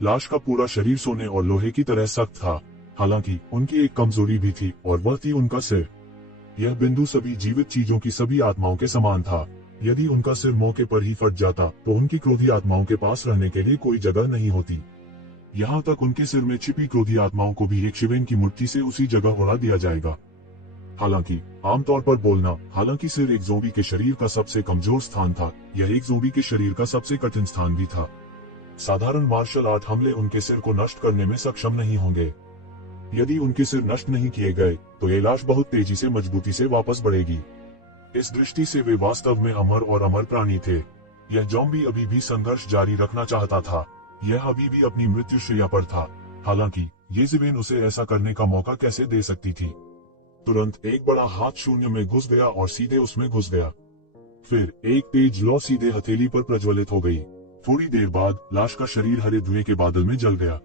लाश का पूरा शरीर सोने और लोहे की तरह सख्त था। हालांकि उनकी एक कमजोरी भी थी और वह थी उनका सिर। यह बिंदु सभी जीवित चीजों की सभी आत्माओं के समान था। यदि उनका सिर मौके पर ही फट जाता तो उनकी क्रोधी आत्माओं के पास रहने के लिए कोई जगह नहीं होती। यहाँ तक उनके सिर में छिपी क्रोधी आत्माओं को भी एक शिवेन की मुट्ठी से उसी जगह उड़ा दिया जाएगा। हालांकि आमतौर पर बोलना, हालांकि सिर एक ज़ोंबी के शरीर का सबसे कमजोर स्थान था, यह एक ज़ोंबी के शरीर का सबसे कठिन स्थान भी था। साधारण मार्शल आर्ट हमले उनके सिर को नष्ट करने में सक्षम नहीं होंगे। यदि उनके सिर नष्ट नहीं किए गए तो ये लाश बहुत तेजी से मजबूती से वापस बढ़ेगी। इस दृष्टि से वे वास्तव में अमर और अमर प्राणी थे। यह ज़ॉम्बी अभी भी संघर्ष जारी रखना चाहता था। यह अभी भी अपनी मृत्युशैया पर था। हालांकि येज़ेबेल उसे ऐसा करने का मौका कैसे दे सकती थी। तुरंत एक बड़ा हाथ शून्य में घुस गया और सीधे उसमें घुस गया। फिर एक तेज लौ सीधे हथेली पर प्रज्वलित हो गई। थोड़ी देर बाद लाश का शरीर हरे धुएं के बादल में जल गया।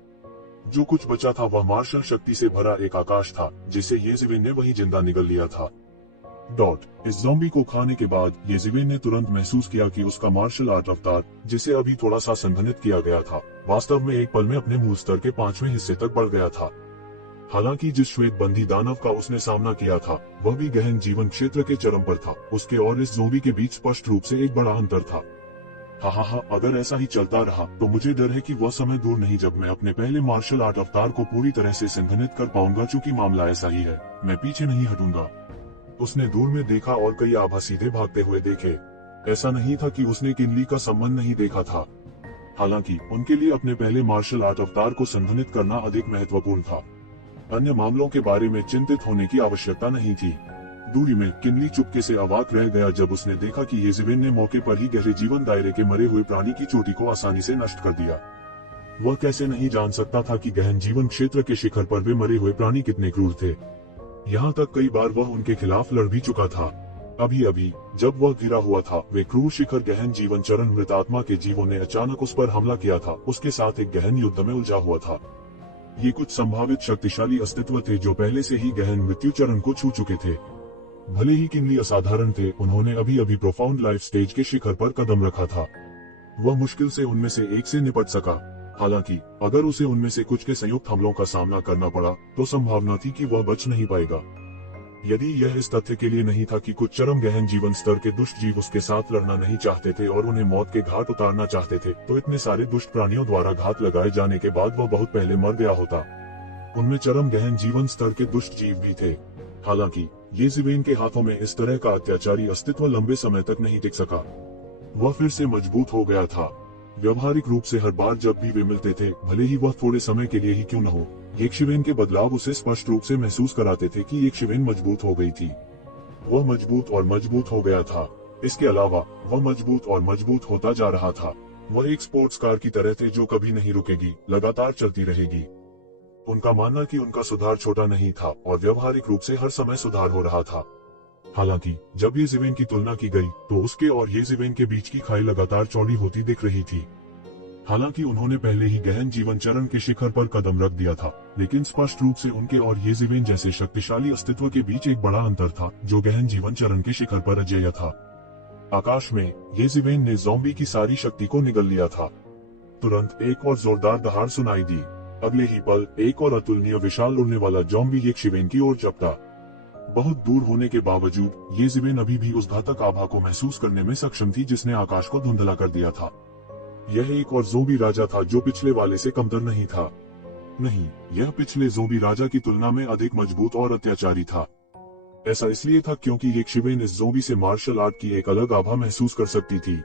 जो कुछ बचा था वह मार्शल शक्ति से भरा एक आकाश था, जिसे येज़ेबेल ने वही जिंदा निगल लिया था। इस ज़ॉम्बी को खाने के बाद येज़ेबेल ने तुरंत महसूस किया कि उसका मार्शल आर्ट अवतार, जिसे अभी थोड़ा सा संघनित किया गया था, वास्तव में एक पल में अपने मूल स्तर के 5वें हिस्से तक बढ़ गया था। हालांकि जिस श्वेत बंदी दानव का उसने सामना किया था वह भी गहन जीवन क्षेत्र के चरम पर था। उसके और इस ज़ॉम्बी के बीच स्पष्ट रूप से एक बड़ा अंतर था। हा, अगर ऐसा ही चलता रहा तो मुझे डर है कि वह समय दूर नहीं जब मैं अपने पहले मार्शल आर्ट अवतार को पूरी तरह से संघनित कर पाऊंगा। चूंकि मामला ऐसा ही है, मैं पीछे नहीं हटूंगा। उसने दूर में देखा और कई आभा सीधे भागते हुए देखे। ऐसा नहीं था कि उसने किनली का संबंध नहीं देखा था। हालांकि उनके लिए अपने पहले मार्शल आर्ट अवतार को संघनित करना अधिक महत्वपूर्ण था। अन्य मामलों के बारे में चिंतित होने की आवश्यकता नहीं थी। दूरी में किनली चुपके से अवाक रह गया जब उसने देखा कि येज़ेबेल ने मौके पर ही गहरे जीवन दायरे के मरे हुए प्राणी की चोटी को आसानी से नष्ट कर दिया। वह कैसे नहीं जान सकता था कि गहन जीवन क्षेत्र के शिखर पर वे मरे हुए प्राणी कितने क्रूर थे। यहाँ तक कई बार वह उनके खिलाफ लड़ भी चुका था। अभी अभी जब वह गिरा हुआ था, वे क्रूर शिखर गहन जीवन चरण मृत आत्मा के जीवों ने अचानक उस पर हमला किया था। उसके साथ एक गहन युद्ध में उलझा हुआ था। ये कुछ संभावित शक्तिशाली अस्तित्व थे जो पहले से ही गहन मृत्यु चरण को छू चुके थे। भले ही किनली असाधारण थे, उन्होंने अभी अभी प्रोफाउंड लाइफ स्टेज के शिखर पर कदम रखा था। वह मुश्किल से उनमें से एक से निपट सका। हालांकि अगर उसे उनमें से कुछ के संयुक्त हमलों का सामना करना पड़ा तो संभावना थी कि वह बच नहीं पाएगा। यदि यह इस तथ्य के लिए नहीं था कि कुछ चरम गहन जीवन स्तर के दुष्ट जीव उसके साथ लड़ना नहीं चाहते थे और उन्हें मौत के घाट उतारना चाहते थे, तो इतने सारे दुष्ट प्राणियों द्वारा घात लगाए जाने के बाद वह बहुत पहले मर गया होता। उनमें चरम गहन जीवन स्तर के दुष्ट जीव भी थे। हालांकि येज़ेबेल के हाथों में इस तरह का अत्याचारी अस्तित्व लंबे समय तक नहीं टिक सका। वह फिर से मजबूत हो गया था। व्यवहारिक रूप से हर बार जब भी वे मिलते थे, भले ही वह थोड़े समय के लिए ही क्यों न हो, येज़ेबेल के बदलाव उसे स्पष्ट रूप से महसूस कराते थे कि येज़ेबेल मजबूत हो गई थी। वह मजबूत और मजबूत हो गया था। इसके अलावा वह मजबूत और मजबूत होता जा रहा था। वह एक स्पोर्ट्स कार की तरह थे जो कभी नहीं रुकेगी, लगातार चलती रहेगी। उनका मानना कि उनका सुधार छोटा नहीं था और व्यवहारिक रूप से हर समय सुधार हो रहा था। हालांकि जब येज़ेबेल की तुलना की गई तो उसके और येज़ेबेल के बीच की खाई लगातार चौड़ी होती दिख रही थी। हालांकि उन्होंने पहले ही गहन जीवन चरण के शिखर पर कदम रख दिया था, लेकिन स्पष्ट रूप से उनके और येज़ेबेल जैसे शक्तिशाली अस्तित्व के बीच एक बड़ा अंतर था जो गहन जीवन चरण के शिखर पर अजेय था। आकाश में येज़ेबेल ने ज़ॉम्बी की सारी शक्ति को निगल लिया था। तुरंत एक और जोरदार दहाड़ सुनाई दी। अगले ही पल एक और अतुलनीय विशाल उड़ने वाला ज़ॉम्बी येज़ेबेल की ओर झपटा। बहुत दूर होने के बावजूद येज़ेबेल अभी भी उस घातक आभा को महसूस करने में सक्षम थी जिसने आकाश को धुंधला कर दिया था। यह एक और ज़ॉम्बी राजा था जो पिछले वाले से कमतर नहीं था। नहीं, यह पिछले ज़ॉम्बी राजा की तुलना में अधिक मजबूत और अत्याचारी था। ऐसा इसलिए था क्योंकि येज़ेबेल इस ज़ॉम्बी से मार्शल आर्ट की एक अलग आभा महसूस कर सकती थी।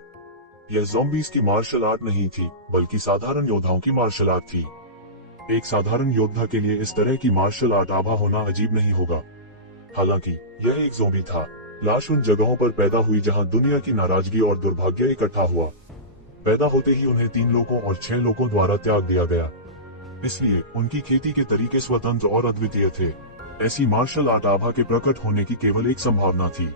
यह ज़ॉम्बीज़ की मार्शल आर्ट नहीं थी, बल्कि साधारण योद्धाओं की मार्शल आर्ट थी। एक साधारण योद्धा के लिए इस तरह की मार्शल आर्ट आभा होना अजीब नहीं होगा। हालांकि यह एक ज़ॉम्बी था। लाश उन जगहों पर पैदा हुई जहां दुनिया की नाराजगी और दुर्भाग्य इकट्ठा हुआ। पैदा होते ही उन्हें 3 लोगों और 6 लोगों द्वारा त्याग दिया गया। इसलिए उनकी खेती के तरीके स्वतंत्र और अद्वितीय थे। ऐसी मार्शल आर्ट आभा के प्रकट होने की केवल एक संभावना थी।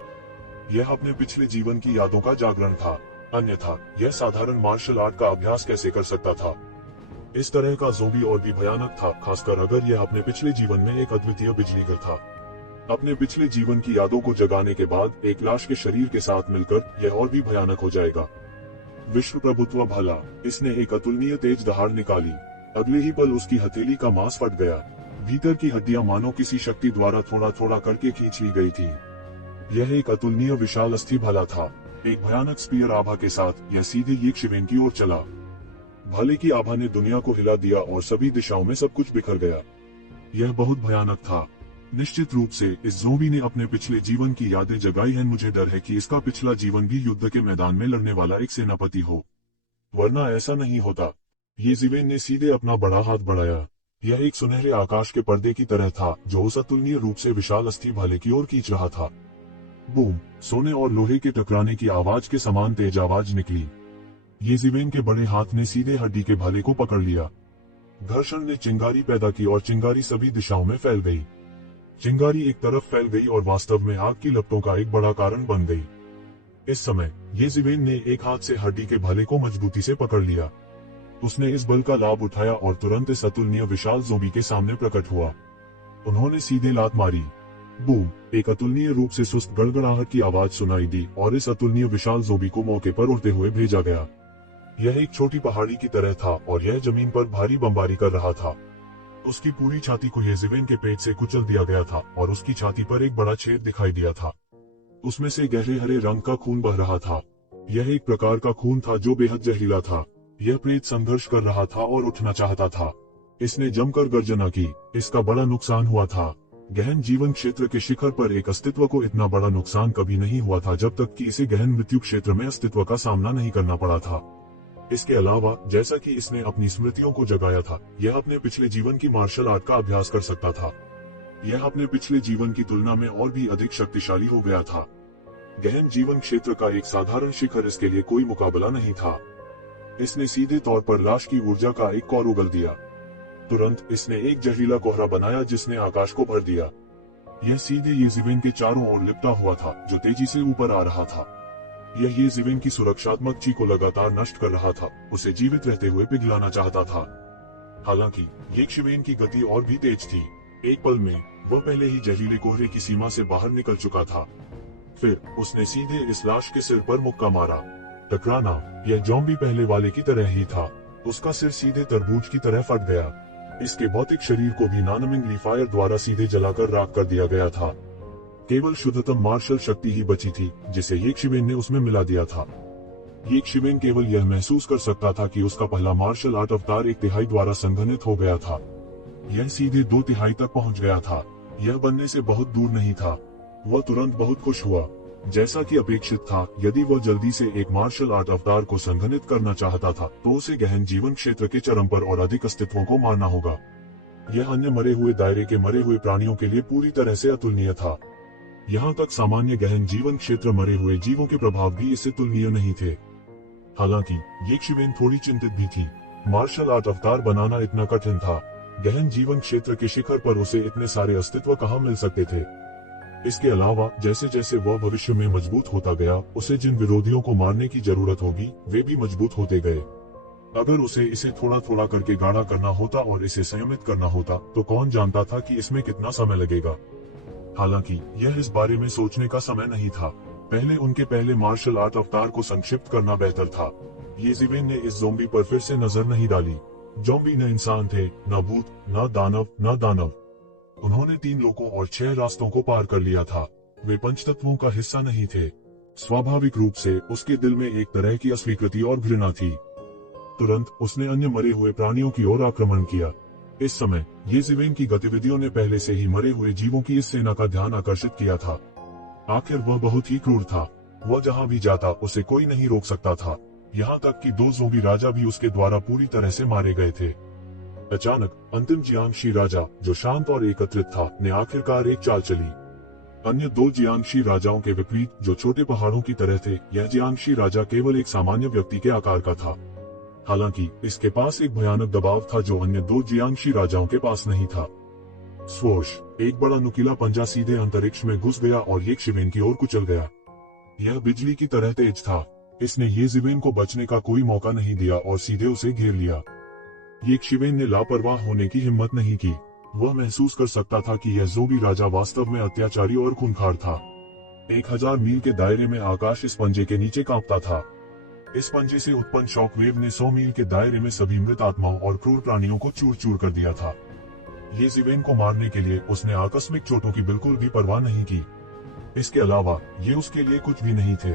यह अपने पिछले जीवन की यादों का जागरण था। अन्यथा यह साधारण मार्शल आर्ट का अभ्यास कैसे कर सकता था। इस तरह का ज़ॉम्बी और भी भयानक था, खासकर अगर यह अपने पिछले जीवन में एक अद्वितीय बिजलीगर था। अपने पिछले जीवन की यादों को जगाने के बाद एक लाश के शरीर के साथ मिलकर यह और भी भयानक हो जाएगा। विश्व प्रभुत्व भला, इसने एक अतुलनीय तेज दहाड़ निकाली। अगले ही पल उसकी हथेली का मांस फट गया। भीतर की हड्डियां मानो किसी शक्ति द्वारा थोड़ा थोड़ा करके खींच ली गई थी। यह एक अतुलनीय विशाल अस्थि भाला था। एक भयानक स्पीयर आभा के साथ यह सीधे यक्षविन की ओर चला। भाले की आभा ने दुनिया को हिला दिया और सभी दिशाओं में सब कुछ बिखर गया। यह बहुत भयानक था। निश्चित रूप से इस ज़ोंबी ने अपने पिछले जीवन की यादें जगाई हैं। मुझे डर है कि इसका पिछला जीवन भी युद्ध के मैदान में लड़ने वाला एक सेनापति हो, वरना ऐसा नहीं होता। येज़िवेन ने सीधे अपना बड़ा हाथ बढ़ाया। यह एक सुनहरे आकाश के पर्दे की तरह था जो उस अतुलनीय रूप से विशाल अस्थि भाले की ओर खींच रहा था। बूम! सोने और लोहे के टकराने की आवाज के समान तेज आवाज निकली। येज़िवेन के बड़े हाथ ने सीधे हड्डी के भाले को पकड़ लिया। घर्षण ने चिंगारी पैदा की और चिंगारी सभी दिशाओं में फैल गई। चिंगारी एक तरफ फैल गई और वास्तव में आग की लपटों का एक बड़ा कारण बन गई। इस समय येज़िवेन ने एक हाथ से हड्डी के भाले को मजबूती से पकड़ लिया। उसने इस बल का लाभ उठाया और तुरंत इस अतुलनीय विशाल ज़ोंबी के सामने प्रकट हुआ। उन्होंने सीधे लात मारी। बूम! एक अतुलनीय रूप से सुस्त गड़गड़ाहट की आवाज सुनाई दी और इस अतुलनीय विशाल ज़ोंबी को मौके पर उड़ते हुए भेजा गया। यह एक छोटी पहाड़ी की तरह था और यह जमीन पर भारी बमबारी कर रहा था। उसकी पूरी छाती को येज़िवेन के पेट से कुचल दिया गया था और उसकी छाती पर एक बड़ा छेद दिखाई दिया था। उसमें से गहरे हरे रंग का खून बह रहा था। यह एक प्रकार का खून था जो बेहद जहरीला था। यह प्रेत संघर्ष कर रहा था और उठना चाहता था। इसने जमकर गर्जना की। इसका बड़ा नुकसान हुआ था। गहन जीवन क्षेत्र के शिखर पर एक अस्तित्व को इतना बड़ा नुकसान कभी नहीं हुआ था जब तक कि इसे गहन मृत्यु क्षेत्र में अस्तित्व का सामना नहीं करना पड़ा था। इसके अलावा जैसा कि इसने अपनी स्मृतियों को जगाया था, यह अपने पिछले जीवन की मार्शल आर्ट का अभ्यास कर सकता था। यह अपने पिछले जीवन की तुलना में और भी अधिक शक्तिशाली हो गया था। गहन जीवन क्षेत्र का एक साधारण शिखर इसके लिए कोई मुकाबला नहीं था। इसने सीधे तौर पर लाश की ऊर्जा का एक कौर उगल दिया। तुरंत इसने एक जहरीला कोहरा बनाया जिसने आकाश को भर दिया। यह सीधे येज़िवेन के चारों ओर लिपटा हुआ था जो तेजी से ऊपर आ रहा था। यह येज़िवेन की सुरक्षात्मक ची को लगातार नष्ट कर रहा था, उसे जीवित रहते हुए पिघलाना चाहता था। हालांकि यक्षविन की गति और भी तेज थी। एक पल में वह पहले ही जहरीले कोहरे की सीमा से बाहर निकल चुका था। फिर उसने सीधे इस लाश के सिर पर मुक्का मारा। टकराना, यह ज़ॉम्बी पहले वाले की तरह ही था। उसका सिर सीधे तरबूज की तरह फट गया। इसके भौतिक शरीर को भी नॉनमिंगली फायर द्वारा सीधे जलाकर राख कर दिया गया था। केवल शुद्धतम मार्शल शक्ति ही बची थी जिसे यक्षविन ने उसमें मिला दिया था। यक्षविन केवल यह महसूस कर सकता था कि उसका पहला मार्शल आर्ट अवतार 1/3 द्वारा संघनित हो गया था। यह सीधे 2/3 तक पहुंच गया था। यह बनने से बहुत दूर नहीं था। वह तुरंत बहुत खुश हुआ। जैसा कि अपेक्षित था, यदि वह जल्दी से एक मार्शल आर्ट अवतार को संघनित करना चाहता था तो उसे गहन जीवन क्षेत्र के चरम पर और अधिक अस्तित्वों को मारना होगा। यह अन्य मरे हुए दायरे के मरे हुए प्राणियों के लिए पूरी तरह से अतुलनीय था। यहाँ तक सामान्य गहन जीवन क्षेत्र मरे हुए जीवों के प्रभाव भी इससे तुलनीय नहीं थे। हालांकि यक्षविन थोड़ी चिंतित भी थी। मार्शल आर्ट अवतार बनाना इतना कठिन था। गहन जीवन क्षेत्र के शिखर पर उसे इतने सारे अस्तित्व कहाँ मिल सकते थे। इसके अलावा जैसे जैसे वह भविष्य में मजबूत होता गया, उसे जिन विरोधियों को मारने की जरूरत होगी वे भी मजबूत होते गए। अगर उसे इसे थोड़ा थोड़ा करके गाढ़ा करना होता और इसे संयमित करना होता तो कौन जानता था कि इसमें कितना समय लगेगा। हालांकि यह इस बारे में सोचने का समय नहीं था। पहले उनके पहले मार्शल आर्ट अवतार को संक्षिप्त करना बेहतर था। येज़िवेन ने इस ज़ॉम्बी पर फिर से नजर नहीं डाली। ज़ॉम्बी न इंसान थे, न भूत, न दानव। उन्होंने 3 लोकों और 6 रास्तों को पार कर लिया था। वे पंचतत्वों का हिस्सा नहीं थे। स्वाभाविक रूप से उसके दिल में एक तरह की अस्वीकृति और घृणा थी। तुरंत उसने अन्य मरे हुए प्राणियों की ओर आक्रमण किया। इस समय येज़िवेन की गतिविधियों ने पहले से ही मरे हुए जीवों की इस सेना का ध्यान आकर्षित किया था। आखिर वह बहुत ही क्रूर था। वह जहाँ भी जाता उसे कोई नहीं रोक सकता था। यहाँ तक कि 2 ज़ोंबी राजा भी उसके द्वारा पूरी तरह से मारे गए थे। अचानक अंतिम जियांगशी राजा, जो शांत और एकत्रित था, ने आखिरकार एक चाल चली। अन्य 2 जियांगशी राजाओं के विपरीत, जो छोटे पहाड़ों की तरह थे, यह जियांगशी राजा केवल एक सामान्य व्यक्ति के आकार का था। हालांकि इसके पास एक भयानक दबाव था जो अन्य 2 जियांगशी राजाओं के पास नहीं था। स्वोश! एक बड़ा नुकीला पंजा सीधे अंतरिक्ष में घुस गया और यक्षविन की ओर कुचल गया। यह बिजली की तरह तेज था। इसने येज़िवेन को बचने का कोई मौका नहीं दिया और सीधे उसे घेर लिया। यक्षविन ने लापरवाह होने की हिम्मत नहीं की। वह महसूस कर सकता था कि यह ज़ोंबी राजा वास्तव में अत्याचारी और खूंखार था। 1000 मील के दायरे में आकाश इस पंजे के नीचे कांपता था। इस पंजे से उत्पन्न शॉकवेव ने 100 मील के दायरे में सभी मृत आत्माओं और क्रूर प्राणियों को चूर चूर कर दिया था। ये जीवेन को मारने के लिए उसने आकस्मिक चोटों की बिल्कुल भी परवाह नहीं की। इसके अलावा ये उसके लिए कुछ भी नहीं थे।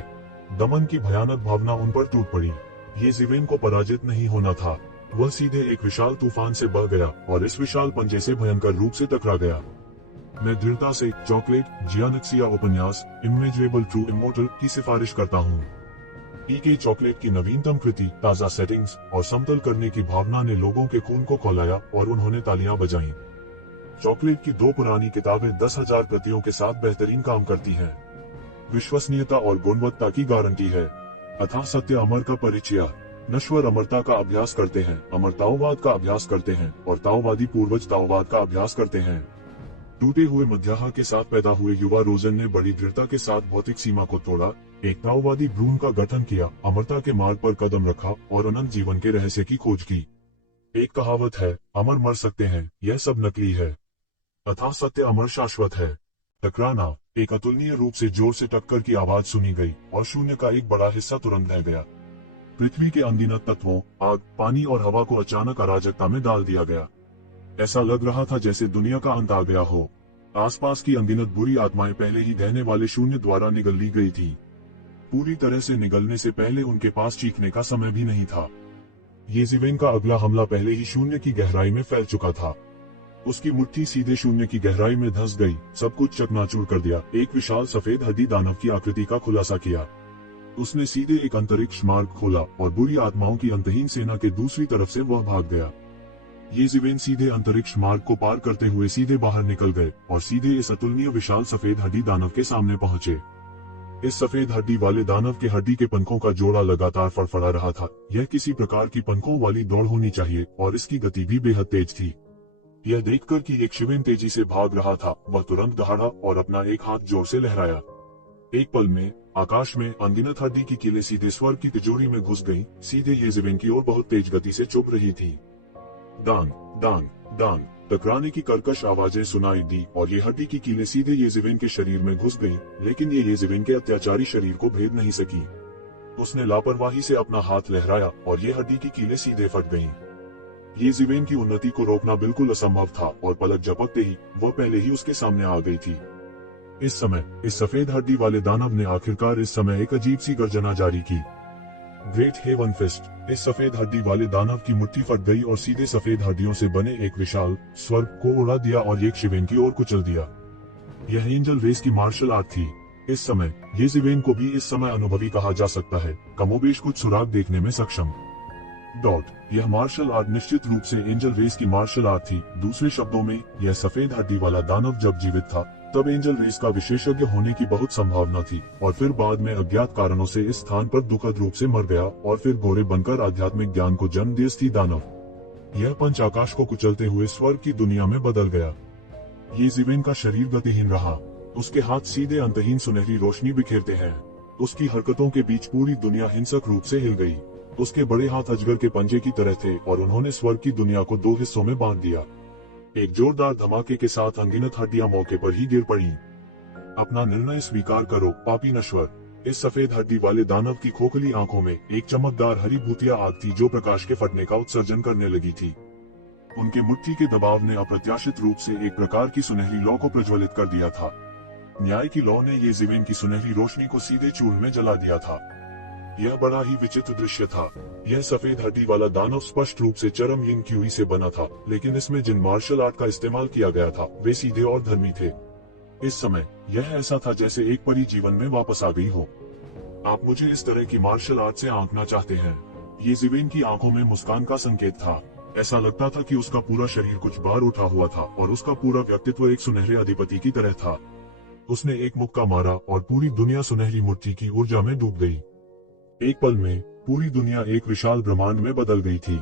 दमन की भयानक भावना उन पर टूट पड़ी। ये जीवेन को पराजित नहीं होना था। वह सीधे एक विशाल तूफान से बह गया और इस विशाल पंजे से भयंकर रूप से टकरा गया। मैं दृढ़ता से चॉकलेट जियानिक्सिया उपन्यास इमेजरेबल ट्रू इमोर्टल की सिफारिश करता हूँ। पीके चॉकलेट की नवीनतम कृति, ताजा सेटिंग्स और समतल करने की भावना ने लोगों के खून को खौलाया और उन्होंने तालियां बजाईं। चॉकलेट की 2 पुरानी किताबें 10,000 प्रतियों के साथ बेहतरीन काम करती हैं। विश्वसनीयता और गुणवत्ता की गारंटी है। अथाह सत्य अमर का परिचय। नश्वर अमरता का अभ्यास करते हैं, अमरताओवाद का अभ्यास करते हैं और ताओवादी पूर्वज ताओवाद का अभ्यास करते हैं। टूटे हुए मध्याह्न के साथ पैदा हुए युवा रोजन ने बड़ी दृढ़ता के साथ भौतिक सीमा को तोड़ा, एक ताओवादी भ्रूण का गठन किया, अमरता के मार्ग पर कदम रखा और अनंत जीवन के रहस्य की खोज की। एक कहावत है, अमर मर सकते हैं, यह सब नकली है, अथाह सत्य अमर शाश्वत है। टकराना, एक अतुलनीय रूप से जोर से टक्कर की आवाज सुनी गई और शून्य का एक बड़ा हिस्सा तुरंत रह गया। पृथ्वी के अनगिनत तत्वों, आग, पानी और हवा को अचानक अराजकता में डाल दिया गया। ऐसा लग रहा था जैसे दुनिया का अंत आ गया हो। आसपास की अनगिनत बुरी आत्माएं पहले ही दहने वाले शून्य द्वारा निगल ली गई थी। पूरी तरह से निगलने से पहले उनके पास चीखने का समय भी नहीं था। ये जीवेन का अगला हमला पहले ही शून्य की गहराई में फैल चुका था। उसकी मुट्ठी सीधे शून्य की गहराई में धंस गई, सब कुछ चकनाचूर कर दिया। एक विशाल सफेद हड्डी दानव की आकृति का खुलासा किया। उसने सीधे एक अंतरिक्ष मार्ग खोला और बुरी आत्माओं की अंतहीन सेना के दूसरी तरफ से वह भाग गया। ये जीवेन सीधे अंतरिक्ष मार्ग को पार करते हुए सीधे बाहर निकल गए और सीधे इस अतुलनीय विशाल सफेद हड्डी दानव के सामने पहुंचे। इस सफेद हड्डी वाले दानव के हड्डी के पंखों का जोड़ा लगातार फड़फड़ा रहा था। यह किसी प्रकार की पंखों वाली दौड़ होनी चाहिए और इसकी गति भी बेहद तेज थी। यह देखकर कि एक शिवेन तेजी से भाग रहा था, वह तुरंत दहाड़ा और अपना एक हाथ जोर से लहराया। एक पल में आकाश में अनगिनत हड्डी की कीलें सीधे स्वर्ग की तिजोरी में घुस गईं, सीधे ये जीवेन की ओर बहुत तेज गति से चुभ रही थी। डांग डांग डांग टकराने की कर्कश आवाजें सुनाई दी और ये हड्डी की कीलें सीधे ये जीवेन के शरीर में घुस गईं, लेकिन ये जीवेन के अत्याचारी शरीर को भेद नहीं सकी। उसने लापरवाही से अपना हाथ लहराया और ये हड्डी की कीलें सीधे फट गईं। ये जीवेन की उन्नति को रोकना बिल्कुल असंभव था और पलक झपकते ही वह पहले ही उसके सामने आ गई थी। इस समय इस सफेद हड्डी वाले दानव ने आखिरकार इस समय एक अजीब सी गर्जना जारी की। Great heaven feast. इस सफेद हड्डी वाले दानव की मुट्ठी फट गई और सीधे सफेद हड्डियों से बने एक विशाल स्वर्ग को उड़ा दिया और एक शिवेन की ओर कुचल दिया। यह एंजल रेस की मार्शल आर्ट थी। इस समय ये जीवेन को भी इस समय अनुभवी कहा जा सकता है, कमोबेश कुछ सुराग देखने में सक्षम। यह मार्शल आर्ट निश्चित रूप से एंजल रेस की मार्शल आर्ट थी। दूसरे शब्दों में, यह सफेद हड्डी वाला दानव जब जीवित था तब एंजल रेस का विशेषज्ञ होने की बहुत संभावना थी और फिर बाद में अज्ञात कारणों से इस स्थान पर दुखद रूप से मर गया और फिर घोड़े बनकर आध्यात्मिक ज्ञान को जन्म दिया थी दानव। यह पंच आकाश को कुचलते हुए स्वर्ग की दुनिया में बदल गया। ये जीवेन का शरीर गतिहीन रहा। उसके हाथ सीधे अंतहीन सुनहरी रोशनी बिखेरते हैं। उसकी हरकतों के बीच पूरी दुनिया हिंसक रूप से हिल गई। उसके बड़े हाथ अजगर के पंजे की तरह थे और उन्होंने स्वर्ग की दुनिया को 2 हिस्सों में बांट दिया। एक जोरदार धमाके के साथ अनगिनत हड्डियां मौके पर ही गिर पड़ी। अपना निर्णय स्वीकार करो, पापी नश्वर। इस सफेद हड्डी वाले दानव की खोखली आंखों में एक चमकदार हरी भूतिया आग थी जो प्रकाश के फटने का उत्सर्जन करने लगी थी। उनके मुट्ठी के दबाव ने अप्रत्याशित रूप से एक प्रकार की सुनहरी लौ को प्रज्वलित कर दिया था। न्याय की लौ ने ये जीवेन की सुनहरी रोशनी को सीधे चूर्ण में जला दिया था। यह बड़ा ही विचित्र दृश्य था। यह सफेद हड्डी वाला दानव स्पष्ट रूप से चरम यिंग क्यूई से बना था, लेकिन इसमें जिन मार्शल आर्ट का इस्तेमाल किया गया था वे सीधे और धर्मी थे। इस समय यह ऐसा था जैसे एक परी जीवन में वापस आ गई हो। आप मुझे इस तरह की मार्शल आर्ट से आंकना चाहते हैं। ये जीवेन की आंखों में मुस्कान का संकेत था। ऐसा लगता था कि उसका पूरा शरीर कुछ बार उठा हुआ था और उसका पूरा व्यक्तित्व एक सुनहरे अधिपति की तरह था। उसने एक मुक्का मारा और पूरी दुनिया सुनहरी मुट्ठी की ऊर्जा में डूब गई। एक पल में पूरी दुनिया एक विशाल ब्रह्मांड में बदल गई थी।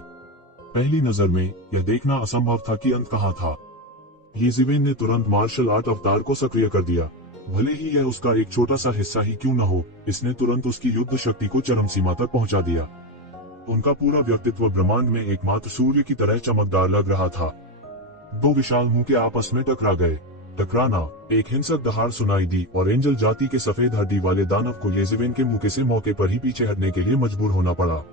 पहली नजर में यह देखना असंभव था कि अंत कहाँ था। ये जीवेन ने तुरंत मार्शल आर्ट अवतार को सक्रिय कर दिया। भले ही यह उसका एक छोटा सा हिस्सा ही क्यों न हो, इसने तुरंत उसकी युद्ध शक्ति को चरम सीमा तक पहुंचा दिया। उनका पूरा व्यक्तित्व ब्रह्मांड में एकमात्र सूर्य की तरह चमकदार लग रहा था। 2 विशाल मुंह के आपस में टकरा गए। टकराना। एक हिंसक दहाड़ सुनाई दी और एंजल जाति के सफेद हड्डी वाले दानव को येज़ेबेल के मुंह से मौके पर ही पीछे हटने के लिए मजबूर होना पड़ा।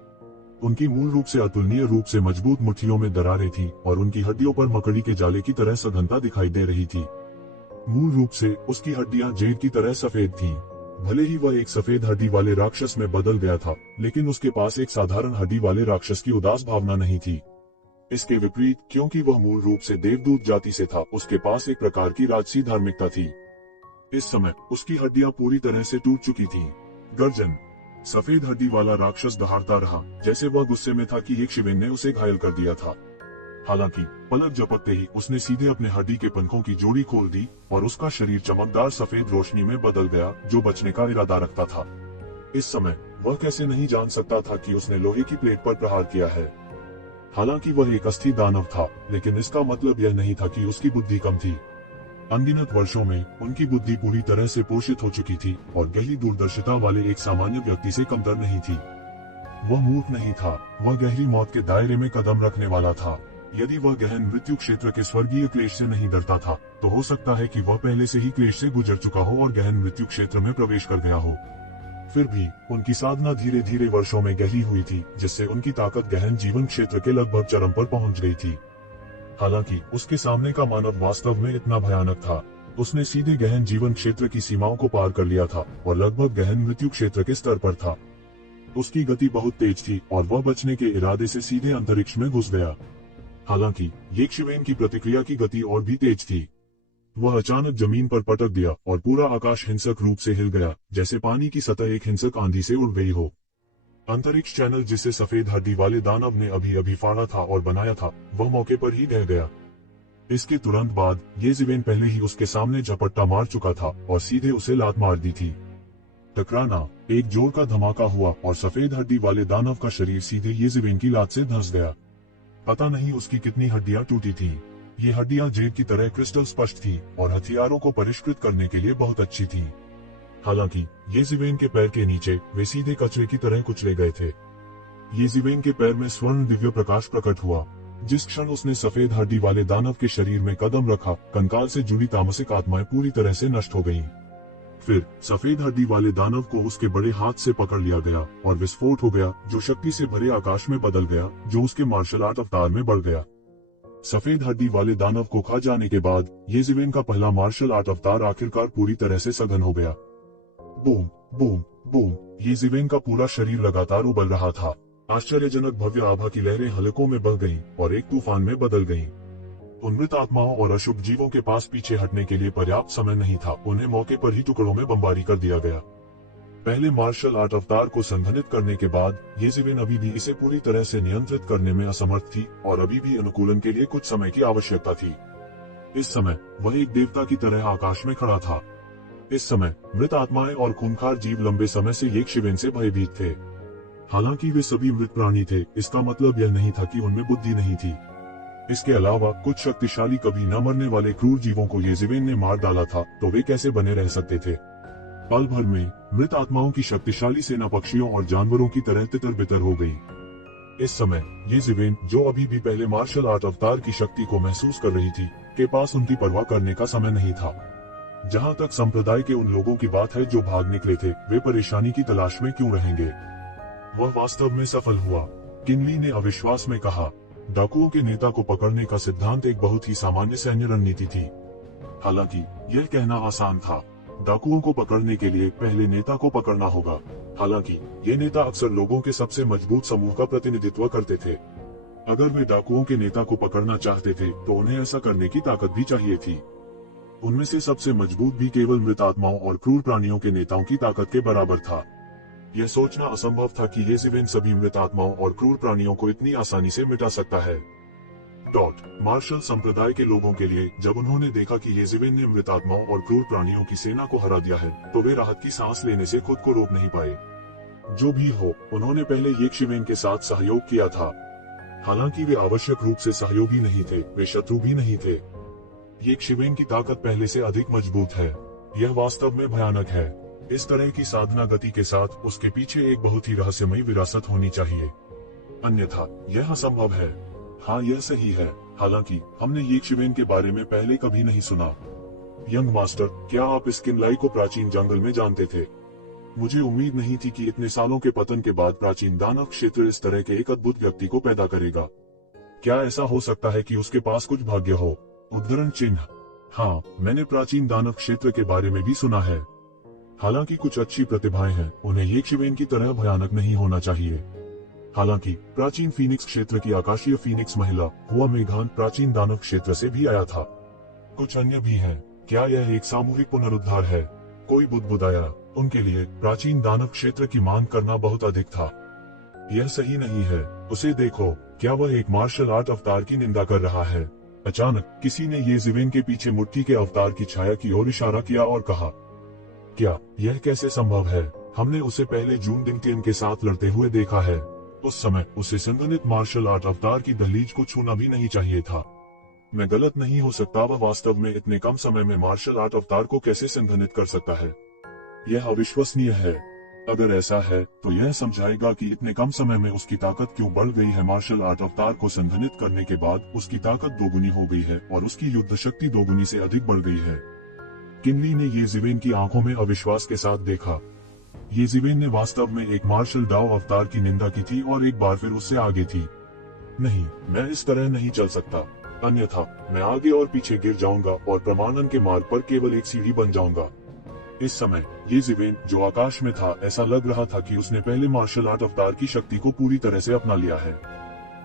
उनकी मूल रूप से अतुलनीय रूप से मजबूत मुट्ठियों में दरारें थीं और उनकी हड्डियों पर मकड़ी के जाले की तरह सघनता दिखाई दे रही थी। मूल रूप से उसकी हड्डियां जेड की तरह सफेद थीं। भले ही वह एक सफेद हड्डी वाले राक्षस में बदल गया था, लेकिन उसके पास एक साधारण हड्डी वाले राक्षस की उदास भावना नहीं थी। इसके विपरीत, क्योंकि वह मूल रूप से देवदूत जाति से था, उसके पास एक प्रकार की राजसी धार्मिकता थी। इस समय उसकी हड्डियां पूरी तरह से टूट चुकी थीं। गर्जन। सफेद हड्डी वाला राक्षस दहाड़ता रहा, जैसे वह गुस्से में था कि यक्षवेन ने उसे घायल कर दिया था। हालांकि पलक झपकते ही उसने सीधे अपने हड्डी के पंखों की जोड़ी खोल दी और उसका शरीर चमकदार सफेद रोशनी में बदल गया, जो बचने का इरादा रखता था। इस समय वह कैसे नहीं जान सकता था कि उसने लोहे की प्लेट पर प्रहार किया है। हालांकि वह एक अस्थि दानव था, लेकिन इसका मतलब यह नहीं था कि उसकी बुद्धि कम थी। अनगिनत वर्षों में उनकी बुद्धि पूरी तरह से पोषित हो चुकी थी और गहरी दूरदर्शिता वाले एक सामान्य व्यक्ति से कमतर नहीं थी। वह मूर्ख नहीं था, वह गहरी मौत के दायरे में कदम रखने वाला था। यदि वह गहन मृत्यु क्षेत्र के स्वर्गीय क्लेश से नहीं डरता था, तो हो सकता है कि वह पहले से ही क्लेश से गुजर चुका हो और गहन मृत्यु क्षेत्र में प्रवेश कर गया हो। फिर भी उनकी साधना धीरे धीरे वर्षों में गहरी हुई थी, जिससे उनकी ताकत गहन जीवन क्षेत्र के लगभग चरम पर पहुंच गई थी। हालांकि उसके सामने का मानव वास्तव में इतना भयानक था। उसने सीधे गहन जीवन क्षेत्र की सीमाओं को पार कर लिया था और लगभग गहन मृत्यु क्षेत्र के स्तर पर था। उसकी गति बहुत तेज थी और वह बचने के इरादे से सीधे अंतरिक्ष में घुस गया। हालांकि यक्षवेन की प्रतिक्रिया की गति और भी तेज थी। वह अचानक जमीन पर पटक दिया और पूरा आकाश हिंसक रूप से हिल गया, जैसे पानी की सतह एक हिंसक आंधी से उड़ गई हो। अंतरिक्ष चैनल जिसे सफेद हड्डी वाले दानव ने अभी अभी फाड़ा था और बनाया था, वह मौके पर ही ढह गया। इसके तुरंत बाद येज़ेबेल पहले ही उसके सामने झपट्टा मार चुका था और सीधे उसे लात मार दी थी। टकराना। एक जोर का धमाका हुआ और सफेद हड्डी वाले दानव का शरीर सीधे येज़ेबेल की लात से धंस गया। पता नहीं उसकी कितनी हड्डियां टूटी थीं। ये हड्डियां जेड की तरह क्रिस्टल स्पष्ट थीं और हथियारों को परिष्कृत करने के लिए बहुत अच्छी थीं। हालांकि येज़ेबेल के पैर के नीचे वे सीधे कचरे की तरह कुचले गए थे। येज़ेबेल के पैर में स्वर्ण दिव्य प्रकाश प्रकट हुआ। जिस क्षण उसने सफेद हड्डी वाले दानव के शरीर में कदम रखा, कंकाल से जुड़ी तामसिक आत्माएं पूरी तरह से नष्ट हो गईं। फिर सफेद हड्डी वाले दानव को उसके बड़े हाथ से पकड़ लिया गया और विस्फोट हो गया, जो शक्ति से भरे आकाश में बदल गया, जो उसके मार्शल आर्ट अवतार में बढ़ गया। सफेद हड्डी वाले दानव को खा जाने के बाद येज़ेबेल का पहला मार्शल आर्ट अवतार आखिरकार पूरी तरह से सघन हो गया। Boom boom boom. येज़ेबेल का पूरा शरीर लगातार उबल रहा था। आश्चर्यजनक भव्य आभा की लहरें हलकों में बह गईं और एक तूफान में बदल गईं। उन मृत आत्माओं और अशुभ जीवों के पास पीछे हटने के लिए पर्याप्त समय नहीं था। उन्हें मौके पर ही टुकड़ों में बमबारी कर दिया गया। पहले मार्शल आर्ट अवतार को संघनित करने के बाद येज़ेबेल अभी भी इसे पूरी तरह से नियंत्रित करने में असमर्थ थी और अभी भी अनुकूलन के लिए कुछ समय की आवश्यकता थी। इस समय वह एक देवता की तरह आकाश में खड़ा था। इस समय मृत आत्माएं और खूंखार जीव लंबे समय से यक्षवेन से भयभीत थे। हालांकि वे सभी मृत प्राणी थे, इसका मतलब यह नहीं था कि उनमें बुद्धि नहीं थी। इसके अलावा कुछ शक्तिशाली कभी न मरने वाले क्रूर जीवों को येज़ेबेल ने मार डाला था, तो वे कैसे बने रह सकते थे। पल भर में मृत आत्माओं की शक्तिशाली सेना पक्षियों और जानवरों की तरह तितर बितर हो गई। इस समय येज़ेबेल, जो अभी भी पहले मार्शल आर्ट अवतार की शक्ति को महसूस कर रही थी, के पास उनकी परवाह करने का समय नहीं था। जहाँ तक संप्रदाय के उन लोगों की बात है जो भाग निकले थे, वे परेशानी की तलाश में क्यों रहेंगे। वह वास्तव में सफल हुआ। किनली ने अविश्वास में कहा, डाकुओं के नेता को पकड़ने का सिद्धांत एक बहुत ही सामान्य सैन्य रणनीति थी। हालांकि यह कहना आसान था। डाकुओं को पकड़ने के लिए पहले नेता को पकड़ना होगा। हालांकि ये नेता अक्सर लोगों के सबसे मजबूत समूह का प्रतिनिधित्व करते थे। अगर वे डाकुओं के नेता को पकड़ना चाहते थे, तो उन्हें ऐसा करने की ताकत भी चाहिए थी। उनमें से सबसे मजबूत भी केवल मृत आत्माओं और क्रूर प्राणियों के नेताओं की ताकत के बराबर था। यह सोचना असंभव था कि येज़ेबेल सभी मृत आत्माओं और क्रूर प्राणियों को इतनी आसानी से मिटा सकता है। मार्शल संप्रदाय के लोगों के लिए जब उन्होंने देखा कि येज़ेबेल ने मृत आत्माओं और क्रूर प्राणियों की सेना को हरा दिया है, तो वे राहत की सांस लेने से खुद को रोक नहीं पाए। जो भी हो, उन्होंने पहले यक्षवेन के साथ सहयोग किया था। हालांकि वे आवश्यक रूप से सहयोगी नहीं थे, वे शत्रु भी नहीं थे। यक्षवेन की ताकत पहले से अधिक मजबूत है। यह वास्तव में भयानक है। इस तरह की साधना गति के साथ उसके पीछे एक बहुत ही रहस्यमयी विरासत होनी चाहिए, अन्यथा यह असंभव है। हाँ, यह सही है। हालांकि हमने यक्षवेन के बारे में पहले कभी नहीं सुना। यंग मास्टर, क्या आप इस किनलाई को प्राचीन जंगल में जानते थे? मुझे उम्मीद नहीं थी कि इतने सालों के पतन के बाद प्राचीन दानव क्षेत्र इस तरह के एक अद्भुत व्यक्ति को पैदा करेगा। क्या ऐसा हो सकता है कि उसके पास कुछ भाग्य हो? उद्धरण चिन्ह। हाँ, मैंने प्राचीन दानव क्षेत्र के बारे में भी सुना है। हालांकि कुछ अच्छी प्रतिभाएं हैं, उन्हें येक्षवेन की तरह भयानक नहीं होना चाहिए। हालांकि प्राचीन फीनिक्स क्षेत्र की आकाशीय फीनिक्स महिला हुआ मेघान प्राचीन दानव क्षेत्र से भी आया था। कुछ अन्य भी हैं। क्या यह एक सामूहिक पुनरुद्धार है? कोई बुदबुदाया। उनके लिए प्राचीन दानव क्षेत्र की मांग करना बहुत अधिक था। यह सही नहीं है। उसे देखो, क्या वह एक मार्शल आर्ट अवतार की निंदा कर रहा है? अचानक किसी ने येज़िवेन के पीछे मुट्ठी के अवतार की छाया की ओर इशारा किया और कहा, क्या यह कैसे संभव है? हमने उसे पहले जून डिंगटियन के साथ लड़ते हुए देखा है। उस समय उसे संगठित मार्शल आर्ट अवतार की दहलीज को छूना भी नहीं चाहिए था। मैं गलत नहीं हो सकता, वह वास्तव में इतने कम समय में मार्शल आर्ट अवतार को कैसे संगठित कर सकता है? यह अविश्वसनीय है। अगर ऐसा है तो यह समझाएगा कि इतने कम समय में उसकी ताकत क्यों बढ़ गई है। मार्शल आर्ट अवतार को संगठित करने के बाद उसकी ताकत दोगुनी हो गई है और उसकी युद्ध शक्ति दोगुनी से अधिक बढ़ गई है। किनली ने येज़िवेन की आंखों में अविश्वास के साथ देखा। येज़िवेन ने वास्तव में एक मार्शल डाओ अवतार की निंदा की थी और एक बार फिर उससे आगे थी। नहीं, मैं इस तरह नहीं चल सकता, अन्यथा मैं आगे और पीछे गिर जाऊंगा और प्रमाणन के मार्ग पर केवल एक सीढ़ी बन जाऊंगा। इस समय येज़िवेन जो आकाश में था, ऐसा लग रहा था कि उसने पहले मार्शल आर्ट अवतार की शक्ति को पूरी तरह से अपना लिया है।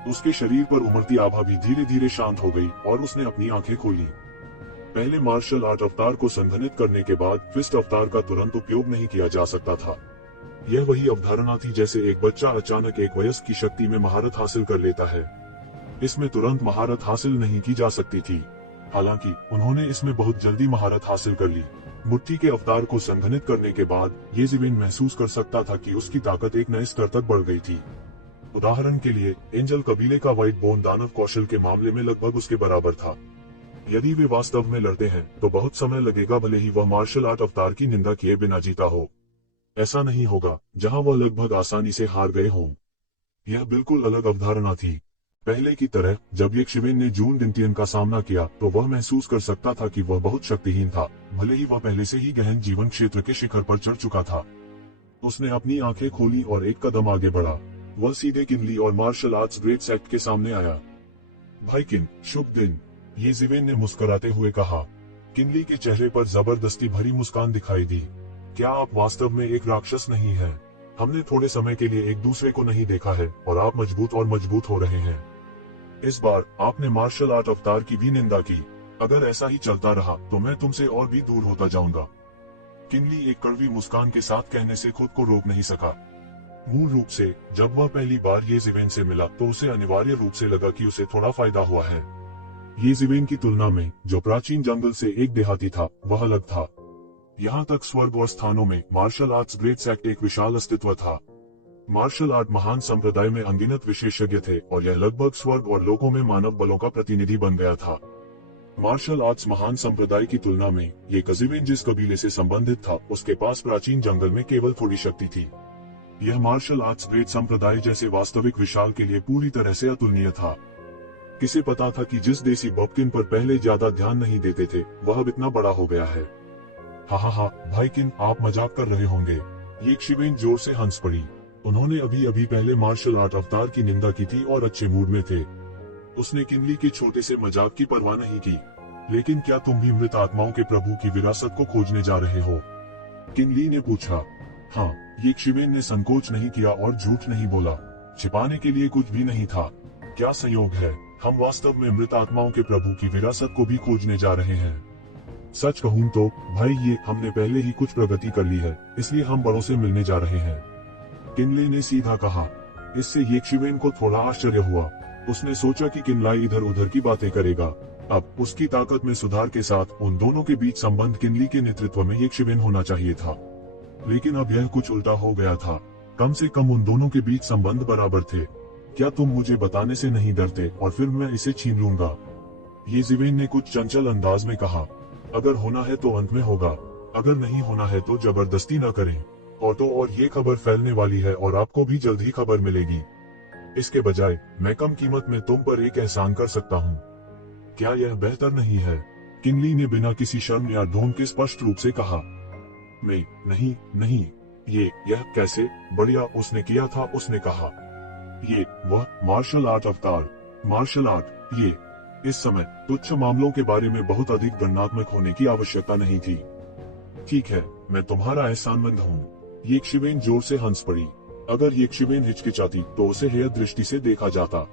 उसके शरीर पर उमड़ती आभा भी धीरे धीरे शांत हो गई और उसने अपनी आंखें खोली। पहले मार्शल आर्ट अवतार को संगठित करने के बाद फिस्ट अवतार का तुरंत उपयोग नहीं किया जा सकता था। यह वही अवधारणा थी जैसे एक बच्चा अचानक एक वयस्क की शक्ति में महारत हासिल कर लेता है। इसमें तुरंत महारत हासिल नहीं की जा सकती थी। हालांकि उन्होंने इसमें बहुत जल्दी महारत हासिल कर ली। मुट्ठी के अवतार को संगठित करने के बाद येज़िवेन महसूस कर सकता था कि उसकी ताकत एक नए स्तर तक बढ़ गई थी। उदाहरण के लिए, एंजल कबीले का व्हाइट बोन दानव कौशल के मामले में लगभग उसके बराबर था। यदि वे वास्तव में लड़ते हैं तो बहुत समय लगेगा, भले ही वह मार्शल आर्ट अवतार की निंदा किए बिना जीता हो। ऐसा नहीं होगा जहां वह लगभग आसानी से हार गए हों। यह बिल्कुल अलग अवधारणा थी। पहले की तरह जब येक्षवेन ने जून डिंगटियन का सामना किया तो वह महसूस कर सकता था कि वह बहुत शक्तिहीन था, भले ही वह पहले से ही गहन जीवन क्षेत्र के शिखर पर चढ़ चुका था। उसने अपनी आंखें खोली और एक कदम आगे बढ़ा। वह सीधे किनली और मार्शल आर्ट्स ग्रेट सेक्ट के सामने आया। भाई किन, शुभ दिन, येज़िवेन ने मुस्कुराते हुए कहा। किनली के चेहरे पर जबरदस्ती भरी मुस्कान दिखाई दी। क्या आप वास्तव में एक राक्षस नहीं हैं? हमने थोड़े समय के लिए एक दूसरे को नहीं देखा है और आप मजबूत और मजबूत हो रहे हैं। इस बार आपने मार्शल आर्ट अवतार की भी निंदा की। अगर ऐसा ही चलता रहा तो मैं तुमसे और भी दूर होता जाऊंगा। किनली एक कड़वी मुस्कान के साथ कहने से खुद को रोक नहीं सका। मूल रूप से जब वह पहली बार येज़िवेन से मिला तो उसे अनिवार्य रूप से लगा कि उसे थोड़ा फायदा हुआ है। येज़िवेन की तुलना में जो प्राचीन जंगल से एक देहाती था, वह अलग था। यहाँ तक स्वर्ग और स्थानों में मार्शल आर्ट्स ग्रेट सेक्ट एक विशाल अस्तित्व था। मार्शल आर्ट महान संप्रदाय में अनगिनत विशेषज्ञ थे और यह लगभग स्वर्ग और लोकों में मानव बलों का प्रतिनिधि बन गया था। मार्शल आर्ट्स महान संप्रदाय की तुलना में ये येज़िवेन जिस कबीले से संबंधित था, उसके पास प्राचीन जंगल में केवल थोड़ी शक्ति थी। यह मार्शल आर्ट्स ग्रेट संप्रदाय जैसे वास्तविक विशाल के लिए पूरी तरह से अतुलनीय था। किसे पता था कि जिस देसी बॉबकिन पर पहले ज्यादा ध्यान नहीं देते थे, वह अब इतना बड़ा हो गया है। हा, भाई किन, आप मजाक कर रहे होंगे। येक्षवेन जोर से हंस पड़ी। उन्होंने अभी अभी पहले मार्शल आर्ट अवतार की निंदा की थी और अच्छे मूड में थे। उसने किनली के छोटे से मजाक की परवाह नहीं की। लेकिन क्या तुम भी मृत आत्माओं के प्रभु की विरासत को खोजने जा रहे हो? किनली ने पूछा। हाँ, येक्षवेन ने संकोच नहीं किया और झूठ नहीं बोला। छिपाने के लिए कुछ भी नहीं था। क्या संयोग है, हम वास्तव में मृत आत्माओं के प्रभु की विरासत को भी खोजने जा रहे हैं। सच कहूँ तो भाई, ये हमने पहले ही कुछ प्रगति कर ली है, इसलिए हम बड़ों से मिलने जा रहे हैं। किनली ने सीधा कहा। इससे येक्षवेन को थोड़ा आश्चर्य हुआ। उसने सोचा कि किनलाई इधर उधर की बातें करेगा। अब उसकी ताकत में सुधार के साथ उन दोनों के बीच संबंध किनली के नेतृत्व में येक्षवेन होना चाहिए था, लेकिन अब यह कुछ उल्टा हो गया था। कम से कम उन दोनों के बीच संबंध बराबर थे। क्या तुम मुझे बताने से नहीं डरते और फिर मैं इसे छीन लूंगा? येज़िवेन ने कुछ चंचल अंदाज में कहा। अगर होना है तो अंत में होगा, अगर नहीं होना है तो जबरदस्ती न करें। और ये खबर फैलने वाली है और आपको भी जल्द ही खबर मिलेगी। इसके बजाय मैं कम कीमत में तुम पर एक एहसान कर सकता हूँ। क्या यह बेहतर नहीं है? किंगली ने बिना किसी शर्म या ढोंग के स्पष्ट रूप से कहा, मैं नहीं नहीं, यह कैसे बढ़िया उसने किया था। उसने कहा, ये वह मार्शल आर्ट अवतार, मार्शल आर्ट, ये इस समय तुच्छ मामलों के बारे में बहुत अधिक गणनात्मक होने की आवश्यकता नहीं थी। ठीक है, मैं तुम्हारा एहसानमंद हूँ। ये शिवेन जोर से हंस पड़ी। अगर ये शिवेन हिचकिचाती तो उसे हेय दृष्टि से देखा जाता।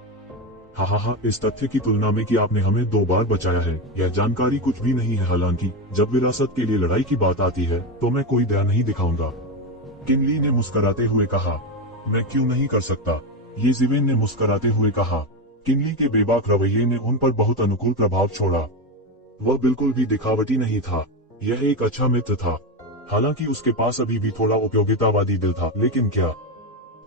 हाँ, इस तथ्य की तुलना में कि आपने हमें 2 बार बचाया है, यह जानकारी कुछ भी नहीं है। हालांकि जब विरासत के लिए लड़ाई की बात आती है तो मैं कोई दया नहीं दिखाऊंगा। किंगली ने मुस्कुराते हुए कहा, मैं क्यों नहीं कर सकता। ये जिवेन ने मुस्कुराते हुए कहा। किंगली के बेबाक रवैये ने उन पर बहुत अनुकूल प्रभाव छोड़ा। वह बिल्कुल भी दिखावटी नहीं था। यह एक अच्छा मित्र था। हालांकि उसके पास अभी भी थोड़ा उपयोगितावादी दिल था, लेकिन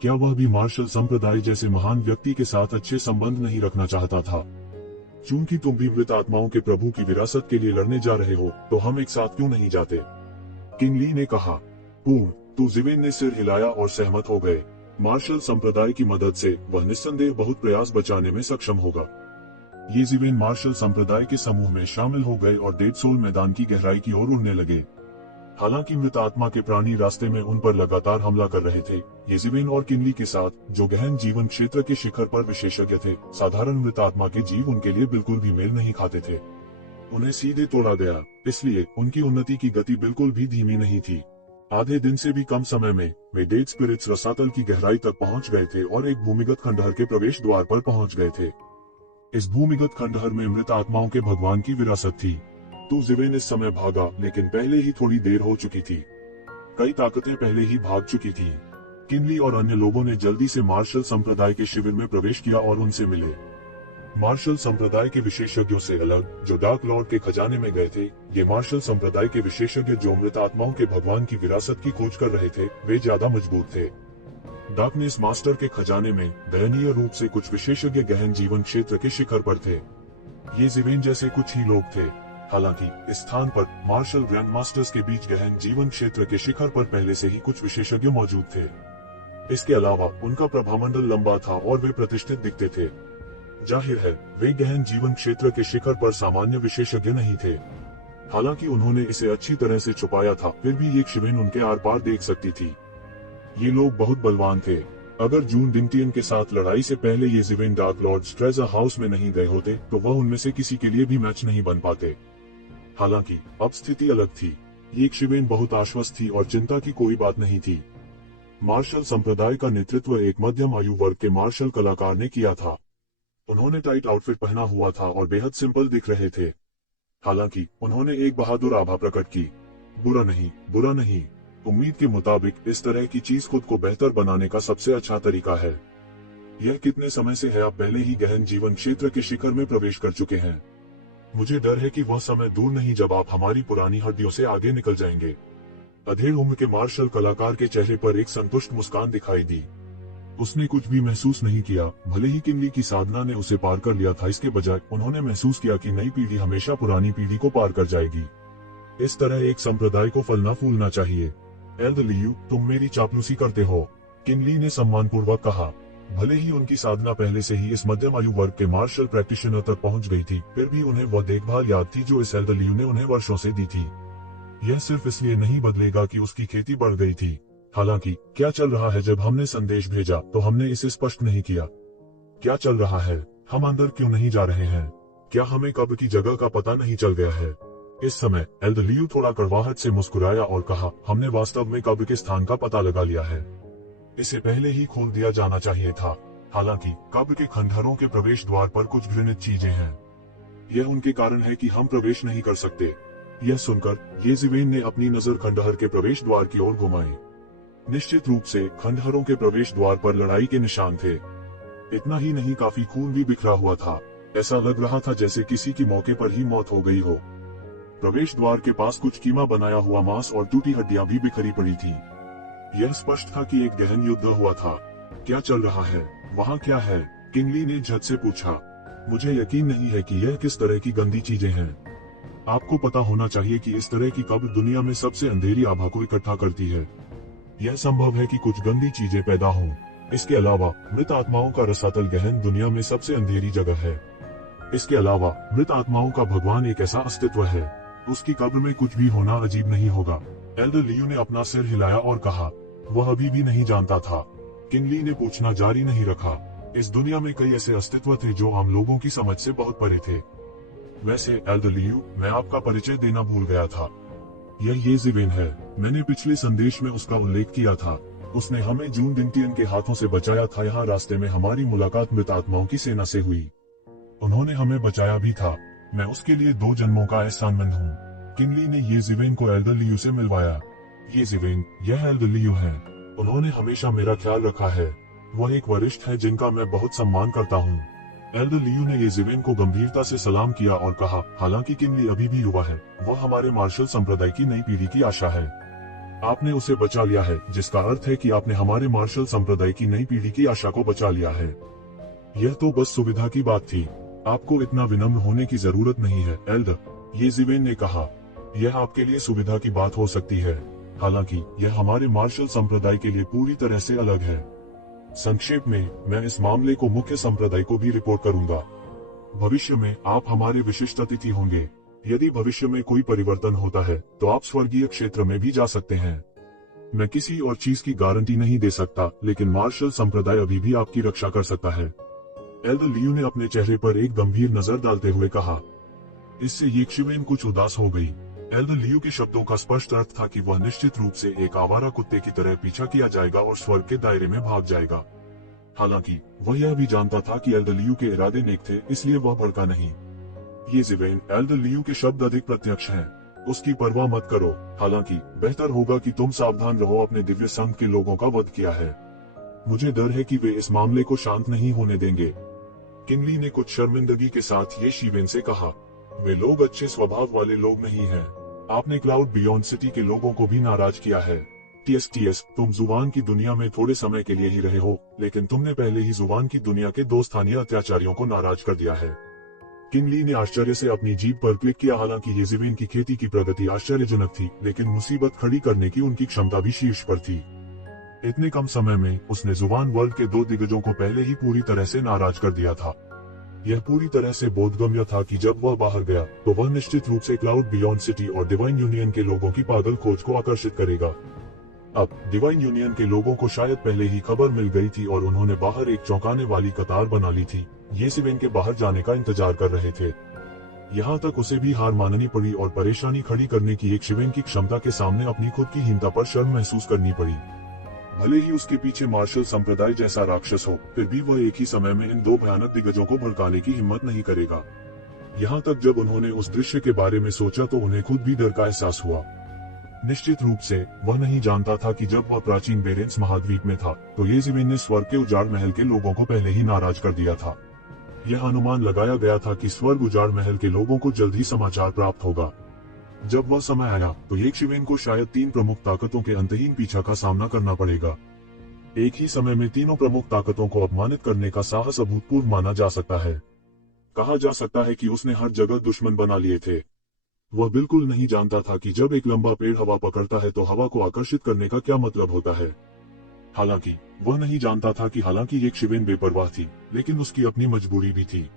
क्या वह भी मार्शल संप्रदाय जैसे महान व्यक्ति के साथ अच्छे संबंध नहीं रखना चाहता था। चूंकि तुम भी मृत आत्माओं के प्रभु की विरासत के लिए लड़ने जा रहे हो, तो हम एक साथ क्यों नहीं जाते। किंगली ने कहा। पूर्ण, तू जिवेन ने सिर हिलाया और सहमत हो गए। मार्शल संप्रदाय की मदद से वह निस्संदेह बहुत प्रयास बचाने में सक्षम होगा। ये जिवेन मार्शल संप्रदाय के समूह में शामिल हो गए और डेड सोल मैदान की गहराई की ओर उड़ने लगे। हालांकि मृत आत्मा के प्राणी रास्ते में उन पर लगातार हमला कर रहे थे, ये जिवेन और किंगली के साथ, जो गहन जीवन क्षेत्र के शिखर पर विशेषज्ञ थे, साधारण मृत आत्मा के जीव उनके लिए बिल्कुल भी मेल नहीं खाते थे। उन्हें सीधे तोड़ा गया, इसलिए उनकी उन्नति की गति बिल्कुल भी धीमी नहीं थी। आधे दिन से भी कम समय में वे डेड स्पिरिट्स रसातल की गहराई तक पहुंच गए थे और एक भूमिगत खंडहर के प्रवेश द्वार पर पहुंच गए थे। इस भूमिगत खंडहर में मृत आत्माओं के भगवान की विरासत थी। तो जिवेन इस समय भागा, लेकिन पहले ही थोड़ी देर हो चुकी थी। कई ताकतें पहले ही भाग चुकी थी। किंगली और अन्य लोगों ने जल्दी से मार्शल संप्रदाय के शिविर में प्रवेश किया और उनसे मिले। मार्शल संप्रदाय के विशेषज्ञों से अलग, जो डार्क लॉर्ड के खजाने में गए थे, ये मार्शल संप्रदाय के विशेषज्ञ जो मृत आत्माओं के भगवान की विरासत की खोज कर रहे थे, वे ज्यादा मजबूत थे। डार्कनेस मास्टर के खजाने में दयनीय रूप से कुछ विशेषज्ञ गहन जीवन क्षेत्र के शिखर पर थे। ये जिवेन जैसे कुछ ही लोग थे। हालांकि इस स्थान पर मार्शल ग्रैंड मास्टर्स के बीच गहन जीवन क्षेत्र के शिखर पर पहले से ही कुछ विशेषज्ञ मौजूद थे। इसके अलावा उनका प्रभामंडल लंबा था और वे प्रतिष्ठित दिखते थे। जाहिर है, वे गहन जीवन क्षेत्र के शिखर पर सामान्य विशेषज्ञ नहीं थे। हालांकि उन्होंने इसे अच्छी तरह से छुपाया था, फिर भी एक शिवेन उनके आर पार देख सकती थी। ये लोग बहुत बलवान थे। अगर जून डिंगटियन के साथ लड़ाई से पहले ये जिवेन डार्क लॉर्ड्स ट्रेजर हाउस में नहीं गए होते, तो वह उनमें से किसी के लिए भी मैच नहीं बन पाते। हालांकि अब स्थिति अलग थी। ये शिवेन बहुत आश्वस्त थी और चिंता की कोई बात नहीं थी। मार्शल संप्रदाय का नेतृत्व एक मध्यम आयु वर्ग के मार्शल कलाकार ने किया था। उन्होंने टाइट आउटफिट पहना हुआ था और बेहद सिंपल दिख रहे थे। हालांकि उन्होंने एक बहादुर आभा प्रकट की। बुरा नहीं। उम्मीद के मुताबिक इस तरह की चीज खुद को बेहतर बनाने का सबसे अच्छा तरीका है। यह कितने समय से है, आप पहले ही गहन जीवन क्षेत्र के शिखर में प्रवेश कर चुके हैं। मुझे डर है कि वह समय दूर नहीं जब आप हमारी पुरानी हड्डियों से आगे निकल जाएंगे। अधेड़ उम्र के मार्शल कलाकार के चेहरे पर एक संतुष्ट मुस्कान दिखाई दी। उसने कुछ भी महसूस नहीं किया। भले ही किंगली की साधना ने उसे पार कर लिया था, इसके बजाय उन्होंने महसूस किया कि नई पीढ़ी हमेशा पुरानी पीढ़ी को पार कर जाएगी। इस तरह एक संप्रदाय को फलना फूलना चाहिए। एल्दरलियू, तुम मेरी चापलूसी करते हो, किंगली ने सम्मानपूर्वक कहा। भले ही उनकी साधना पहले से ही इस मध्यम आयु वर्ग के मार्शल प्रैक्टिशनर तक पहुंच गई थी, फिर भी उन्हें वह देखभाल याद थी जो इस एल्दरलियू ने उन्हें वर्षों से दी थी। यह सिर्फ इसलिए नहीं बदलेगा कि उसकी खेती बढ़ गई थी। हालांकि क्या चल रहा है, जब हमने संदेश भेजा तो हमने इसे स्पष्ट नहीं किया। क्या चल रहा है, हम अंदर क्यों नहीं जा रहे हैं, क्या हमें कब की जगह का पता नहीं चल गया है। इस समय एल्दरलियू थोड़ा कड़वाहट से मुस्कुराया और कहा, हमने वास्तव में कब के स्थान का पता लगा लिया है। इसे पहले ही खोल दिया जाना चाहिए था। हालांकि कब के खंडहरों के प्रवेश द्वार पर कुछ घृणित चीजें हैं। यह उनके कारण है कि हम प्रवेश नहीं कर सकते। यह सुनकर ये जिवेन ने अपनी नजर खंडहर के प्रवेश द्वार की ओर घुमाई। निश्चित रूप से खंडहरों के प्रवेश द्वार पर लड़ाई के निशान थे। इतना ही नहीं, काफी खून भी बिखरा हुआ था। ऐसा लग रहा था जैसे किसी की मौके पर ही मौत हो गई हो। प्रवेश द्वार के पास कुछ कीमा बनाया हुआ मांस और टूटी हड्डियां भी बिखरी पड़ी थी। यह स्पष्ट था कि एक गहन युद्ध हुआ था। क्या चल रहा है, वहाँ क्या है, किंगली ने झट से पूछा। मुझे यकीन नहीं है कि यह किस तरह की गंदी चीजें हैं। आपको पता होना चाहिए कि इस तरह की कब्र दुनिया में सबसे अंधेरी आभा को इकट्ठा करती है। यह संभव है कि कुछ गंदी चीजें पैदा हों। इसके अलावा मृत आत्माओं का रसातल गहन दुनिया में सबसे अंधेरी जगह है। इसके अलावा मृत आत्माओं का भगवान एक ऐसा अस्तित्व है, उसकी कब्र में कुछ भी होना अजीब नहीं होगा। एल्डर लियू ने अपना सिर हिलाया और कहा, वह अभी भी नहीं जानता था। किंगली ने पूछना जारी नहीं रखा। इस दुनिया में कई ऐसे अस्तित्व थे जो आम लोगों की समझ से बहुत परे थे। वैसे एल्डर लियू, मैं आपका परिचय देना भूल गया था। यह येज़ेवेन है। मैंने पिछले संदेश में उसका उल्लेख किया था। उसने हमें जून डिंगटियन के हाथों से बचाया था। यहाँ रास्ते में हमारी मुलाकात मृत आत्माओं की सेना से हुई। उन्होंने हमें बचाया भी था। मैं उसके लिए 2 जन्मों का एहसानमंद हूँ। किंगली ने येज़ेवेन को एल्डर लियू से मिलवाया। येज़ेवेन, यह एल्डर लियू है। उन्होंने हमेशा मेरा ख्याल रखा है। वह एक वरिष्ठ है जिनका मैं बहुत सम्मान करता हूँ। एल्डर लियू ने येज़ेवेन को गंभीरता से सलाम किया और कहा, हालांकि किंगली अभी भी युवा है, वह हमारे मार्शल संप्रदाय की नई पीढ़ी की आशा है। आपने उसे बचा लिया है, जिसका अर्थ है कि आपने हमारे मार्शल संप्रदाय की नई पीढ़ी की आशा को बचा लिया है। यह तो बस सुविधा की बात थी। आपको इतना विनम्र होने की जरूरत नहीं है एल्डर, येज़ेवेन ने कहा। यह आपके लिए सुविधा की बात हो सकती है, हालांकि यह हमारे मार्शल संप्रदाय के लिए पूरी तरह से अलग है। संक्षेप में, मैं इस मामले को मुख्य संप्रदाय को भी रिपोर्ट करूंगा। भविष्य में आप हमारे विशिष्ट अतिथि होंगे। यदि भविष्य में कोई परिवर्तन होता है तो आप स्वर्गीय क्षेत्र में भी जा सकते हैं। मैं किसी और चीज की गारंटी नहीं दे सकता, लेकिन मार्शल संप्रदाय अभी भी आपकी रक्षा कर सकता है। एल्डर लियू ने अपने चेहरे पर एक गंभीर नजर डालते हुए कहा। इससे येज़ेवेन कुछ उदास हो गई। एल्डर लियू के शब्दों का स्पष्ट अर्थ था कि वह निश्चित रूप से एक आवारा कुत्ते की तरह पीछा किया जाएगा और स्वर्ग के दायरे में भाग जाएगा। हालांकि वह यह भी जानता था कि एल्डर लियू के इरादे नेक थे, इसलिए वह भड़का नहीं। येज़ेवेन, एल्डर लियू के शब्द अधिक प्रत्यक्ष हैं। उसकी परवाह मत करो, हालांकि बेहतर होगा कि तुम सावधान रहो। अपने दिव्य संघ के लोगों का वध किया है। मुझे डर है कि वे इस मामले को शांत नहीं होने देंगे। किंगली ने कुछ शर्मिंदगी के साथ येज़ेवेन से कहा, वे लोग अच्छे स्वभाव वाले लोग नहीं हैं। आपने क्लाउड बियॉन्ड सिटी के लोगों को भी नाराज किया है। टीएस, तुम जुबान की दुनिया में थोड़े समय के लिए ही रहे हो, लेकिन तुमने पहले ही जुबान की दुनिया के 2 स्थानीय अत्याचारियों को नाराज कर दिया है। किंगली ने आश्चर्य से अपनी जीभ पर क्लिक किया। हालांकि येज़ेवेन की खेती की प्रगति आश्चर्यजनक थी, लेकिन मुसीबत खड़ी करने की उनकी क्षमता भी शीर्ष पर थी। इतने कम समय में उसने जुबान वर्ल्ड के 2 दिग्गजों को पहले ही पूरी तरह से नाराज कर दिया था। यह पूरी तरह से बोधगम्य था कि जब वह बाहर गया तो वह निश्चित रूप से क्लाउड बियॉन्ड सिटी और डिवाइन यूनियन के लोगों की पागल खोज को आकर्षित करेगा। अब डिवाइन यूनियन के लोगों को शायद पहले ही खबर मिल गई थी और उन्होंने बाहर एक चौंकाने वाली कतार बना ली थी। येज़ेवेन के बाहर जाने का इंतजार कर रहे थे। यहाँ तक उसे भी हार माननी पड़ी और परेशानी खड़ी करने की येज़ेवेन की क्षमता के सामने अपनी खुद की हीनता पर शर्म महसूस करनी पड़ी। भले ही उसके पीछे मार्शल संप्रदाय जैसा राक्षस हो, फिर भी वह एक ही समय में इन 2 भयानक दिग्गजों को भड़काने की हिम्मत नहीं करेगा। यहाँ तक जब उन्होंने उस दृश्य के बारे में सोचा तो उन्हें खुद भी डर का एहसास हुआ। निश्चित रूप से वह नहीं जानता था कि जब वह प्राचीन बेरेंस महाद्वीप में था तो येज़ेवेन ने स्वर्ग के उजाड़ महल के लोगों को पहले ही नाराज कर दिया था। यह अनुमान लगाया गया था कि स्वर्ग उजाड़ महल के लोगों को जल्द ही समाचार प्राप्त होगा। जब वह समय आया तो येज़ेवेन को शायद 3 प्रमुख ताकतों के अंतहीन पीछा का सामना करना पड़ेगा। एक ही समय में तीनों प्रमुख ताकतों को अपमानित करने का साहस अभूतपूर्व माना जा सकता है। कहा जा सकता है कि उसने हर जगह दुश्मन बना लिए थे। वह बिल्कुल नहीं जानता था कि जब एक लंबा पेड़ हवा पकड़ता है तो हवा को आकर्षित करने का क्या मतलब होता है। हालांकि वह नहीं जानता था कि हालांकि येज़ेवेन बेपरवाह थी, लेकिन उसकी अपनी मजबूरी भी थी।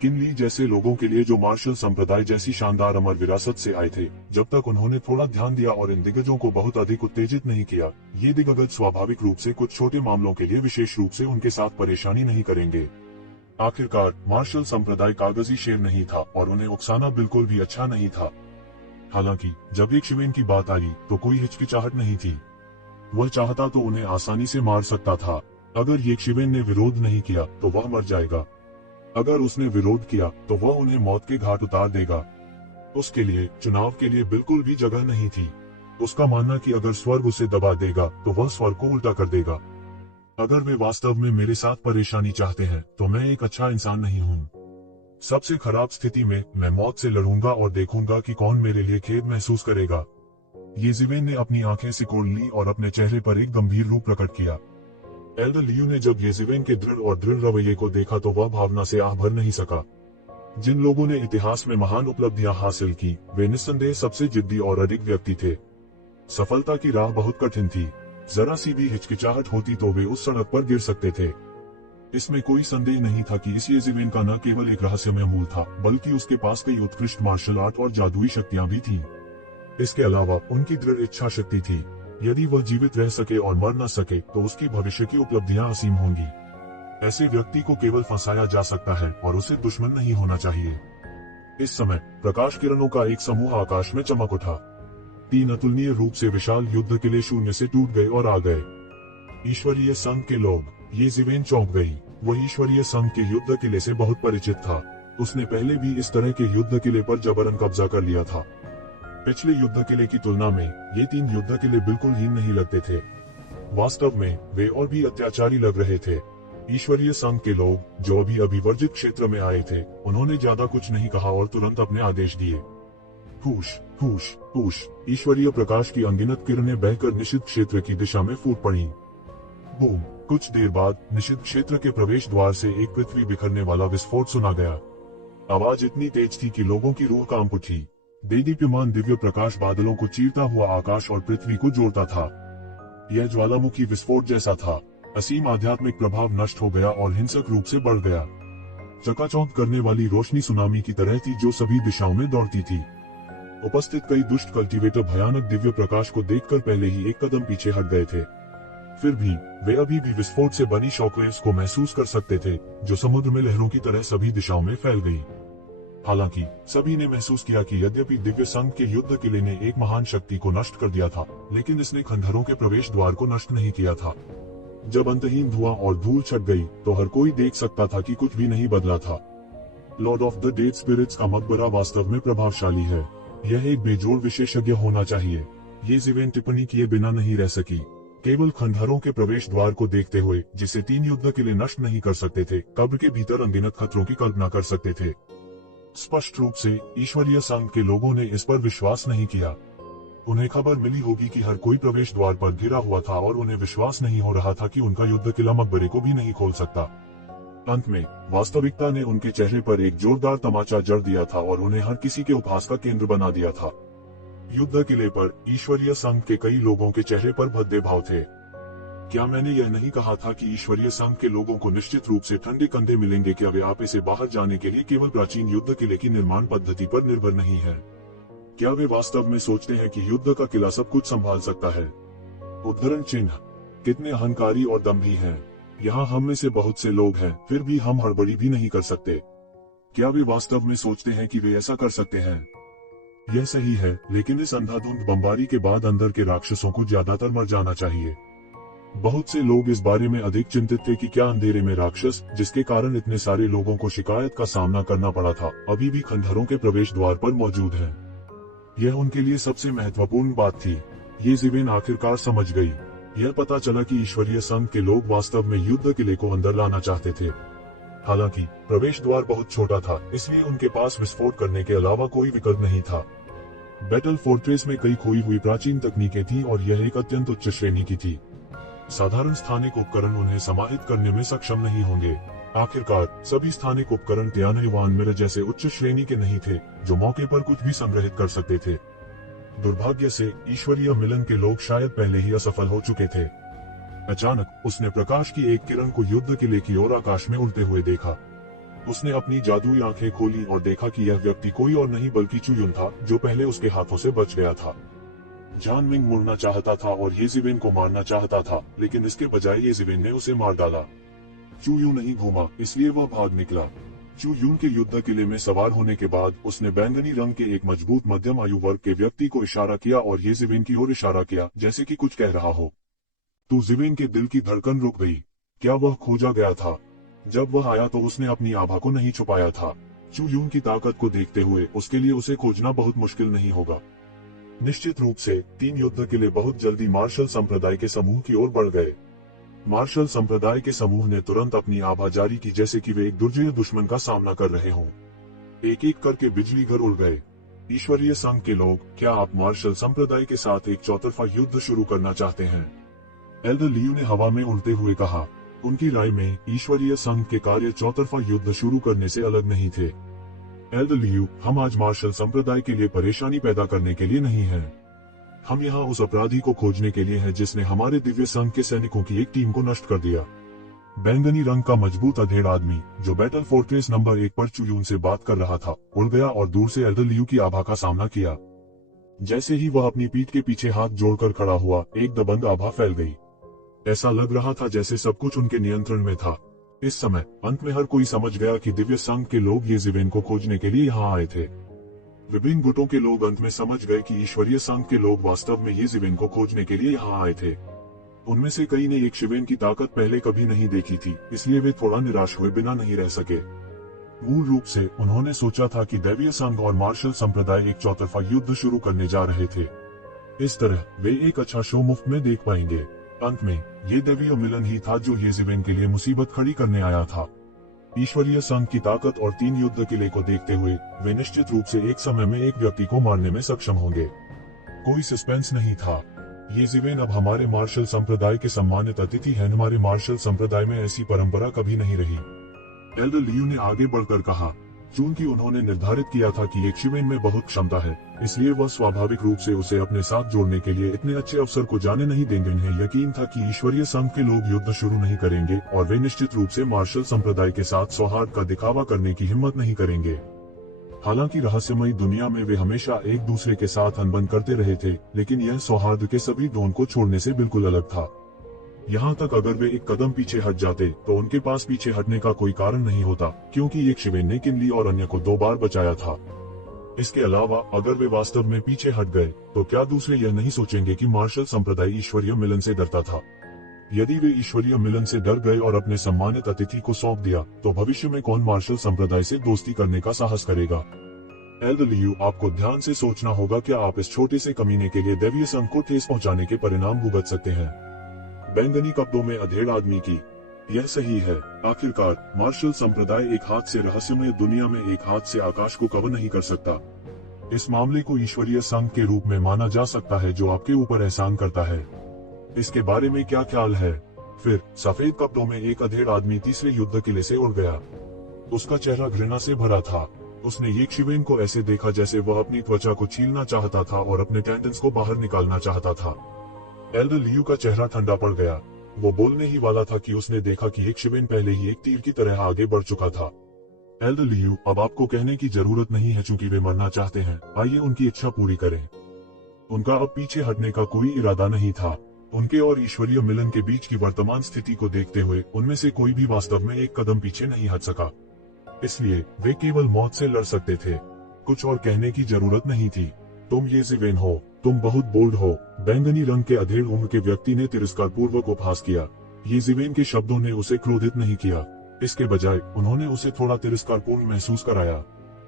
किंगली जैसे लोगों के लिए जो मार्शल संप्रदाय जैसी शानदार अमर विरासत से आए थे, जब तक उन्होंने थोड़ा ध्यान दिया और इन दिग्गजों को बहुत अधिक उत्तेजित नहीं किया, ये दिग्गज स्वाभाविक रूप से कुछ छोटे मामलों के लिए विशेष रूप से उनके साथ परेशानी नहीं करेंगे। आखिरकार मार्शल संप्रदाय कागजी शेर नहीं था और उन्हें उकसाना बिल्कुल भी अच्छा नहीं था। हालांकि जब येज़ेवेन की बात आई तो कोई हिचकिचाहट नहीं थी। वह चाहता तो उन्हें आसानी से मार सकता था। अगर येज़ेवेन ने विरोध नहीं किया तो वह मर जाएगा। अगर उसने विरोध किया तो वह उन्हें मौत के घाट उतार देगा। उसके लिए चुनाव के लिए बिल्कुल भी जगह नहीं थी। उसका मानना कि अगर स्वर्ग उसे दबा देगा तो वह स्वर्ग को उल्टा कर देगा। अगर वे वास्तव में मेरे साथ परेशानी चाहते हैं तो मैं एक अच्छा इंसान नहीं हूँ। सबसे खराब स्थिति में मैं मौत से लड़ूंगा और देखूंगा कि कौन मेरे लिए खेद महसूस करेगा। येज़ेवेन ने अपनी आंखें सिकोड़ ली और अपने चेहरे पर एक गंभीर रूप प्रकट किया। एल्डर लियू ने जब येज़ेवेन के दृढ़ रवैये को देखा तो वह भावना से आह भर नहीं सका। जिन लोगों ने इतिहास में महान उपलब्धियां हासिल की, वे निस्संदेह सबसे जिद्दी और अडिग व्यक्ति थे। सफलता की राह बहुत कठिन थी। जरा सी भी हिचकिचाहट होती तो वे उस सड़क पर गिर सकते थे। इसमें कोई संदेह नहीं था कि इस येज़ेबेल का न केवल एक रहस्यमय मूल था, बल्कि उसके पास कई उत्कृष्ट मार्शल आर्ट और जादुई शक्तियां भी थीं। इसके अलावा उनकी दृढ़ इच्छा शक्ति थी। यदि वह जीवित रह सके और मर न सके तो उसकी भविष्य की उपलब्धियां असीम होंगी। ऐसे व्यक्ति को केवल फंसाया जा सकता है और उसे दुश्मन नहीं होना चाहिए। इस समय प्रकाश किरणों का एक समूह आकाश में चमक उठा। 3 अतुलनीय रूप से विशाल युद्ध किले शून्य से टूट गए और आ गए। ईश्वरीय संघ के लोग, येज़ेबेल चौंक गई। वह ईश्वरीय संघ के युद्ध किले से बहुत परिचित था। उसने पहले भी इस तरह के युद्ध किले पर जबरन कब्जा कर लिया था। पिछले युद्ध किले की तुलना में ये 3 युद्ध किले बिल्कुल हीन नहीं लगते थे। वास्तव में वे और भी अत्याचारी लग रहे थे। ईश्वरीय संघ के लोग जो अभी वर्जित क्षेत्र में आए थे, उन्होंने ज्यादा कुछ नहीं कहा और तुरंत अपने आदेश दिए। हुश हुश हुश। ईश्वरीय प्रकाश की अनगिनत किरणें बहकर निषिद्ध क्षेत्र की दिशा में फूट पड़ी। बूम। कुछ देर बाद निषिद्ध क्षेत्र के प्रवेश द्वार से एक पृथ्वी बिखरने वाला विस्फोट सुना गया। आवाज इतनी तेज थी कि लोगों की रूह कांप उठी। देदीप्यमान दिव्य प्रकाश बादलों को चीरता हुआ आकाश और पृथ्वी को जोड़ता था। यह ज्वालामुखी विस्फोट जैसा था। असीम आध्यात्मिक प्रभाव नष्ट हो गया और हिंसक रूप से बढ़ गया। चकाचौंध करने वाली रोशनी सुनामी की तरह थी जो सभी दिशाओं में दौड़ती थी। उपस्थित कई दुष्ट कल्टीवेटर भयानक दिव्य प्रकाश को देखकर पहले ही एक कदम पीछे हट गए थे। फिर भी वे अभी भी विस्फोट से बनी शॉकवेव्स को महसूस कर सकते थे, जो समुद्र में लहरों की तरह सभी दिशाओं में फैल गई। हालांकि सभी ने महसूस किया कि यद्यपि दिव्य संघ के युद्ध किले ने एक महान शक्ति को नष्ट कर दिया था, लेकिन इसने खंडहरों के प्रवेश द्वार को नष्ट नहीं किया था। जब अंतहीन धुआं और धूल छट गई, तो हर कोई देख सकता था कि कुछ भी नहीं बदला था। Lord of the dead spirits का मकबरा वास्तव में प्रभावशाली है। यह एक बेजोड़ विशेषज्ञ होना चाहिए। येज़ेबेल टिप्पणी किए बिना नहीं रह सकी। केवल खंडहरों के प्रवेश द्वार को देखते हुए, जिसे 3 युद्ध किले नष्ट नहीं कर सकते थे, कब्र के भीतर अनगिनत खतरों की कल्पना कर सकते थे। स्पष्ट रूप से ईश्वरीय संघ के लोगों ने इस पर विश्वास नहीं किया। उन्हें खबर मिली होगी कि हर कोई प्रवेश द्वार पर घिरा हुआ था और उन्हें विश्वास नहीं हो रहा था कि उनका युद्ध किला मकबरे को भी नहीं खोल सकता। अंत में वास्तविकता ने उनके चेहरे पर एक जोरदार तमाचा जड़ दिया था और उन्हें हर किसी के उपहास का केंद्र बना दिया था। युद्ध किले पर ईश्वरीय संघ के कई लोगों के चेहरे पर भद्दे भाव थे। क्या मैंने यह नहीं कहा था कि ईश्वरीय संघ के लोगों को निश्चित रूप से ठंडे कंधे मिलेंगे? क्या वे आपे से बाहर जाने के लिए केवल प्राचीन युद्ध किले की निर्माण पद्धति पर निर्भर नहीं है? क्या वे वास्तव में सोचते हैं कि युद्ध का किला सब कुछ संभाल सकता है? उद्धरण चिन्ह। कितने अहंकारी और दम्भी हैं। यहाँ हम में से बहुत से लोग हैं, फिर भी हम हड़बड़ी भी नहीं कर सकते। क्या वे वास्तव में सोचते हैं कि वे ऐसा कर सकते हैं? यह सही है, लेकिन इस अंधाधुंध बमबारी के बाद अंदर के राक्षसों को ज्यादातर मर जाना चाहिए। बहुत से लोग इस बारे में अधिक चिंतित थे कि क्या अंधेरे में राक्षस, जिसके कारण इतने सारे लोगों को शिकायत का सामना करना पड़ा था, अभी भी खंडहरों के प्रवेश द्वार पर मौजूद हैं। यह उनके लिए सबसे महत्वपूर्ण बात थी। येज़ेबेल आखिरकार समझ गई। यह पता चला कि ईश्वरीय संघ के लोग वास्तव में युद्ध किले को अंदर लाना चाहते थे। हालांकि प्रवेश द्वार बहुत छोटा था, इसलिए उनके पास विस्फोट करने के अलावा कोई विकल्प नहीं था। बैटल फोर्ट्रेस में कई खोई हुई प्राचीन तकनीकें थीं और यह एक अत्यंत उच्च श्रेणी की थी। साधारण स्थानिक उपकरण उन्हें समाहित करने में सक्षम नहीं होंगे। आखिरकार सभी स्थानिक उपकरण त्यानवान मिरर जैसे उच्च श्रेणी के नहीं थे, जो मौके पर कुछ भी संग्रहित कर सकते थे। दुर्भाग्य से ईश्वरीय मिलन के लोग शायद पहले ही असफल हो चुके थे। अचानक उसने प्रकाश की एक किरण को युद्ध किले की ओर आकाश में उड़ते हुए देखा। उसने अपनी जादुई आंखें खोली और देखा कि यह व्यक्ति कोई और नहीं बल्कि चुयुन था, जो पहले उसके हाथों से बच गया था। जान मिंग मुड़ना चाहता था और येज़ेबेल को मारना चाहता था, लेकिन इसके बजाय येज़ेबेल ने उसे मार डाला। चुयू नहीं घूमा, इसलिए वह भाग निकला। चुयून के युद्ध किले में सवार होने के बाद उसने बैंगनी रंग के एक मजबूत मध्यम आयु वर्ग के व्यक्ति को इशारा किया और येज़ेबेल की ओर इशारा किया, जैसे कि कुछ कह रहा हो। तो ज़ेबेल के दिल की धड़कन रुक गई। क्या वह खोजा गया था? जब वह आया तो उसने अपनी आभा को नहीं छुपाया था। चुयून की ताकत को देखते हुए उसके लिए उसे खोजना बहुत मुश्किल नहीं होगा। निश्चित रूप से 3 युद्ध किले बहुत जल्दी मार्शल संप्रदाय के समूह की ओर बढ़ गए। मार्शल संप्रदाय के समूह ने तुरंत अपनी आभा जारी की, जैसे कि वे एक दुर्जय दुश्मन का सामना कर रहे हों। एक एक करके बिजली घर उड़ गए। ईश्वरीय संघ के लोग, क्या आप मार्शल संप्रदाय के साथ एक चौतरफा युद्ध शुरू करना चाहते हैं? एल्डर लियू ने हवा में उड़ते हुए कहा। उनकी राय में ईश्वरीय संघ के कार्य चौतरफा युद्ध शुरू करने से अलग नहीं थे। एल्डर लियू, हम आज मार्शल संप्रदाय के लिए परेशानी पैदा करने के लिए नहीं हैं। हम यहाँ उस अपराधी को खोजने के लिए हैं जिसने हमारे दिव्य संघ के सैनिकों की एक टीम को नष्ट कर दिया। बैंगनी रंग का मजबूत अधेड़ आदमी जो बैटल फोर्ट्रेस नंबर 1 पर चुयून से बात कर रहा था उड़ गया और दूर से एल्डर लियू की आभा का सामना किया। जैसे ही वह अपनी पीठ के पीछे हाथ जोड़कर खड़ा हुआ, एक दबंग आभा फैल गई। ऐसा लग रहा था जैसे सब कुछ उनके नियंत्रण में था। इस समय अंत में हर कोई समझ गया कि दिव्य संघ के लोग येज़ेवेन को खोजने के लिए यहाँ आए थे। विभिन्न गुटों के लोग अंत में समझ गए कि ईश्वरीय संघ के लोग वास्तव में येज़ेवेन को खोजने के लिए यहाँ आए थे। उनमें से कई ने येशिवेन की ताकत पहले कभी नहीं देखी थी, इसलिए वे थोड़ा निराश हुए बिना नहीं रह सके। मूल रूप से उन्होंने सोचा था कि दैवीय संघ और मार्शल संप्रदाय एक चौतरफा युद्ध शुरू करने जा रहे थे। इस तरह वे एक अच्छा शो मुफ्त में देख पाएंगे। अंत में ये दैवीय मिलन ही था जो येज़ेवेन के लिए मुसीबत खड़ी करने आया था। ईश्वरीय संघ की ताकत और 3 युद्ध किले को देखते हुए वे निश्चित रूप से एक समय में एक व्यक्ति को मारने में सक्षम होंगे। कोई सस्पेंस नहीं था। येज़ेवेन अब हमारे मार्शल संप्रदाय के सम्मानित अतिथि हैं। हमारे मार्शल संप्रदाय में ऐसी परंपरा कभी नहीं रही। एल्डर लियू ने आगे बढ़कर कहा, चूंकि उन्होंने निर्धारित किया था कि येशिवेन में बहुत क्षमता है, इसलिए वह स्वाभाविक रूप से उसे अपने साथ जोड़ने के लिए इतने अच्छे अवसर को जाने नहीं देंगे। उन्हें यकीन था कि ईश्वरीय संघ के लोग युद्ध शुरू नहीं करेंगे और वे निश्चित रूप से मार्शल संप्रदाय के साथ सौहार्द का दिखावा करने की हिम्मत नहीं करेंगे। हालांकि रहस्यमयी दुनिया में वे हमेशा एक दूसरे के साथ अनबन करते रहे थे, लेकिन यह सौहार्द के सभी ड्रोन को छोड़ने से बिल्कुल अलग था। यहाँ तक अगर वे एक कदम पीछे हट जाते तो उनके पास पीछे हटने का कोई कारण नहीं होता, क्योंकि येशिवेन ने किनली और अन्य को 2 बार बचाया था। इसके अलावा अगर वे वास्तव में पीछे हट गए तो क्या दूसरे यह नहीं सोचेंगे कि मार्शल संप्रदाय ईश्वरीय मिलन से डरता था? यदि वे ईश्वरीय मिलन से डर गए और अपने सम्मानित अतिथि को सौंप दिया तो भविष्य में कौन मार्शल संप्रदाय से दोस्ती करने का साहस करेगा? एल्डर लियू, आपको ध्यान से सोचना होगा। क्या आप इस छोटे से कमीने के लिए दैवीय संघ को ठेस पहुंचाने के परिणाम भुगत सकते हैं? बैंगनी कपड़ों में अधेड़ आदमी की, यह सही है। आखिरकार मार्शल संप्रदाय एक हाथ से रहस्यमय दुनिया में एक हाथ से आकाश को कवर नहीं कर सकता। इस मामले को ईश्वरीय संघ के रूप में माना जा सकता है जो आपके ऊपर एहसान करता है। इसके बारे में क्या ख्याल है? फिर सफेद कपड़ों में एक अधेड़ आदमी तीसरे युद्ध किले से उड़ गया। उसका चेहरा घृणा से भरा था। उसने येशिवेन को ऐसे देखा जैसे वह अपनी त्वचा को छीलना चाहता था और अपने टेंडन्स को बाहर निकालना चाहता था। एल्डर लियू का चेहरा ठंडा पड़ गया। वो बोलने ही वाला था कि उसने देखा कि येशिवेन पहले ही एक तीर की तरह आगे बढ़ चुका था। एल्डर लियू, अब आपको कहने की जरूरत नहीं है, चूंकि वे मरना चाहते हैं। आइए उनकी इच्छा पूरी करें। उनका अब पीछे हटने का कोई इरादा नहीं था। उनके और ईश्वरीय मिलन के बीच की वर्तमान स्थिति को देखते हुए उनमें से कोई भी वास्तव में एक कदम पीछे नहीं हट सका। इसलिए वे केवल मौत से लड़ सकते थे। कुछ और कहने की जरूरत नहीं थी। तुम येज़ेवेन हो, तुम बहुत बोल्ड हो। बैंगनी रंग के अधेड़ उम्र के व्यक्ति ने तिरस्कार पूर्वक उपहास किया। येज़ेवेन के शब्दों ने उसे क्रोधित नहीं किया। इसके बजाय उन्होंने उसे थोड़ा तिरस्कारपूर्ण महसूस कराया।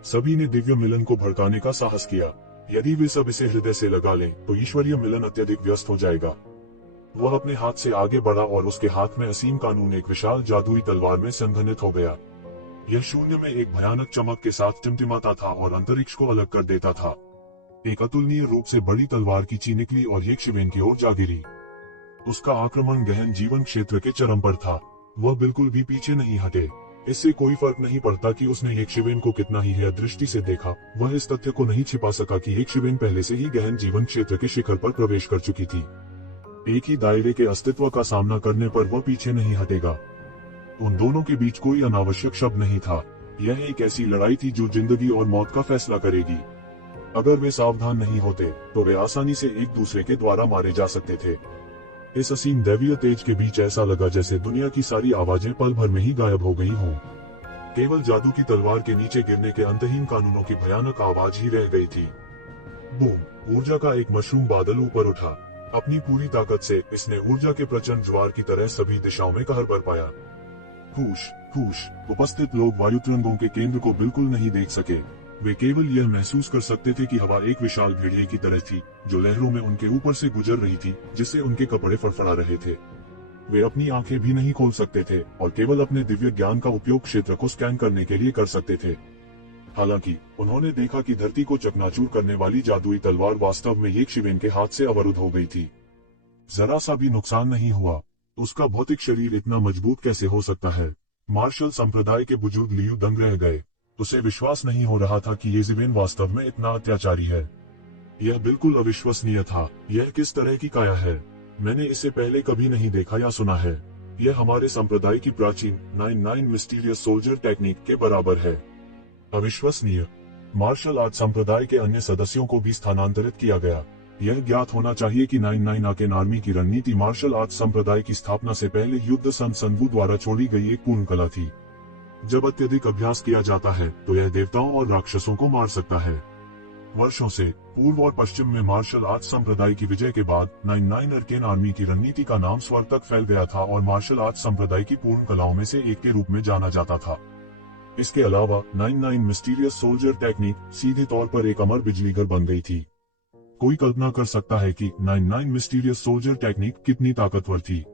सभी ने दिव्य मिलन को भड़काने का साहस किया। यदि वे सब इसे हृदय से लगा लें तो ईश्वरीय मिलन अत्यधिक व्यस्त हो जाएगा। वह अपने हाथ से आगे बढ़ा और उसके हाथ में असीम कानून एक विशाल जादुई तलवार में संघनित हो गया। यह शून्य में एक भयानक चमक के साथ टिमटिमाता था और अंतरिक्ष को अलग कर देता था। एक अतुलनीय रूप से बड़ी तलवार की ची निकली और येशिवेन की ओर जा गिरी। उसका आक्रमण गहन जीवन क्षेत्र के चरम पर था। वह बिल्कुल भी पीछे नहीं हटे। इससे कोई फर्क नहीं पड़ता कि उसने येशिवेन को कितना ही है दृष्टि से देखा। वह इस तथ्य को नहीं छिपा सका कि येशिवेन पहले से ही गहन जीवन क्षेत्र के शिखर पर प्रवेश कर चुकी थी। एक ही दायरे के अस्तित्व का सामना करने पर वह पीछे नहीं हटेगा। उन दोनों के बीच कोई अनावश्यक शब्द नहीं था। यह एक ऐसी लड़ाई थी जो जिंदगी और मौत का फैसला करेगी। अगर वे सावधान नहीं होते तो वे आसानी से एक दूसरे के द्वारा मारे जा सकते थे। इस असीम दैवीय तेज के बीच ऐसा लगा जैसे दुनिया की सारी आवाजें पल भर में ही गायब हो गई हों। केवल जादू की तलवार के नीचे गिरने के अंतहीन कानूनों की भयानक आवाज ही रह गई थी। बूम! ऊर्जा का एक मशरूम बादल ऊपर उठा। अपनी पूरी ताकत से इसने ऊर्जा के प्रचंड ज्वार की तरह सभी दिशाओं में कहर बरपाया। खूश खूश! उपस्थित लोग वायुतरंगों के केंद्र को बिल्कुल नहीं देख सके। वे केवल यह महसूस कर सकते थे कि हवा एक विशाल भेड़िए की तरह थी जो लहरों में उनके ऊपर से गुजर रही थी, जिससे उनके कपड़े फड़फड़ा रहे थे। वे अपनी आंखें भी नहीं खोल सकते थे और केवल अपने दिव्य ज्ञान का उपयोग क्षेत्र को स्कैन करने के लिए कर सकते थे। हालांकि उन्होंने देखा कि धरती को चकनाचूर करने वाली जादुई तलवार वास्तव में येशिवेन के हाथ से अवरुद्ध हो गई थी। जरा सा भी नुकसान नहीं हुआ। उसका भौतिक शरीर इतना मजबूत कैसे हो सकता है? मार्शल संप्रदाय के बुजुर्ग लियू दंग रह गए। उसे विश्वास नहीं हो रहा था कि येशिवेन वास्तव में इतना अत्याचारी है। यह बिल्कुल अविश्वसनीय था। यह किस तरह की काया है? मैंने इसे पहले कभी नहीं देखा या सुना है। यह हमारे संप्रदाय की प्राचीन 99 मिस्टीरियस सोल्जर टेक्निक के बराबर है। अविश्वसनीय। मार्शल आर्ट संप्रदाय के अन्य सदस्यों को भी स्थानांतरित किया गया। यह ज्ञात होना चाहिए कि 99 आर्केन आर्मी की रणनीति मार्शल आर्ट संप्रदाय की स्थापना से पहले युद्ध संत संवू द्वारा छोड़ी गई एक पूर्ण कला थी। जब अत्यधिक अभ्यास किया जाता है तो यह देवताओं और राक्षसों को मार सकता है। वर्षों से पूर्व और पश्चिम में मार्शल आर्ट संप्रदाय की विजय के बाद 99 आर्केन आर्मी की रणनीति का नाम स्वर्ग तक फैल गया था और मार्शल आर्ट संप्रदाय की पूर्ण कलाओं में से एक के रूप में जाना जाता था। इसके अलावा 99 मिस्टीरियस सोल्जर टेक्निक सीधे तौर पर एक अमर बिजलीघर बन गई थी। कोई कल्पना कर सकता है कि 99 मिस्टीरियस सोल्जर टेक्निक कितनी ताकतवर थी।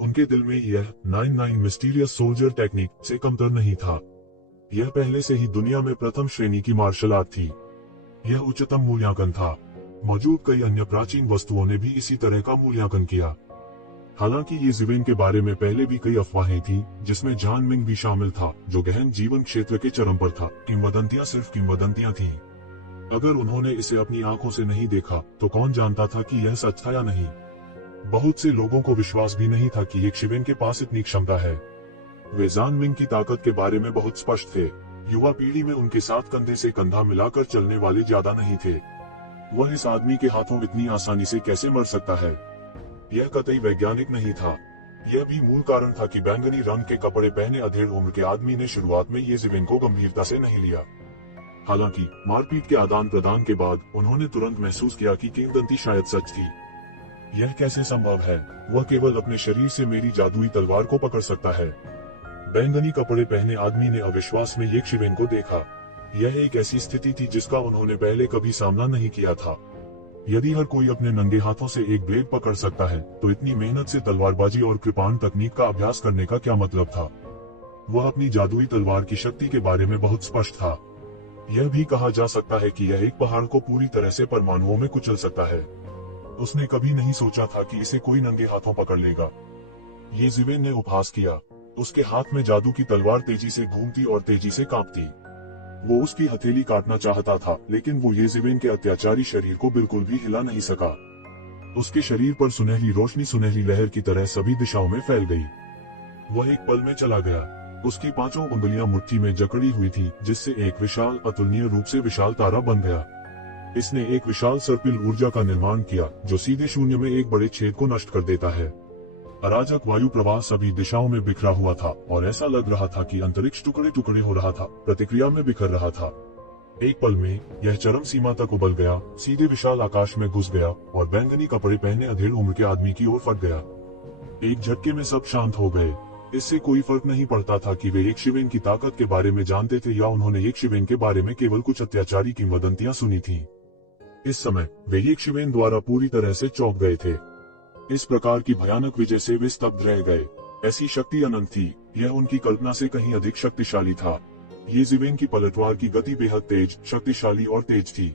उनके दिल में यह 99 मिस्टीरियस सोल्जर टेक्निक से कमतर नहीं था। यह पहले से ही दुनिया में प्रथम श्रेणी की मार्शल आर्ट थी। यह उच्चतम मूल्यांकन था। मौजूद कई अन्य प्राचीन वस्तुओं ने भी इसी तरह का मूल्यांकन किया। हालांकि ये ज़िवेन के बारे में पहले भी कई अफवाहें थीं, जिसमें जान मिंग भी शामिल था, जो गहन जीवन क्षेत्र के चरम पर था। किंवदंतियां सिर्फ किंवदंतियां थीं। अगर उन्होंने इसे अपनी आंखों से नहीं देखा तो कौन जानता था कि यह सच था या नहीं। बहुत से लोगों को विश्वास भी नहीं था कि एक शिवेन के पास इतनी क्षमता है। वे जान मिंग की ताकत के बारे में बहुत स्पष्ट थे। युवा पीढ़ी में उनके साथ कंधे से कंधा मिलाकर चलने वाले ज्यादा नहीं थे। वह इस आदमी के हाथों इतनी आसानी से कैसे मर सकता है? यह कतई वैज्ञानिक नहीं था। यह भी मूल कारण था कि बैंगनी रंग के कपड़े पहने अधेड़ उम्र के आदमी ने शुरुआत में ये ज़िवेन को गंभीरता से नहीं लिया। हालांकि मारपीट के आदान प्रदान के बाद उन्होंने तुरंत महसूस किया कि किंवदंती शायद सच थी। यह कैसे संभव है? वह केवल अपने शरीर से मेरी जादुई तलवार को पकड़ सकता है। बैंगनी कपड़े पहने आदमी ने अविश्वास में ये शिवेन को देखा। यह एक ऐसी स्थिति थी जिसका उन्होंने पहले कभी सामना नहीं किया था। यदि हर कोई अपने नंगे हाथों से एक ब्लेड पकड़ सकता है तो इतनी मेहनत से तलवारबाजी और कृपाण तकनीक का अभ्यास करने का क्या मतलब था? वह अपनी जादुई तलवार की शक्ति के बारे में बहुत स्पष्ट था। यह भी कहा जा सकता है कि यह एक पहाड़ को पूरी तरह से परमाणुओं में कुचल सकता है। उसने कभी नहीं सोचा था कि इसे कोई नंगे हाथों पकड़ लेगा। ये ज़िवेन ने उपहास किया। उसके हाथ में जादू की तलवार तेजी से घूमती और तेजी से कांपती। वो उसकी हथेली काटना चाहता था, लेकिन वो ये ज़िवेन के अत्याचारी शरीर को बिल्कुल भी हिला नहीं सका। उसके शरीर पर सुनहरी रोशनी सुनहरी लहर की तरह सभी दिशाओं में फैल गई। वह एक पल में चला गया। उसकी पांचों उंगलियां मुट्ठी में जकड़ी हुई थी, जिससे एक विशाल अतुलनीय रूप से विशाल तारा बन गया। इसने एक विशाल सर्पिल ऊर्जा का निर्माण किया, जो सीधे शून्य में एक बड़े छेद को नष्ट कर देता है। अराजक वायु प्रवाह सभी दिशाओं में बिखरा हुआ था और ऐसा लग रहा था कि अंतरिक्ष टुकड़े टुकड़े हो रहा था, प्रतिक्रिया में बिखर रहा था। एक पल में यह चरम सीमा तक उबल गया, सीधे विशाल आकाश में घुस गया और बैंगनी कपड़े पहने अधेड़ उम्र के आदमी की ओर फट गया। एक झटके में सब शांत हो गए। इससे कोई फर्क नहीं पड़ता था कि वे एक शिवेन की ताकत के बारे में जानते थे या उन्होंने एक शिवेन के बारे में केवल कुछ अत्याचारी किंवदंतियां सुनी थीं। इस समय वे एक शिवेन द्वारा पूरी तरह से चौंक गए थे। इस प्रकार की भयानक विजय से वे स्तब्ध रह गए। ऐसी शक्ति अनंत थी। यह उनकी कल्पना से कहीं अधिक शक्तिशाली था। ये ज़िवेन की पलटवार की गति बेहद तेज, शक्तिशाली और तेज थी।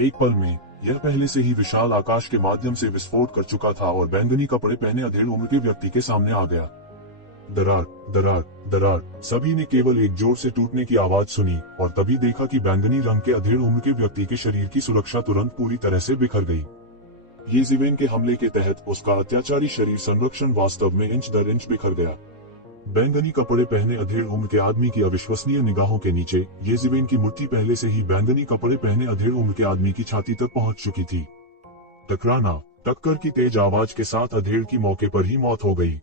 एक पल में यह पहले से ही विशाल आकाश के माध्यम से विस्फोट कर चुका था और बैंगनी कपड़े पहने अधेड़ उम्र के व्यक्ति के सामने आ गया। दरार, दरार, दरार। सभी ने केवल एक जोर से टूटने की आवाज सुनी और तभी देखा कि बैंगनी रंग के अधेड़ उम्र के व्यक्ति के शरीर की सुरक्षा तुरंत पूरी तरह से बिखर गई। ये ज़िवेन के हमले के तहत उसका अत्याचारी शरीर संरक्षण वास्तव में इंच दर इंच बिखर गया। बैंगनी कपड़े पहने अधेड़ उम्र के आदमी की अविश्वसनीय निगाहों के नीचे ये ज़िवेन की मुट्ठी पहले से ही बैंगनी कपड़े पहने अधेड़ उम्र के आदमी की छाती तक पहुंच चुकी थी। टकराना, टक्कर की तेज आवाज के साथ अधेड़ की मौके पर ही मौत हो गई।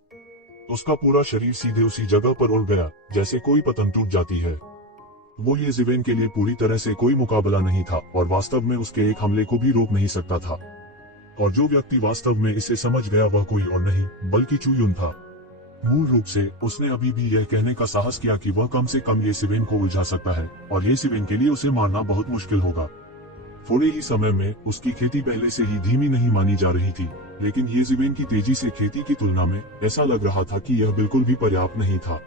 उसका पूरा शरीर सीधे उसी जगह पर उड़ गया जैसे कोई पतंग टूट जाती है। वो ये ज़िवेन के लिए पूरी तरह से कोई मुकाबला नहीं था और वास्तव में उसके एक हमले को भी रोक नहीं सकता था। और जो व्यक्ति वास्तव में इसे समझ गया वह कोई और नहीं बल्कि चू युन था। मूल रूप से उसने अभी भी यह कहने का साहस किया कि वह कम से कम ये ज़िवेन को उलझा सकता है और ये ज़िवेन के लिए उसे मारना बहुत मुश्किल होगा। थोड़े ही समय में उसकी खेती पहले से ही धीमी नहीं मानी जा रही थी, लेकिन ये ज़िवेन की तेजी से खेती की तुलना में ऐसा लग रहा था कि यह बिल्कुल भी पर्याप्त नहीं था।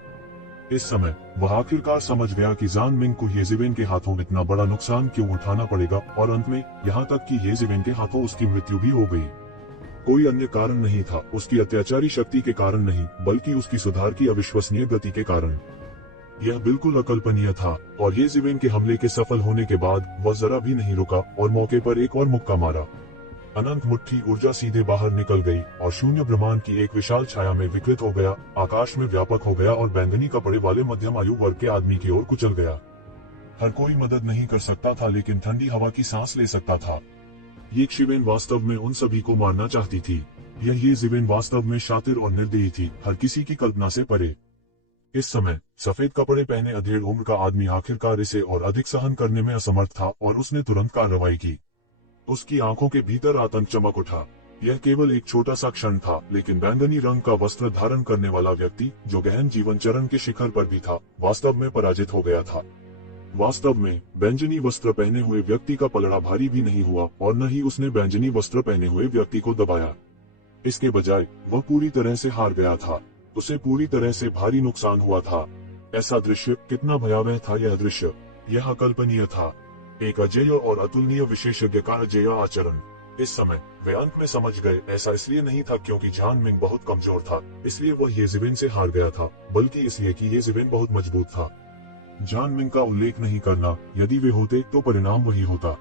इस समय वह आखिरकार समझ गया कि जान मिंग को ये ज़िवेन के हाथों इतना बड़ा नुकसान क्यों उठाना पड़ेगा और अंत में यहाँ तक कि ये ज़िवेन के हाथों उसकी मृत्यु भी हो गई। कोई अन्य कारण नहीं था, उसकी अत्याचारी शक्ति के कारण नहीं बल्कि उसकी सुधार की अविश्वसनीय गति के कारण। यह बिल्कुल अकल्पनीय था और ये ज़िवेन के हमले के सफल होने के बाद वह जरा भी नहीं रुका और मौके पर एक और मुक्का मारा। अनंत मुट्ठी ऊर्जा सीधे बाहर निकल गई और शून्य ब्रह्मांड की एक विशाल छाया में विकृत हो गया, आकाश में व्यापक हो गया और बैंगनी कपड़े वाले मध्यम आयु वर्ग के आदमी की ओर कुचल गया। हर कोई मदद नहीं कर सकता था, लेकिन ठंडी हवा की सांस ले सकता था। ये शिवेन वास्तव में उन सभी को मारना चाहती थी। ये जिवेन वास्तव में शातिर और निर्दयी थी, हर किसी की कल्पना से परे। इस समय सफेद कपड़े पहने अधेड़ उम्र का आदमी आखिरकार इसे और अधिक सहन करने में असमर्थ था और उसने तुरंत कार्रवाई की। उसकी आंखों के भीतर आतंक चमक उठा। यह केवल एक छोटा सा क्षण था, लेकिन बैंगनी रंग का वस्त्र धारण करने वाला व्यक्ति, जो गहन जीवन चरण के शिखर पर भी था, वास्तव में पराजित हो गया था। वास्तव में बैंगनी वस्त्र पहने हुए व्यक्ति का पलड़ा भारी भी नहीं हुआ और न ही उसने बैंगनी वस्त्र पहने हुए व्यक्ति को दबाया। इसके बजाय वह पूरी तरह से हार गया था। उसे पूरी तरह से भारी नुकसान हुआ था। ऐसा दृश्य कितना भयावह था! यह दृश्य, यह अकल्पनीय था। एक अजेय और अतुलनीय विशेषज्ञ का अजेय आचरण। इस समय वे अंत में समझ गए, ऐसा इसलिए नहीं था क्योंकि जान मिंग बहुत कमजोर था, इसलिए वह ये जिवेन से हार गया था, बल्कि इसलिए कि ये जिवेन बहुत मजबूत था। जान मिंग का उल्लेख नहीं करना, यदि वे होते तो परिणाम वही होता।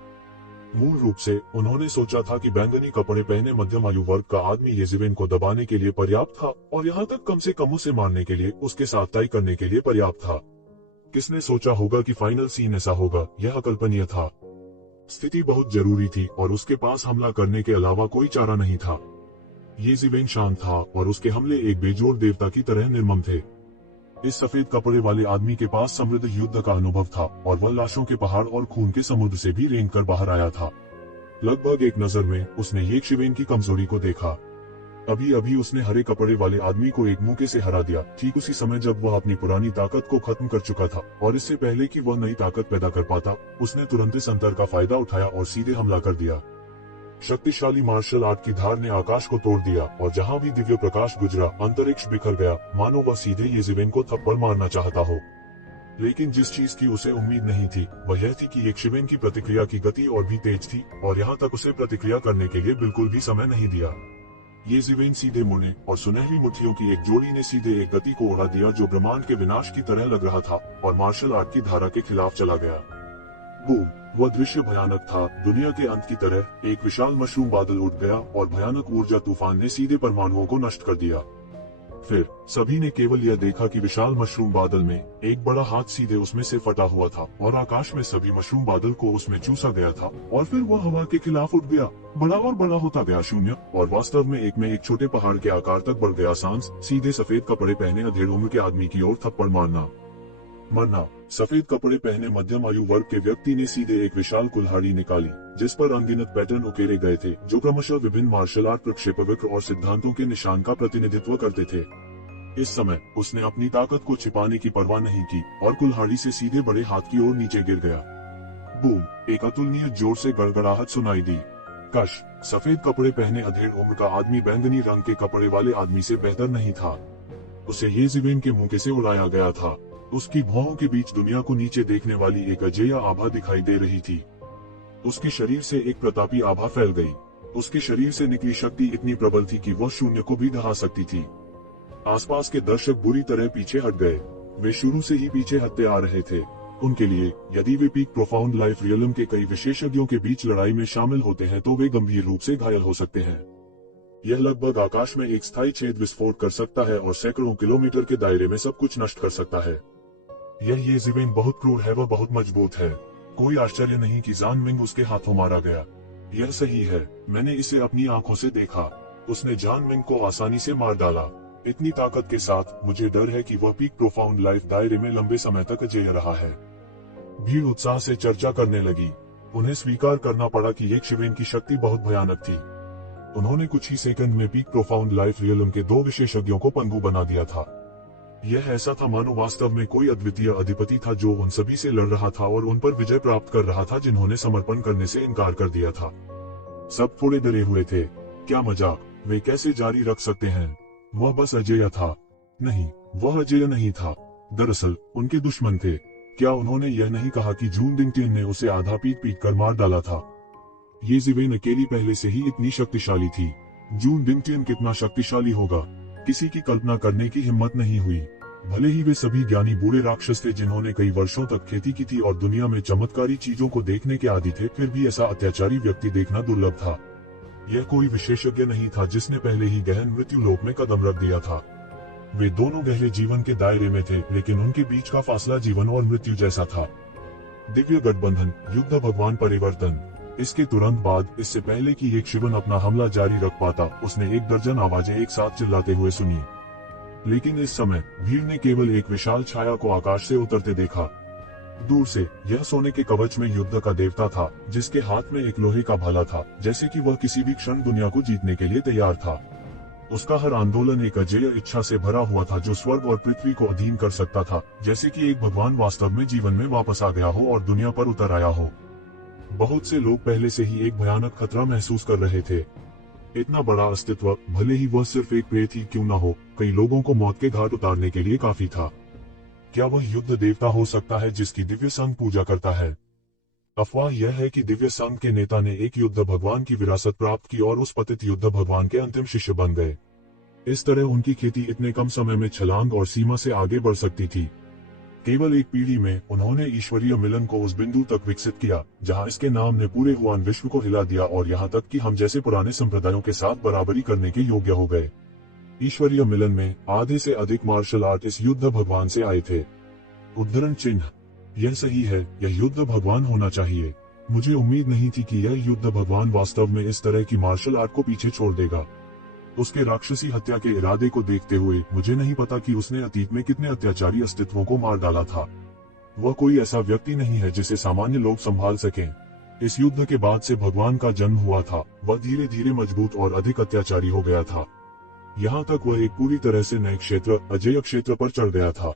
मूल रूप से उन्होंने सोचा था कि बैंगनी कपड़े पहने मध्यम आयु वर्ग का आदमी ये जिवेन को दबाने के लिए पर्याप्त था और यहाँ तक कम से कम उसे मारने के लिए, उसके साथ तय करने के लिए पर्याप्त था। किसने सोचा होगा कि फाइनल सीन ऐसा होगा? यह अकल्पनीय था। स्थिति बहुत जरूरी थी और उसके पास हमला करने के अलावा कोई चारा नहीं था। ये जिवेन शांत था और उसके हमले एक बेजोड़ देवता की तरह निर्मम थे। इस सफेद कपड़े वाले आदमी के पास समृद्ध युद्ध का अनुभव था और वह लाशों के पहाड़ और खून के समुद्र से भी रेंग कर बाहर आया था। लगभग एक नजर में उसने ये शिवेन की कमजोरी को देखा। अभी अभी उसने हरे कपड़े वाले आदमी को एक मुक्के से हरा दिया, ठीक उसी समय जब वह अपनी पुरानी ताकत को खत्म कर चुका था, और इससे पहले कि वह नई ताकत पैदा कर पाता, उसने तुरंत इस अंतर का फायदा उठाया और सीधे हमला कर दिया। शक्तिशाली मार्शल आर्ट की धार ने आकाश को तोड़ दिया और जहां भी दिव्य प्रकाश गुजरा, अंतरिक्ष बिखर गया, मानो वह सीधे ये जिवेन को थप्पड़ मारना चाहता हो। लेकिन जिस चीज की उसे उम्मीद नहीं थी, वह यह थी कि एक शिवेन की प्रतिक्रिया की गति और भी तेज थी और यहाँ तक उसे प्रतिक्रिया करने के लिए बिल्कुल भी समय नहीं दिया। ये जिवेन सीधे मुड़ने और सुनहरी मुट्ठियों की एक जोड़ी ने सीधे एक गति को उड़ा दिया जो ब्रह्मांड के विनाश की तरह लग रहा था और मार्शल आर्ट की धारा के खिलाफ चला गया। बूम! वह दृश्य भयानक था। दुनिया के अंत की तरह एक विशाल मशरूम बादल उठ गया और भयानक ऊर्जा तूफान ने सीधे परमाणुओं को नष्ट कर दिया। फिर सभी ने केवल यह देखा कि विशाल मशरूम बादल में एक बड़ा हाथ सीधे उसमें से फटा हुआ था और आकाश में सभी मशरूम बादल को उसमें चूसा गया था और फिर वह हवा के खिलाफ उठ गया, बड़ा और बड़ा होता गया शून्य, और वास्तव में एक छोटे पहाड़ के आकार तक बढ़ गया। सांस सीधे सफेद कपड़े पहने अधेड़ उम्र के आदमी की ओर थप्पड़ मारना। मरना। सफेद कपड़े पहने मध्यम आयु वर्ग के व्यक्ति ने सीधे एक विशाल कुल्हाड़ी निकाली जिस पर अनगिनत पैटर्न उकेरे गए थे जो क्रमशः विभिन्न मार्शल आर्ट प्रक्षेपवक्र और सिद्धांतों के निशान का प्रतिनिधित्व करते थे। इस समय उसने अपनी ताकत को छिपाने की परवाह नहीं की और कुल्हाड़ी से सीधे बड़े हाथ की ओर नीचे गिर गया। बूम! एक अतुलनीय जोर से गड़गड़ाहट सुनाई दी। कश! सफेद कपड़े पहने अधेड़ उम्र का आदमी बैंगनी रंग के कपड़े वाले आदमी से बेहतर नहीं था। उसे ये जिवेन के मुंह से उड़ाया गया था। उसकी भौहों के बीच दुनिया को नीचे देखने वाली एक अजेय आभा दिखाई दे रही थी। उसके शरीर से एक प्रतापी आभा फैल गई। उसके शरीर से निकली शक्ति इतनी प्रबल थी कि वह शून्य को भी दहा सकती थी। आसपास के दर्शक बुरी तरह पीछे हट गए। वे शुरू से ही पीछे हटते आ रहे थे। उनके लिए यदि वे पीक प्रोफाउंड लाइफ रियलम के कई विशेषज्ञों के बीच लड़ाई में शामिल होते हैं तो वे गंभीर रूप से घायल हो सकते हैं। यह लगभग आकाश में एक स्थायी छेद विस्फोट कर सकता है और सैकड़ों किलोमीटर के दायरे में सब कुछ नष्ट कर सकता है। ये जिवेन बहुत क्रूर है, वह बहुत मजबूत है। कोई आश्चर्य नहीं कि जान मिंग उसके हाथों मारा गया। यह सही है, मैंने इसे अपनी आंखों से देखा। उसने जान मिंग को आसानी से मार डाला। इतनी ताकत के साथ मुझे डर है कि वह पीक प्रोफाउंड लाइफ दायरे में लंबे समय तक अजेय रहा है। भीड़ उत्साह से चर्चा करने लगी। उन्हें स्वीकार करना पड़ा कि एक शिवेन की शक्ति बहुत भयानक थी। उन्होंने कुछ ही सेकंड में पीक प्रोफाउंड लाइफ रियलम के 2 विशेषज्ञों को पंगु बना दिया था। यह ऐसा था मानो वास्तव में कोई अद्वितीय अधिपति था जो उन सभी से लड़ रहा था और उन पर विजय प्राप्त कर रहा था जिन्होंने समर्पण करने से इनकार कर दिया था। सब थोड़े डरे हुए थे। क्या मजाक! वे कैसे जारी रख सकते हैं? वह बस अजेय था। नहीं, वह अजेय नहीं था। दरअसल उनके दुश्मन थे। क्या उन्होंने यह नहीं कहा कि जून डिंगटिन ने उसे आधा पीट कर मार डाला था? ये जिवेन अकेली पहले से ही इतनी शक्तिशाली थी। जून डिंगटिन कितना शक्तिशाली होगा, किसी की कल्पना करने की हिम्मत नहीं हुई। भले ही वे सभी ज्ञानी बूढ़े राक्षस थे जिन्होंने कई वर्षों तक खेती की थी और दुनिया में चमत्कारी चीजों को देखने के आदी थे, फिर भी ऐसा अत्याचारी व्यक्ति देखना दुर्लभ था। यह कोई विशेषज्ञ नहीं था जिसने पहले ही गहन मृत्यु लोक में कदम रख दिया था। वे दोनों गहरे जीवन के दायरे में थे, लेकिन उनके बीच का फासला जीवन और मृत्यु जैसा था। दिव्य गठबंधन, युद्ध भगवान परिवर्तन। इसके तुरंत बाद, इससे पहले कि एक शिवन अपना हमला जारी रख पाता, उसने 1 दर्जन आवाजें एक साथ चिल्लाते हुए सुनी। लेकिन इस समय भीड़ ने केवल एक विशाल छाया को आकाश से उतरते देखा। दूर से यह सोने के कवच में युद्ध का देवता था, जिसके हाथ में एक लोहे का भाला था, जैसे कि वह किसी भी क्षण दुनिया को जीतने के लिए तैयार था। उसका हर आंदोलन एक अजेय इच्छा से भरा हुआ था जो स्वर्ग और पृथ्वी को अधीन कर सकता था, जैसे कि एक भगवान वास्तव में जीवन में वापस आ गया हो और दुनिया पर उतर आया हो। बहुत से लोग पहले से ही एक भयानक खतरा महसूस कर रहे थे। इतना बड़ा अस्तित्व, भले ही वह सिर्फ एक प्रेत ही क्यों न हो, कई लोगों को मौत के घाट उतारने के लिए काफी था। क्या वह युद्ध देवता हो सकता है जिसकी दिव्य संघ पूजा करता है? अफवाह यह है कि दिव्य संघ के नेता ने एक युद्ध भगवान की विरासत प्राप्त की और उस पतित युद्ध भगवान के अंतिम शिष्य बन गए। इस तरह उनकी खेती इतने कम समय में छलांग और सीमा से आगे बढ़ सकती थी। केवल एक पीढ़ी में उन्होंने ईश्वरीय मिलन को उस बिंदु तक विकसित किया जहां इसके नाम ने पूरे हुआन विश्व को हिला दिया और यहां तक कि हम जैसे पुराने संप्रदायों के साथ बराबरी करने के योग्य हो गए। ईश्वरीय मिलन में आधे से अधिक मार्शल आर्ट इस युद्ध भगवान से आए थे। उद्धरण चिन्ह, यह सही है, यह युद्ध भगवान होना चाहिए। मुझे उम्मीद नहीं थी कि यह युद्ध भगवान वास्तव में इस तरह की मार्शल आर्ट को पीछे छोड़ देगा। उसके राक्षसी हत्या के इरादे को देखते हुए मुझे नहीं पता कि उसने अतीत में कितने अत्याचारी अस्तित्वों को मार डाला था। वह कोई ऐसा व्यक्ति नहीं है जिसे सामान्य लोग संभाल सकें। इस युद्ध के बाद से भगवान का जन्म हुआ था, वह धीरे धीरे मजबूत और अधिक अत्याचारी हो गया था। यहाँ तक वह एक पूरी तरह से नए क्षेत्र, अजेय क्षेत्र पर चढ़ गया था।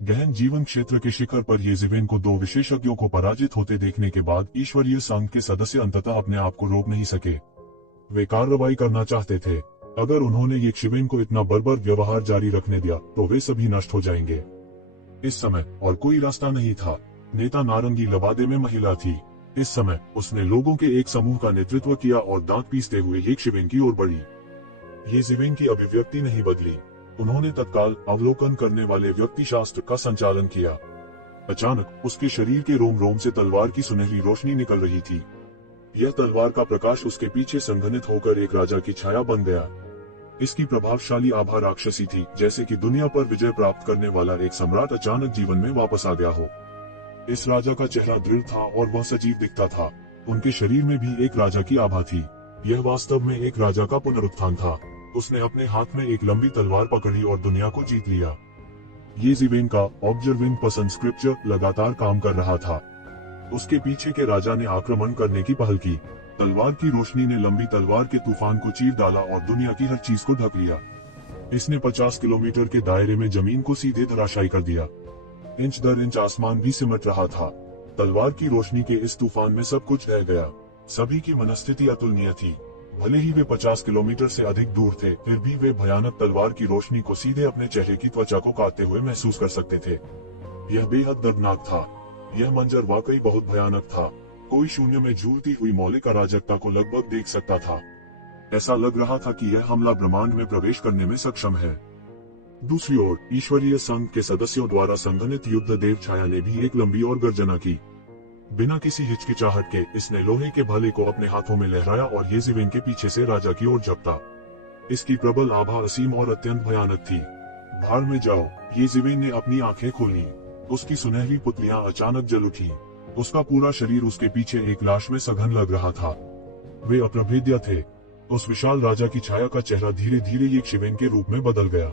गहन जीवन क्षेत्र के शिखर पर येज़ेवेन को 2 विशेषज्ञों को पराजित होते देखने के बाद ईश्वरीय संघ के सदस्य अंततः अपने आप को रोक नहीं सके। वे कार्रवाई करना चाहते थे। अगर उन्होंने येज़ेवेन को इतना बर्बर व्यवहार जारी रखने दिया तो वे सभी नष्ट हो जाएंगे। इस समय और कोई रास्ता नहीं था। नेता नारंगी लबादे में महिला थी। इस समय उसने लोगों के एक समूह का नेतृत्व किया और दांत पीसते हुए येज़ेवेन की ओर बढ़ी। येज़ेवेन की अभिव्यक्ति नहीं बदली। उन्होंने तत्काल अवलोकन करने वाले व्यक्ति शास्त्र का संचालन किया। अचानक उसके शरीर के रोम रोम से तलवार की सुनहरी रोशनी निकल रही थी। यह तलवार का प्रकाश उसके पीछे संघनित होकर एक राजा की छाया बन गया। इसकी प्रभावशाली आभा राक्षसी थी, जैसे कि दुनिया पर विजय प्राप्त करने वाला एक सम्राट अचानक जीवन में वापस आ गया हो। इस राजा का चेहरा दृढ़ था और वह सजीव दिखता था। उनके शरीर में भी एक राजा की आभा थी। यह वास्तव में एक राजा का पुनरुत्थान था। उसने अपने हाथ में एक लंबी तलवार पकड़ी और दुनिया को जीत लिया। येज़ेवेन का ऑब्जर्विंग पसंद स्क्रिप्चर लगातार काम कर रहा था। उसके पीछे के राजा ने आक्रमण करने की पहल की। तलवार की रोशनी ने लंबी तलवार के तूफान को चीर डाला और दुनिया की हर चीज को ढक लिया। इसने 50 किलोमीटर के दायरे में जमीन को सीधे धराशायी कर दिया। इंच दर इंच आसमान भी सिमट रहा था। तलवार की रोशनी के इस तूफान में सब कुछ रह गया। सभी की मनस्थिति अतुलनीय थी। भले ही वे 50 किलोमीटर से अधिक दूर थे, फिर भी वे भयानक तलवार की रोशनी को सीधे अपने चेहरे की त्वचा को काटते हुए महसूस कर सकते थे। यह बेहद दर्दनाक था। यह मंजर वाकई बहुत भयानक था। कोई शून्य में झूलती हुई मौलिक अराजकता को लगभग देख सकता था। ऐसा लग रहा था कि यह हमला ब्रह्मांड में प्रवेश करने में सक्षम है। दूसरी ओर ईश्वरीय संघ के सदस्यों द्वारा संघनित युद्ध देव छाया ने भी एक लंबी और गर्जना की। बिना किसी हिचकिचाहट के इसने लोहे के भाले को अपने हाथों में लहराया और येज़ेवेन के पीछे से राजा की ओर झपटा। इसकी प्रबल आभा असीम और अत्यंत भयानक थी। भाड़ में जाओ, येज़ेवेन ने अपनी आंखें खोली। उसकी सुनहरी पुतलियां अचानक जल उठी। उसका पूरा शरीर उसके पीछे एक लाश में सघन लग रहा था। वे अप्रभेद्य थे। उस विशाल राजा की छाया का चेहरा धीरे धीरे येज़ेवेन के रूप में बदल गया।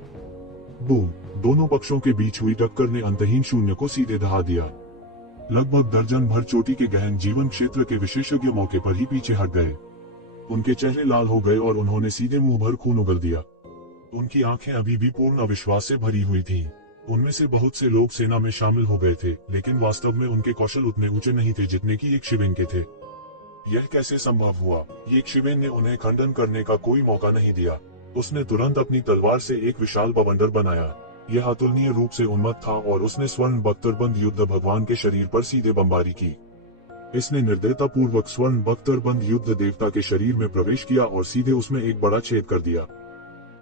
बूम! दोनों पक्षों के बीच हुई टक्कर ने अंतहीन शून्य को सीधे दहा दिया। लगभग दर्जन भर चोटी के गहन जीवन क्षेत्र के विशेषज्ञ मौके पर ही पीछे हट गए। उनके चेहरे लाल हो गए और उन्होंने सीधे मुंह भर खून उगल दिया। उनकी आंखें अभी भी पूर्ण अविश्वास से भरी हुई थीं। उनमें से बहुत से लोग सेना में शामिल हो गए थे, लेकिन वास्तव में उनके कौशल उतने ऊंचे नहीं थे जितने कि येज़ेवेन के थे। यह कैसे संभव हुआ? येज़ेवेन ने उन्हें खंडन करने का कोई मौका नहीं दिया। उसने तुरंत अपनी तलवार से एक विशाल बवंडर बनाया। यह अतुलनीय रूप से उन्मत्त था और उसने स्वर्ण बख्तरबंद युद्ध भगवान के शरीर पर सीधे बमबारी की। इसने निर्दयता पूर्वक स्वर्ण बख्तरबंद युद्ध देवता के शरीर में प्रवेश किया और सीधे उसमें एक बड़ा छेद कर दिया।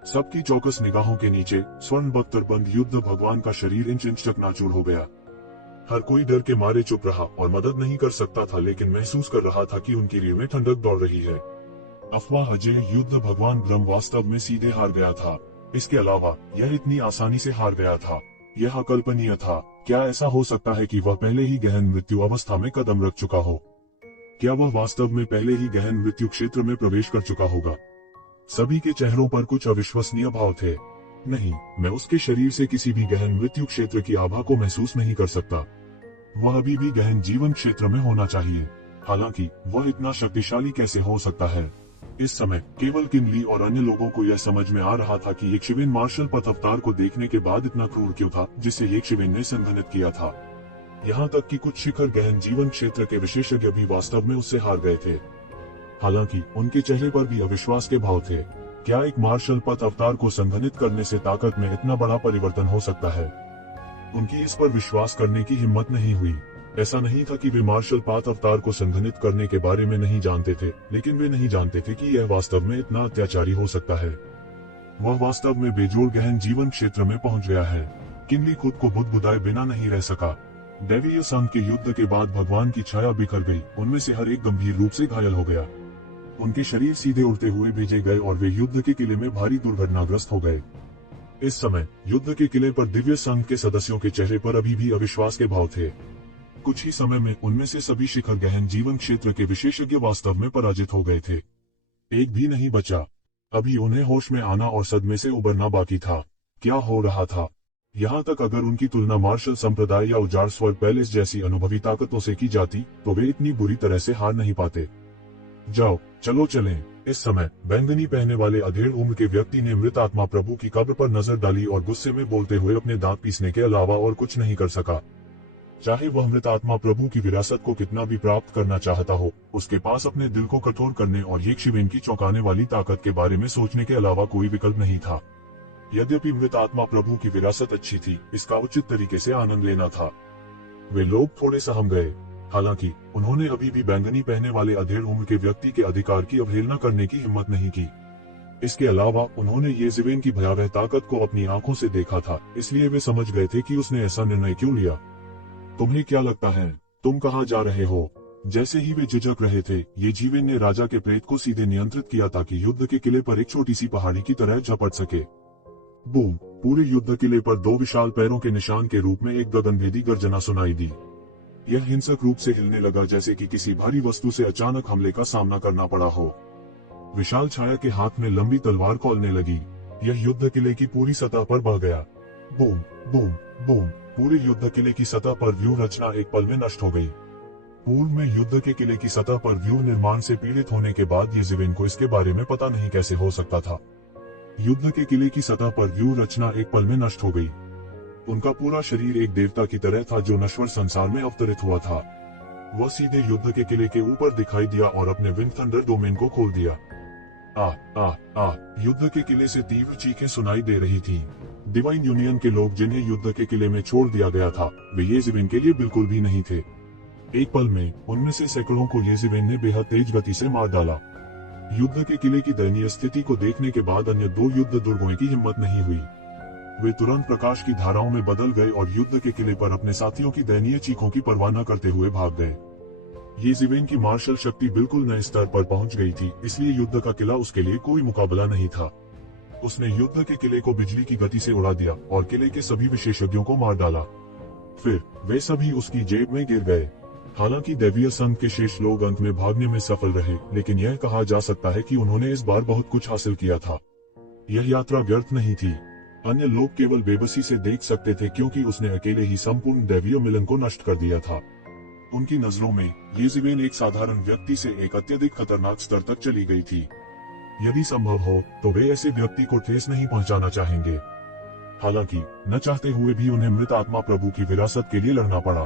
सबकी चौकस निगाहों के नीचे स्वर्ण बख्तरबंद युद्ध भगवान का शरीर इंच इंच चकनाचूर हो गया। हर कोई डर के मारे चुप रहा और मदद नहीं कर सकता था, लेकिन महसूस कर रहा था कि उनकी रीढ़ में ठंडक दौड़ रही है। अफवाह अजय युद्ध भगवान ब्रह्म वास्तव में सीधे हार गया था। इसके अलावा यह इतनी आसानी से हार गया था, यह अकल्पनीय था। क्या ऐसा हो सकता है कि वह पहले ही गहन मृत्यु अवस्था में कदम रख चुका हो? क्या वह वास्तव में पहले ही गहन मृत्यु क्षेत्र में प्रवेश कर चुका होगा? सभी के चेहरों पर कुछ अविश्वसनीय भाव थे। नहीं, मैं उसके शरीर से किसी भी गहन मृत्यु क्षेत्र की आभा को महसूस नहीं कर सकता। वह अभी भी गहन जीवन क्षेत्र में होना चाहिए। हालांकि वह इतना शक्तिशाली कैसे हो सकता है? इस समय केवल किनली और अन्य लोगों को यह समझ में आ रहा था कि यक्षविन मार्शल पथ अवतार को देखने के बाद इतना क्रूर क्यों था, जिसे यक्षविन ने संघनित किया था। यहाँ तक कि कुछ शिखर गहन जीवन क्षेत्र के विशेषज्ञ भी वास्तव में उससे हार गए थे। हालांकि उनके चेहरे पर भी अविश्वास के भाव थे। क्या एक मार्शल पथ अवतार को संघनित करने से ताकत में इतना बड़ा परिवर्तन हो सकता है? उनकी इस पर विश्वास करने की हिम्मत नहीं हुई। ऐसा नहीं था कि वे मार्शल पाथ अवतार को संघनित करने के बारे में नहीं जानते थे, लेकिन वे नहीं जानते थे कि यह वास्तव में इतना अत्याचारी हो सकता है। वह वास्तव में बेजोड़ गहन जीवन क्षेत्र में पहुंच गया है। किनली खुद को बुदबुदाए बिना नहीं रह सका। दैवीय संघ के युद्ध के बाद भगवान की छाया बिखर गई, उनमें से हर एक गंभीर रूप से घायल हो गया। उनके शरीर सीधे उड़ते हुए भेजे गए और वे युद्ध के किले में भारी दुर्घटनाग्रस्त हो गए। इस समय युद्ध के किले पर दिव्य संघ के सदस्यों के चेहरे पर अभी भी अविश्वास के भाव थे। कुछ ही समय में उनमें से सभी शिखर गहन जीवन क्षेत्र के विशेषज्ञ वास्तव में पराजित हो गए थे। एक भी नहीं बचा। अभी उन्हें होश में आना और सदमे से उबरना बाकी था। क्या हो रहा था? यहाँ तक अगर उनकी तुलना मार्शल संप्रदाय या उजाड़ स्वर्ग पैलेस जैसी अनुभवी ताकतों से की जाती, तो वे इतनी बुरी तरह से हार नहीं पाते। जाओ, चलो चलें। इस समय बैंगनी पहने वाले अधेड़ उम्र के व्यक्ति ने मृत आत्मा प्रभु की कब्र पर नजर डाली और गुस्से में बोलते हुए अपने दांत पीसने के अलावा और कुछ नहीं कर सका। चाहे वह मृत आत्मा प्रभु की विरासत को कितना भी प्राप्त करना चाहता हो, उसके पास अपने दिल को कठोर करने और यक्षविन की चौंकाने वाली ताकत के बारे में सोचने के अलावा कोई विकल्प नहीं था। यद्यपि मृत आत्मा प्रभु की विरासत अच्छी थी, इसका उचित तरीके से आनंद लेना था। वे लोग थोड़े सहम गए। हालांकि उन्होंने अभी भी बैंगनी पहने वाले अधेड़ उम्र के व्यक्ति के अधिकार की अवहेलना करने की हिम्मत नहीं की। इसके अलावा उन्होंने येज़ेबेल की भयावह ताकत को अपनी आंखों से देखा था, इसलिए वे समझ गए थे कि उसने ऐसा निर्णय क्यों लिया। तुम्हें क्या लगता है? तुम कहाँ जा रहे हो? जैसे ही वे झिझक रहे थे, येज़ेबेल ने राजा के प्रेत को सीधे नियंत्रित किया ताकि युद्ध के किले पर एक छोटी सी पहाड़ी की तरह झपट सके। बूम! पूरे युद्ध किले पर दो विशाल पैरों के निशान के रूप में एक गगनभेदी गर्जना सुनाई दी। यह हिंसक रूप से हिलने लगा, जैसे कि किसी भारी वस्तु से अचानक हमले का सामना करना पड़ा हो। विशाल छाया के हाथ में लंबी तलवार खोलने लगी। यह युद्ध किले की पूरी सतह पर बह गया। Boom boom boom! पूरे युद्ध किले की सतह पर व्यू रचना एक पल में नष्ट हो गई। पूर्व में युद्ध के किले की सतह पर व्यू निर्माण से पीड़ित होने के बाद येज़ेबेल को इसके बारे में पता नहीं कैसे हो सकता था। युद्ध के किले की सतह पर व्यू रचना एक पल में नष्ट हो गई। उनका पूरा शरीर एक देवता की तरह था जो नश्वर संसार में अवतरित हुआ था। वह सीधे युद्ध के किले के ऊपर दिखाई दिया और अपने विंड थंडर डोमेन को खोल दिया। आ आ आ! युद्ध के किले से तीव्र चीखें सुनाई दे रही थीं। डिवाइन यूनियन के लोग जिन्हें युद्ध के किले में छोड़ दिया गया था, वे येज़ेबेल के लिए बिल्कुल भी नहीं थे। एक पल में उनमें से सैकड़ों को येज़ेबेल ने बेहद तेज गति से मार डाला। युद्ध के किले की दयनीय स्थिति को देखने के बाद अन्य दो युद्ध दुर्गों की हिम्मत नहीं हुई। वे तुरंत प्रकाश की धाराओं में बदल गए और युद्ध के किले पर अपने साथियों की दयनीय चीखों की परवाह न करते हुए भाग गए। येज़ेबेल की मार्शल शक्ति बिल्कुल नए स्तर पर पहुंच गई थी, इसलिए युद्ध का किला उसके लिए कोई मुकाबला नहीं था। उसने युद्ध के किले को बिजली की गति से उड़ा दिया और किले के सभी विशेषज्ञों को मार डाला। फिर वे सभी उसकी जेब में गिर गए। हालांकि दैवीय संघ के शेष लोग अंत में भागने में सफल रहे, लेकिन यह कहा जा सकता है कि उन्होंने इस बार बहुत कुछ हासिल किया था। यह यात्रा व्यर्थ नहीं थी। अन्य लोग केवल बेबसी से देख सकते थे क्योंकि उसने अकेले ही संपूर्ण दैवीय मिलन को नष्ट कर दिया था। उनकी नजरों में येज़ेबेल एक साधारण व्यक्ति से एक अत्यधिक खतरनाक स्तर तक चली गई थी। यदि संभव हो तो वे ऐसे व्यक्ति को ठेस नहीं पहुंचाना चाहेंगे। हालांकि न चाहते हुए भी उन्हें मृत आत्मा प्रभु की विरासत के लिए लड़ना पड़ा।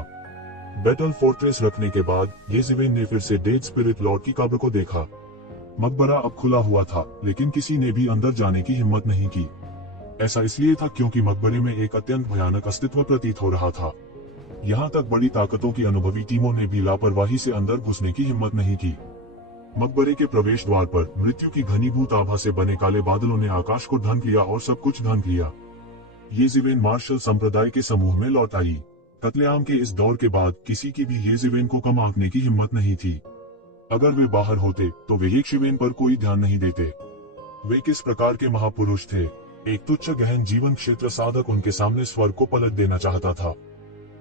बैटल फोर्ट्रेस रखने के बाद येज़ेबेल ने फिर से डेड स्पिरिट लॉर्ड की कब्र को देखा। मकबरा अब खुला हुआ था, लेकिन किसी ने भी अंदर जाने की हिम्मत नहीं की। ऐसा इसलिए था क्योंकि मकबरे में एक अत्यंत भयानक अस्तित्व प्रतीत हो रहा था। यहाँ तक बड़ी ताकतों की अनुभवी टीमों ने भी लापरवाही से अंदर घुसने की हिम्मत नहीं की। मकबरे के प्रवेश द्वार पर मृत्यु की घनीभूत आभा से बने काले बादलों ने आकाश को ढक लिया और सब कुछ ढक लिया। येज़ेबेल मार्शल संप्रदाय के समूह में लौट आई। कत्लेआम के इस दौर के बाद किसी की भी येज़ेबेल को कम आंकने की हिम्मत नहीं थी। अगर वे बाहर होते तो वे येशिवेन पर कोई ध्यान नहीं देते। वे किस प्रकार के महापुरुष थे। एक तुच्छ गहन जीवन क्षेत्र साधक उनके सामने स्वर्ग को पलट देना चाहता था।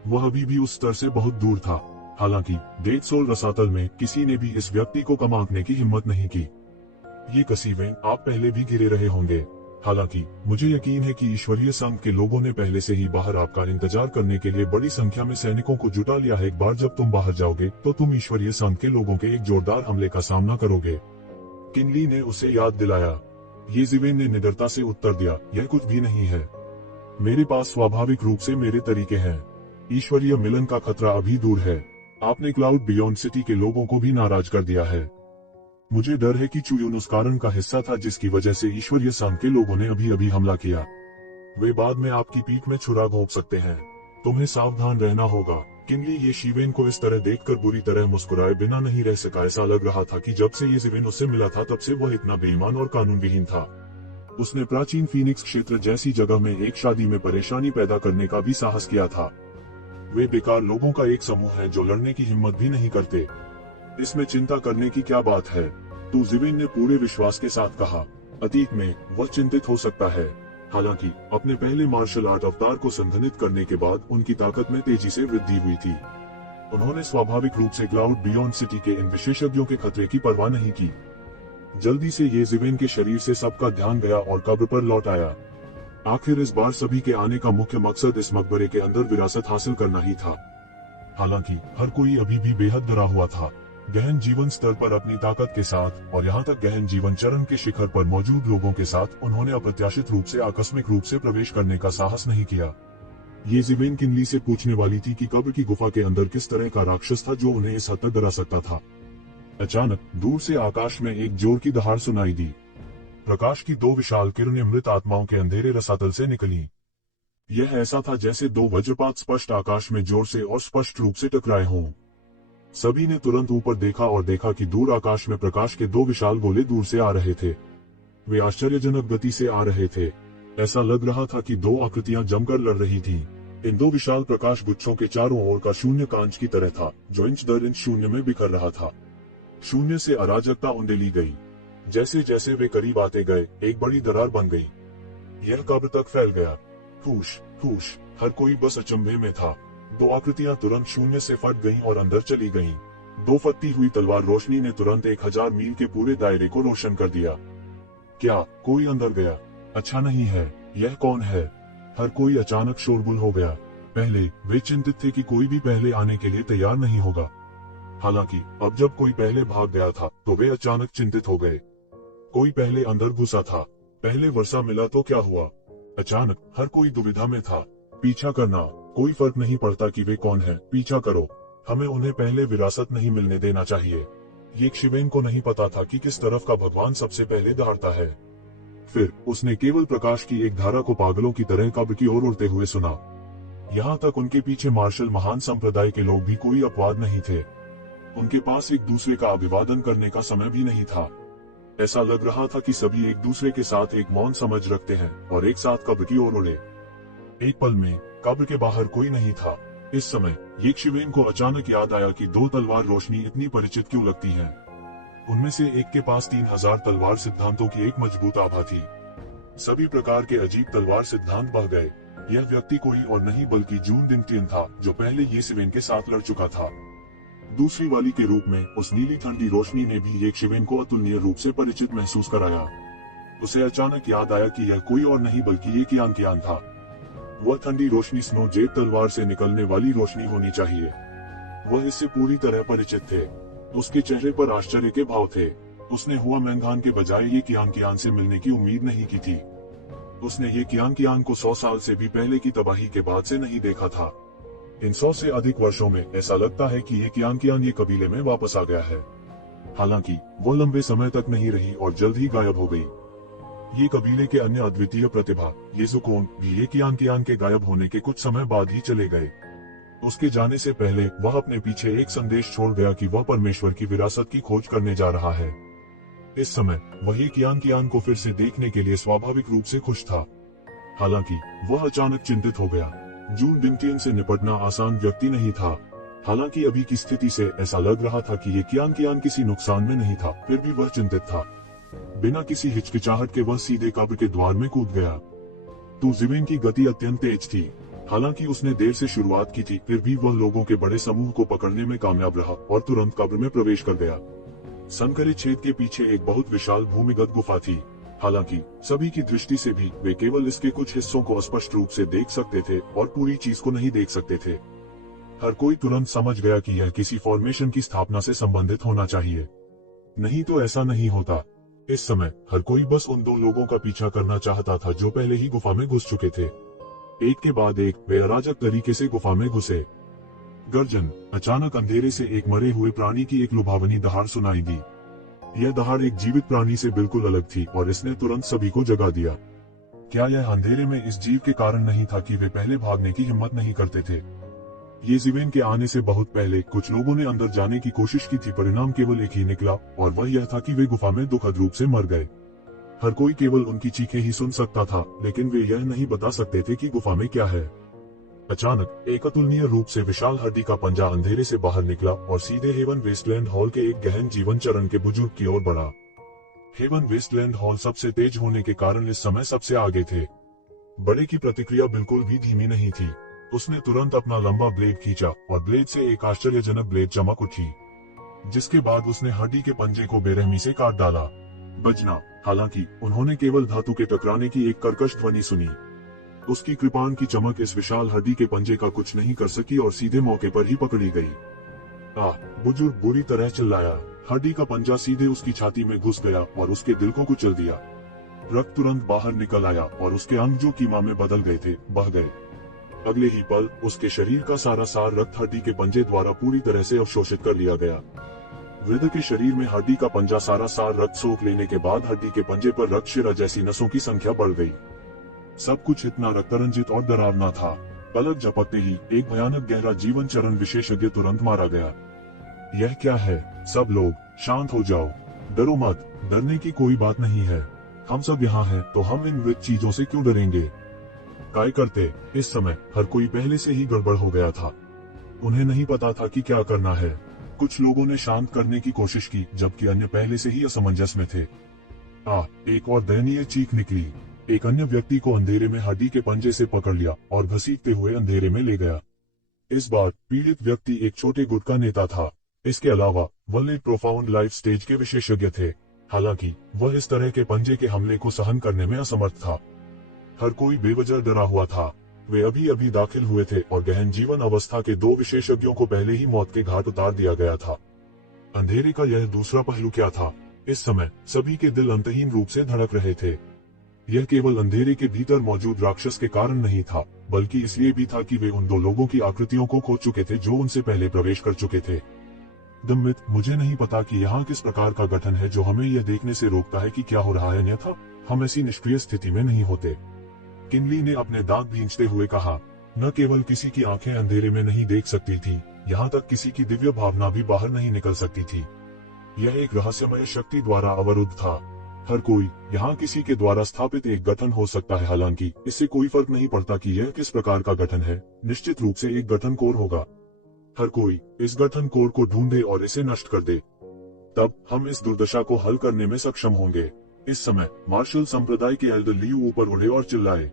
वह अभी भी उस स्तर से बहुत दूर था। हालांकि डेढ़ सोल रसातल में किसी ने भी इस व्यक्ति को कम आंकने की हिम्मत नहीं की। ये कसीवें आप पहले भी घिरे रहे होंगे। हालांकि मुझे यकीन है कि ईश्वरीय संघ के लोगों ने पहले से ही बाहर आपका इंतजार करने के लिए बड़ी संख्या में सैनिकों को जुटा लिया है। एक बार जब तुम बाहर जाओगे तो तुम ईश्वरीय संघ के लोगों के एक जोरदार हमले का सामना करोगे। किनली ने उसे याद दिलाया। येजिवेन ने निडरता से उत्तर दिया, यह कुछ भी नहीं है। मेरे पास स्वाभाविक रूप से मेरे तरीके हैं। ईश्वरीय मिलन का खतरा अभी दूर है। आपने क्लाउड बियॉन्ड सिटी के लोगों को भी नाराज कर दिया है। मुझे डर है कि चुयुन उस कारण का हिस्सा था जिसकी वजह से ईश्वरीय संघ के लोगों ने अभी अभी हमला किया। वे बाद में आपकी पीठ में छुरा घोंप सकते हैं। तुम्हें सावधान रहना होगा। किनली येशिवेन को इस तरह देखकर बुरी तरह मुस्कुराए बिना नहीं रह सका। ऐसा लग रहा था कि जब से येजिवेन उससे मिला था तब से वह इतना बेईमान और कानून विहीन था। उसने प्राचीन फीनिक्स क्षेत्र जैसी जगह में एक शादी में परेशानी पैदा करने का भी साहस किया था। वे बेकार लोगों का एक समूह है जो लड़ने की हिम्मत भी नहीं करते। इसमें चिंता करने की क्या बात है? तो जिवेन ने पूरे विश्वास के साथ कहा। अतीत में वह चिंतित हो सकता है। हालांकि अपने पहले मार्शल आर्ट अवतार को संघनित करने के बाद उनकी ताकत में तेजी से वृद्धि हुई थी। उन्होंने स्वाभाविक रूप से क्लाउड बियॉन्ड सिटी के इन विशेषज्ञों के खतरे की परवाह नहीं की। जल्दी से ये जिवेन के शरीर से सबका ध्यान गया और कब्र पर लौट आया। आखिर इस बार सभी के आने का मुख्य मकसद इस मकबरे के अंदर विरासत हासिल करना ही था। हालांकि हर कोई अभी भी बेहद डरा हुआ था। गहन जीवन स्तर पर अपनी ताकत के साथ और यहाँ तक गहन जीवन चरण के शिखर पर मौजूद लोगों के साथ उन्होंने अप्रत्याशित रूप से आकस्मिक रूप से प्रवेश करने का साहस नहीं किया। ये जिवेन किनली से पूछने वाली थी कि कब्र की गुफा के अंदर किस तरह का राक्षस था जो उन्हें इस हद तक डरा सकता था। अचानक दूर से आकाश में एक जोर की दहाड़ सुनाई दी। प्रकाश की दो विशाल किरणें मृत आत्माओं के अंधेरे रसातल से निकली। यह ऐसा था जैसे दो वज्रपात स्पष्ट आकाश में जोर से और स्पष्ट रूप से टकराए हों। सभी ने तुरंत ऊपर देखा और देखा कि दूर आकाश में प्रकाश के दो विशाल गोले दूर से आ रहे थे। वे आश्चर्यजनक गति से आ रहे थे। ऐसा लग रहा था कि दो आकृतियां जमकर लड़ रही थीं। इन दो विशाल प्रकाश गुच्छों के चारों ओर का शून्य कांच की तरह था जो इंच दर इंच शून्य में बिखर रहा था। शून्य से अराजकता उंडेली गई। जैसे जैसे वे करीब आते गए एक बड़ी दरार बन गई। यह कब्र तक फैल गया। फूश फूश, हर कोई बस अचंभे में था। दो आकृतियां तुरंत शून्य से फट गईं और अंदर चली गईं। दो फटती हुई तलवार रोशनी ने तुरंत 1000 मील के पूरे दायरे को रोशन कर दिया। क्या कोई अंदर गया? अच्छा नहीं है। यह कौन है? हर कोई अचानक शोरगुल हो गया। पहले वे चिंतित थे कि कोई भी पहले आने के लिए तैयार नहीं होगा। हालांकि अब जब कोई पहले भाग गया था तो वे अचानक चिंतित हो गए। कोई पहले अंदर घुसा था। पहले वर्षा मिला तो क्या हुआ? अचानक हर कोई दुविधा में था। पीछा करना, कोई फर्क नहीं पड़ता कि वे कौन हैं, पीछा करो। हमें उन्हें पहले विरासत नहीं मिलने देना चाहिए। येशिवेन को नहीं पता था कि किस तरफ का भगवान सबसे पहले दहाड़ता है। फिर उसने केवल प्रकाश की एक धारा को पागलों की तरह कब्र की ओर उड़ते हुए सुना। यहाँ तक उनके पीछे मार्शल महान संप्रदाय के लोग भी कोई अपवाद नहीं थे। उनके पास एक दूसरे का अभिवादन करने का समय भी नहीं था। ऐसा लग रहा था कि सभी एक दूसरे के साथ एक मौन समझ रखते हैं और एक साथ कब्र की ओर उड़े। एक पल में कब्र के बाहर कोई नहीं था। इस समय येशिवेन को अचानक याद आया कि दो तलवार रोशनी इतनी परिचित क्यों लगती हैं। उनमें से एक के पास 3000 तलवार सिद्धांतों की एक मजबूत आभा थी। सभी प्रकार के अजीब तलवार सिद्धांत बह गए। यह व्यक्ति कोई और नहीं बल्कि जून डिंगटियन था जो पहले येशिवेन के साथ लड़ चुका था। दूसरी वाली के रूप में उस नीली ठंडी रोशनी ने भी येशिवेन को अतुलनीय रूप से परिचित महसूस कराया। उसे अचानक याद आया कि यह कोई और नहीं बल्कि ये कियान था। वह ठंडी रोशनी स्नो जेड तलवार से निकलने वाली रोशनी होनी चाहिए। वह इससे पूरी तरह परिचित थे। उसके चेहरे पर आश्चर्य के भाव थे। उसने हुआ मैंगान के बजाय ये कियान से मिलने की उम्मीद नहीं की थी। उसने ये कियान को 100 साल से भी पहले की तबाही के बाद से नहीं देखा था। इन 100 से अधिक वर्षों में ऐसा लगता है कि ये कियान ये कबीले में वापस आ गया है। हालांकि वो लंबे समय तक नहीं रही और जल्द ही गायब हो गई। ये कबीले के अन्य अद्वितीय प्रतिभा येजुकोन भी ये कियान के गायब होने के कुछ समय बाद ही चले गए। उसके जाने से पहले वह अपने पीछे एक संदेश छोड़ गया कि वह परमेश्वर की विरासत की खोज करने जा रहा है। इस समय वही कियान को फिर से देखने के लिए स्वाभाविक रूप से खुश था। हालांकि वह अचानक चिंतित हो गया। जून डिंगटियन से निपटना आसान व्यक्ति नहीं था। हालांकि अभी की स्थिति से ऐसा लग रहा था कि ये कियान किसी नुकसान में नहीं था, फिर भी वह चिंतित था। बिना किसी हिचकिचाहट के वह सीधे कब्र के द्वार में कूद गया। तो ज़िवेन की गति अत्यंत तेज थी। हालांकि उसने देर से शुरुआत की थी, फिर भी वह लोगों के बड़े समूह को पकड़ने में कामयाब रहा और तुरंत कब्र में प्रवेश कर गया। संकरे छेद के पीछे एक बहुत विशाल भूमिगत गुफा थी। हालांकि सभी की दृष्टि से भी वे केवल इसके कुछ हिस्सों को स्पष्ट रूप से देख सकते थे और पूरी चीज को नहीं देख सकते थे। हर कोई तुरंत समझ गया कि यह किसी फॉर्मेशन की स्थापना से संबंधित होना चाहिए, नहीं तो ऐसा नहीं होता। इस समय हर कोई बस उन दो लोगों का पीछा करना चाहता था जो पहले ही गुफा में घुस चुके थे। एक के बाद एक वे अराजक तरीके से गुफा में घुसे। गर्जन। अचानक अंधेरे से एक मरे हुए प्राणी की एक लुभावनी दहाड़ सुनाई दी। यह दहाड़ एक जीवित प्राणी से बिल्कुल अलग थी और इसने तुरंत सभी को जगा दिया। क्या यह अंधेरे में इस जीव के कारण नहीं था कि वे पहले भागने की हिम्मत नहीं करते थे? ये ज़िवेन के आने से बहुत पहले कुछ लोगों ने अंदर जाने की कोशिश की थी, परिणाम केवल एक ही निकला और वह यह था कि वे गुफा में दुखद रूप से मर गए। हर कोई केवल उनकी चीखें ही सुन सकता था, लेकिन वे यह नहीं बता सकते थे कि गुफा में क्या है। अचानक एक अतुलनीय रूप से विशाल हड्डी का पंजा अंधेरे से बाहर निकला और सीधे हेवन वेस्टलैंड हॉल के एक गहन जीवन चरण के बुजुर्ग की ओर बढ़ा। हेवन वेस्टलैंड हॉल सबसे तेज होने के कारण इस समय सबसे आगे थे। बड़े की प्रतिक्रिया बिल्कुल भी धीमी नहीं थी। उसने तुरंत अपना लंबा ब्लेड खींचा और ब्लेड से एक आश्चर्यजनक ब्लेड चमक उठी, जिसके बाद उसने हड्डी के पंजे को बेरहमी से काट डाला। बजना। हालांकि उन्होंने केवल धातु के टकराने की एक कर्कश ध्वनि सुनी। उसकी कृपाण की चमक इस विशाल हड्डी के पंजे का कुछ नहीं कर सकी और सीधे मौके पर ही पकड़ी गई। बुजुर्ग बुरी तरह चिल्लाया। हड्डी का पंजा सीधे उसकी छाती में घुस गया और उसके दिल को कुचल दिया। रक्त तुरंत बाहर निकल आया और उसके अंग जो कीमा में बदल गए थे, बह गए। अगले ही पल उसके शरीर का सारा सार रक्त हड्डी के पंजे द्वारा पूरी तरह से अवशोषित कर लिया गया। वृद्ध के शरीर में हड्डी का पंजा सारा सार रक्त सोख लेने के बाद हड्डी के पंजे पर रक्त शिरा जैसी नसों की संख्या बढ़ गई। सब कुछ इतना रक्तरंजित और डरावना था। पलक झपकते ही एक भयानक गहरा जीवन चरण विशेषज्ञ तुरंत मारा गया। यह क्या है? सब लोग शांत हो जाओ, डरो मत, डरने की कोई बात नहीं है। हम सब यहाँ हैं, तो हम इन मृत चीजों से क्यों डरेंगे? काय करते। इस समय हर कोई पहले से ही गड़बड़ हो गया था। उन्हें नहीं पता था कि क्या करना है। कुछ लोगों ने शांत करने की कोशिश की, जबकि अन्य पहले से ही असमंजस में थे। एक और दयनीय चीख निकली। एक अन्य व्यक्ति को अंधेरे में हड्डी के पंजे से पकड़ लिया और घसीटते हुए अंधेरे में ले गया। इस बार पीड़ित व्यक्ति एक छोटे गुट का नेता था। इसके अलावा वह एक प्रोफाउंड लाइफ स्टेज के विशेषज्ञ थे। हालांकि वह इस तरह के पंजे के हमले को सहन करने में असमर्थ था। हर कोई बेवजह डरा हुआ था। वे अभी अभी दाखिल हुए थे और गहन जीवन अवस्था के दो विशेषज्ञों को पहले ही मौत के घाट उतार दिया गया था। अंधेरे का यह दूसरा पहलू क्या था? इस समय सभी के दिल अंतहीन रूप से धड़क रहे थे। यह केवल अंधेरे के भीतर मौजूद राक्षस के कारण नहीं था, बल्कि इसलिए भी था कि वे उन दो लोगों की आकृतियों को खो चुके थे जो उनसे पहले प्रवेश कर चुके थे। दम्मित, मुझे नहीं पता कि यहाँ किस प्रकार का गठन है जो हमें यह देखने से रोकता है कि क्या हो रहा है, अन्यथा हम ऐसी निष्क्रिय स्थिति में नहीं होते। किनली ने अपने दांत भींचते हुए कहा। न केवल किसी की आंखें अंधेरे में नहीं देख सकती थी, यहाँ तक किसी की दिव्य भावना भी बाहर नहीं निकल सकती थी। यह एक रहस्यमय शक्ति द्वारा अवरुद्ध था। हर कोई यहाँ किसी के द्वारा स्थापित एक गठन हो सकता है, हालांकि इससे कोई फर्क नहीं पड़ता कि यह किस प्रकार का गठन है, निश्चित रूप से एक गठन कोर होगा। हर कोई इस गठन कोर को ढूंढे और इसे नष्ट कर दे, तब हम इस दुर्दशा को हल करने में सक्षम होंगे। इस समय मार्शल संप्रदाय के एल्डर लियू ऊपर उड़े और चिल्लाए,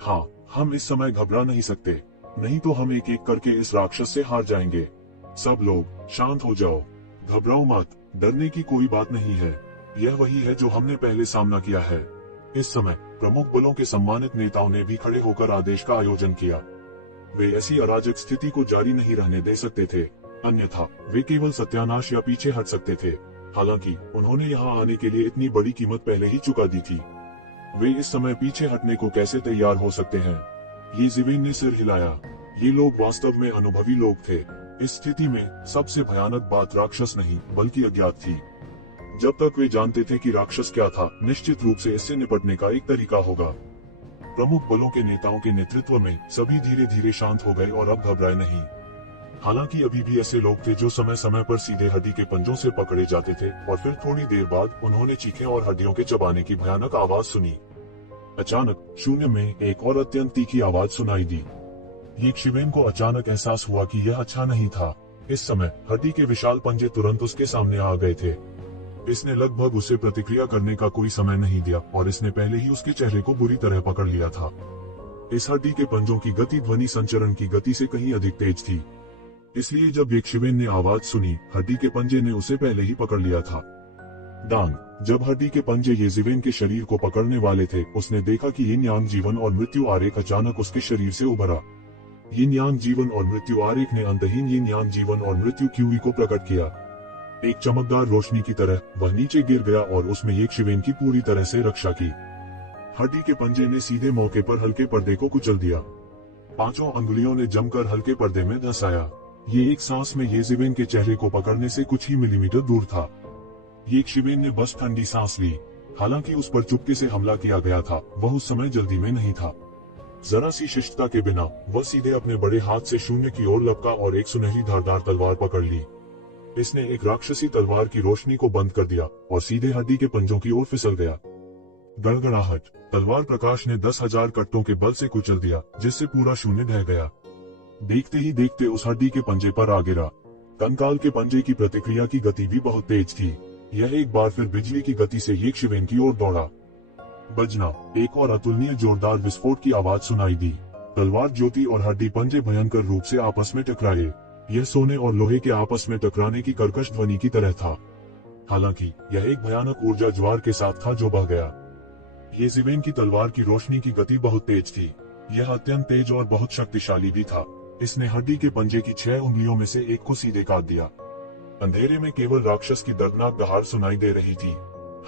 हाँ, हम इस समय घबरा नहीं सकते, नहीं तो हम एक एक करके इस राक्षस से हार जाएंगे। सब लोग शांत हो जाओ, घबराओ मत, डरने की कोई बात नहीं है। यह वही है जो हमने पहले सामना किया है। इस समय प्रमुख बलों के सम्मानित नेताओं ने भी खड़े होकर आदेश का आयोजन किया। वे ऐसी अराजक स्थिति को जारी नहीं रहने दे सकते थे, अन्यथा वे केवल सत्यानाश या पीछे हट सकते थे। हालांकि उन्होंने यहाँ आने के लिए इतनी बड़ी कीमत पहले ही चुका दी थी। वे इस समय पीछे हटने को कैसे तैयार हो सकते हैं? ये ज़िवेन ने सिर हिलाया। ये लोग वास्तव में अनुभवी लोग थे। इस स्थिति में सबसे भयानक बात राक्षस नहीं बल्कि अज्ञात थी। जब तक वे जानते थे कि राक्षस क्या था, निश्चित रूप से इससे निपटने का एक तरीका होगा। प्रमुख बलों के नेताओं के नेतृत्व में सभी धीरे धीरे शांत हो गए और अब घबराए नहीं। हालांकि अभी भी ऐसे लोग थे जो समय समय पर सीधे हड्डी के पंजों से पकड़े जाते थे और फिर थोड़ी देर बाद उन्होंने चीखें और हड्डियों के चबाने की भयानक आवाज सुनी। अचानक शून्य में एक और अत्यंत तीखी आवाज सुनाई दी। ये शिवेन को अचानक एहसास हुआ कि यह अच्छा नहीं था। इस समय हड्डी के विशाल पंजे तुरंत उसके सामने आ गए थे। इसने लगभग उसे प्रतिक्रिया करने का कोई समय नहीं दिया और इसने पहले ही उसके चेहरे को बुरी तरह पकड़ लिया था। इस हड्डी के पंजों की गति ध्वनि संचरण की गति से कहीं अधिक तेज थी, इसलिए जब येशिवेन ने आवाज सुनी, हड्डी के पंजे ने उसे पहले ही पकड़ लिया था। डांग। जब हड्डी के पंजे येशिवेन के शरीर को पकड़ने वाले थे, उसने देखा कि यिन यांग जीवन और मृत्यु आरेख अचानक उसके शरीर से उभरा। यिन यांग जीवन और मृत्यु आरेख ने अंतहीन यिन यांग जीवन और मृत्यु क्यूई को प्रकट किया। एक चमकदार रोशनी की तरह वह नीचे गिर गया और उसमें येशिवेन की पूरी तरह से रक्षा की। हड्डी के पंजे ने सीधे मौके पर हल्के पर्दे को कुचल दिया। पांचों अंगुलियों ने जमकर हल्के पर्दे में धंसाया। ये एक सांस में येशिवेन के चेहरे को पकड़ने से कुछ ही मिलीमीटर दूर था। येशिवेन ने बस ठंडी सांस ली। हालांकि उस पर चुपके से हमला किया गया था, वह उस समय जल्दी में नहीं था। जरा सी शिष्टता के बिना वह सीधे अपने बड़े हाथ से शून्य की ओर लपका और एक सुनहरी धारदार तलवार पकड़ ली। इसने एक राक्षसी तलवार की रोशनी को बंद कर दिया और सीधे हड्डी के पंजों की ओर फिसल गया। गड़गड़ाहट। तलवार प्रकाश ने 10,000 कट्टों के बल से कुचल दिया, जिससे पूरा शून्य ढह गया। देखते ही देखते उस हड्डी के पंजे पर आ गिरा। कंकाल के पंजे की प्रतिक्रिया की गति भी बहुत तेज थी। यह एक बार फिर बिजली की गति से येशिवेन की ओर दौड़ा। बजना। एक और अतुलनीय जोरदार विस्फोट की आवाज सुनाई दी। तलवार, ज्योति और हड्डी पंजे भयंकर रूप से आपस में टकराए। यह सोने और लोहे के आपस में टकराने की कर्कश ध्वनि की तरह था। हालांकि यह एक भयानक ऊर्जा ज्वार के साथ था जो बह गया। येशिवेन की तलवार की रोशनी की गति बहुत तेज थी। यह अत्यंत तेज और बहुत शक्तिशाली भी था। इसने हड्डी के पंजे की 6 उंगलियों में से एक को सीधे काट दिया। अंधेरे में केवल राक्षस की दर्दनाक दहाड़ सुनाई दे रही थी।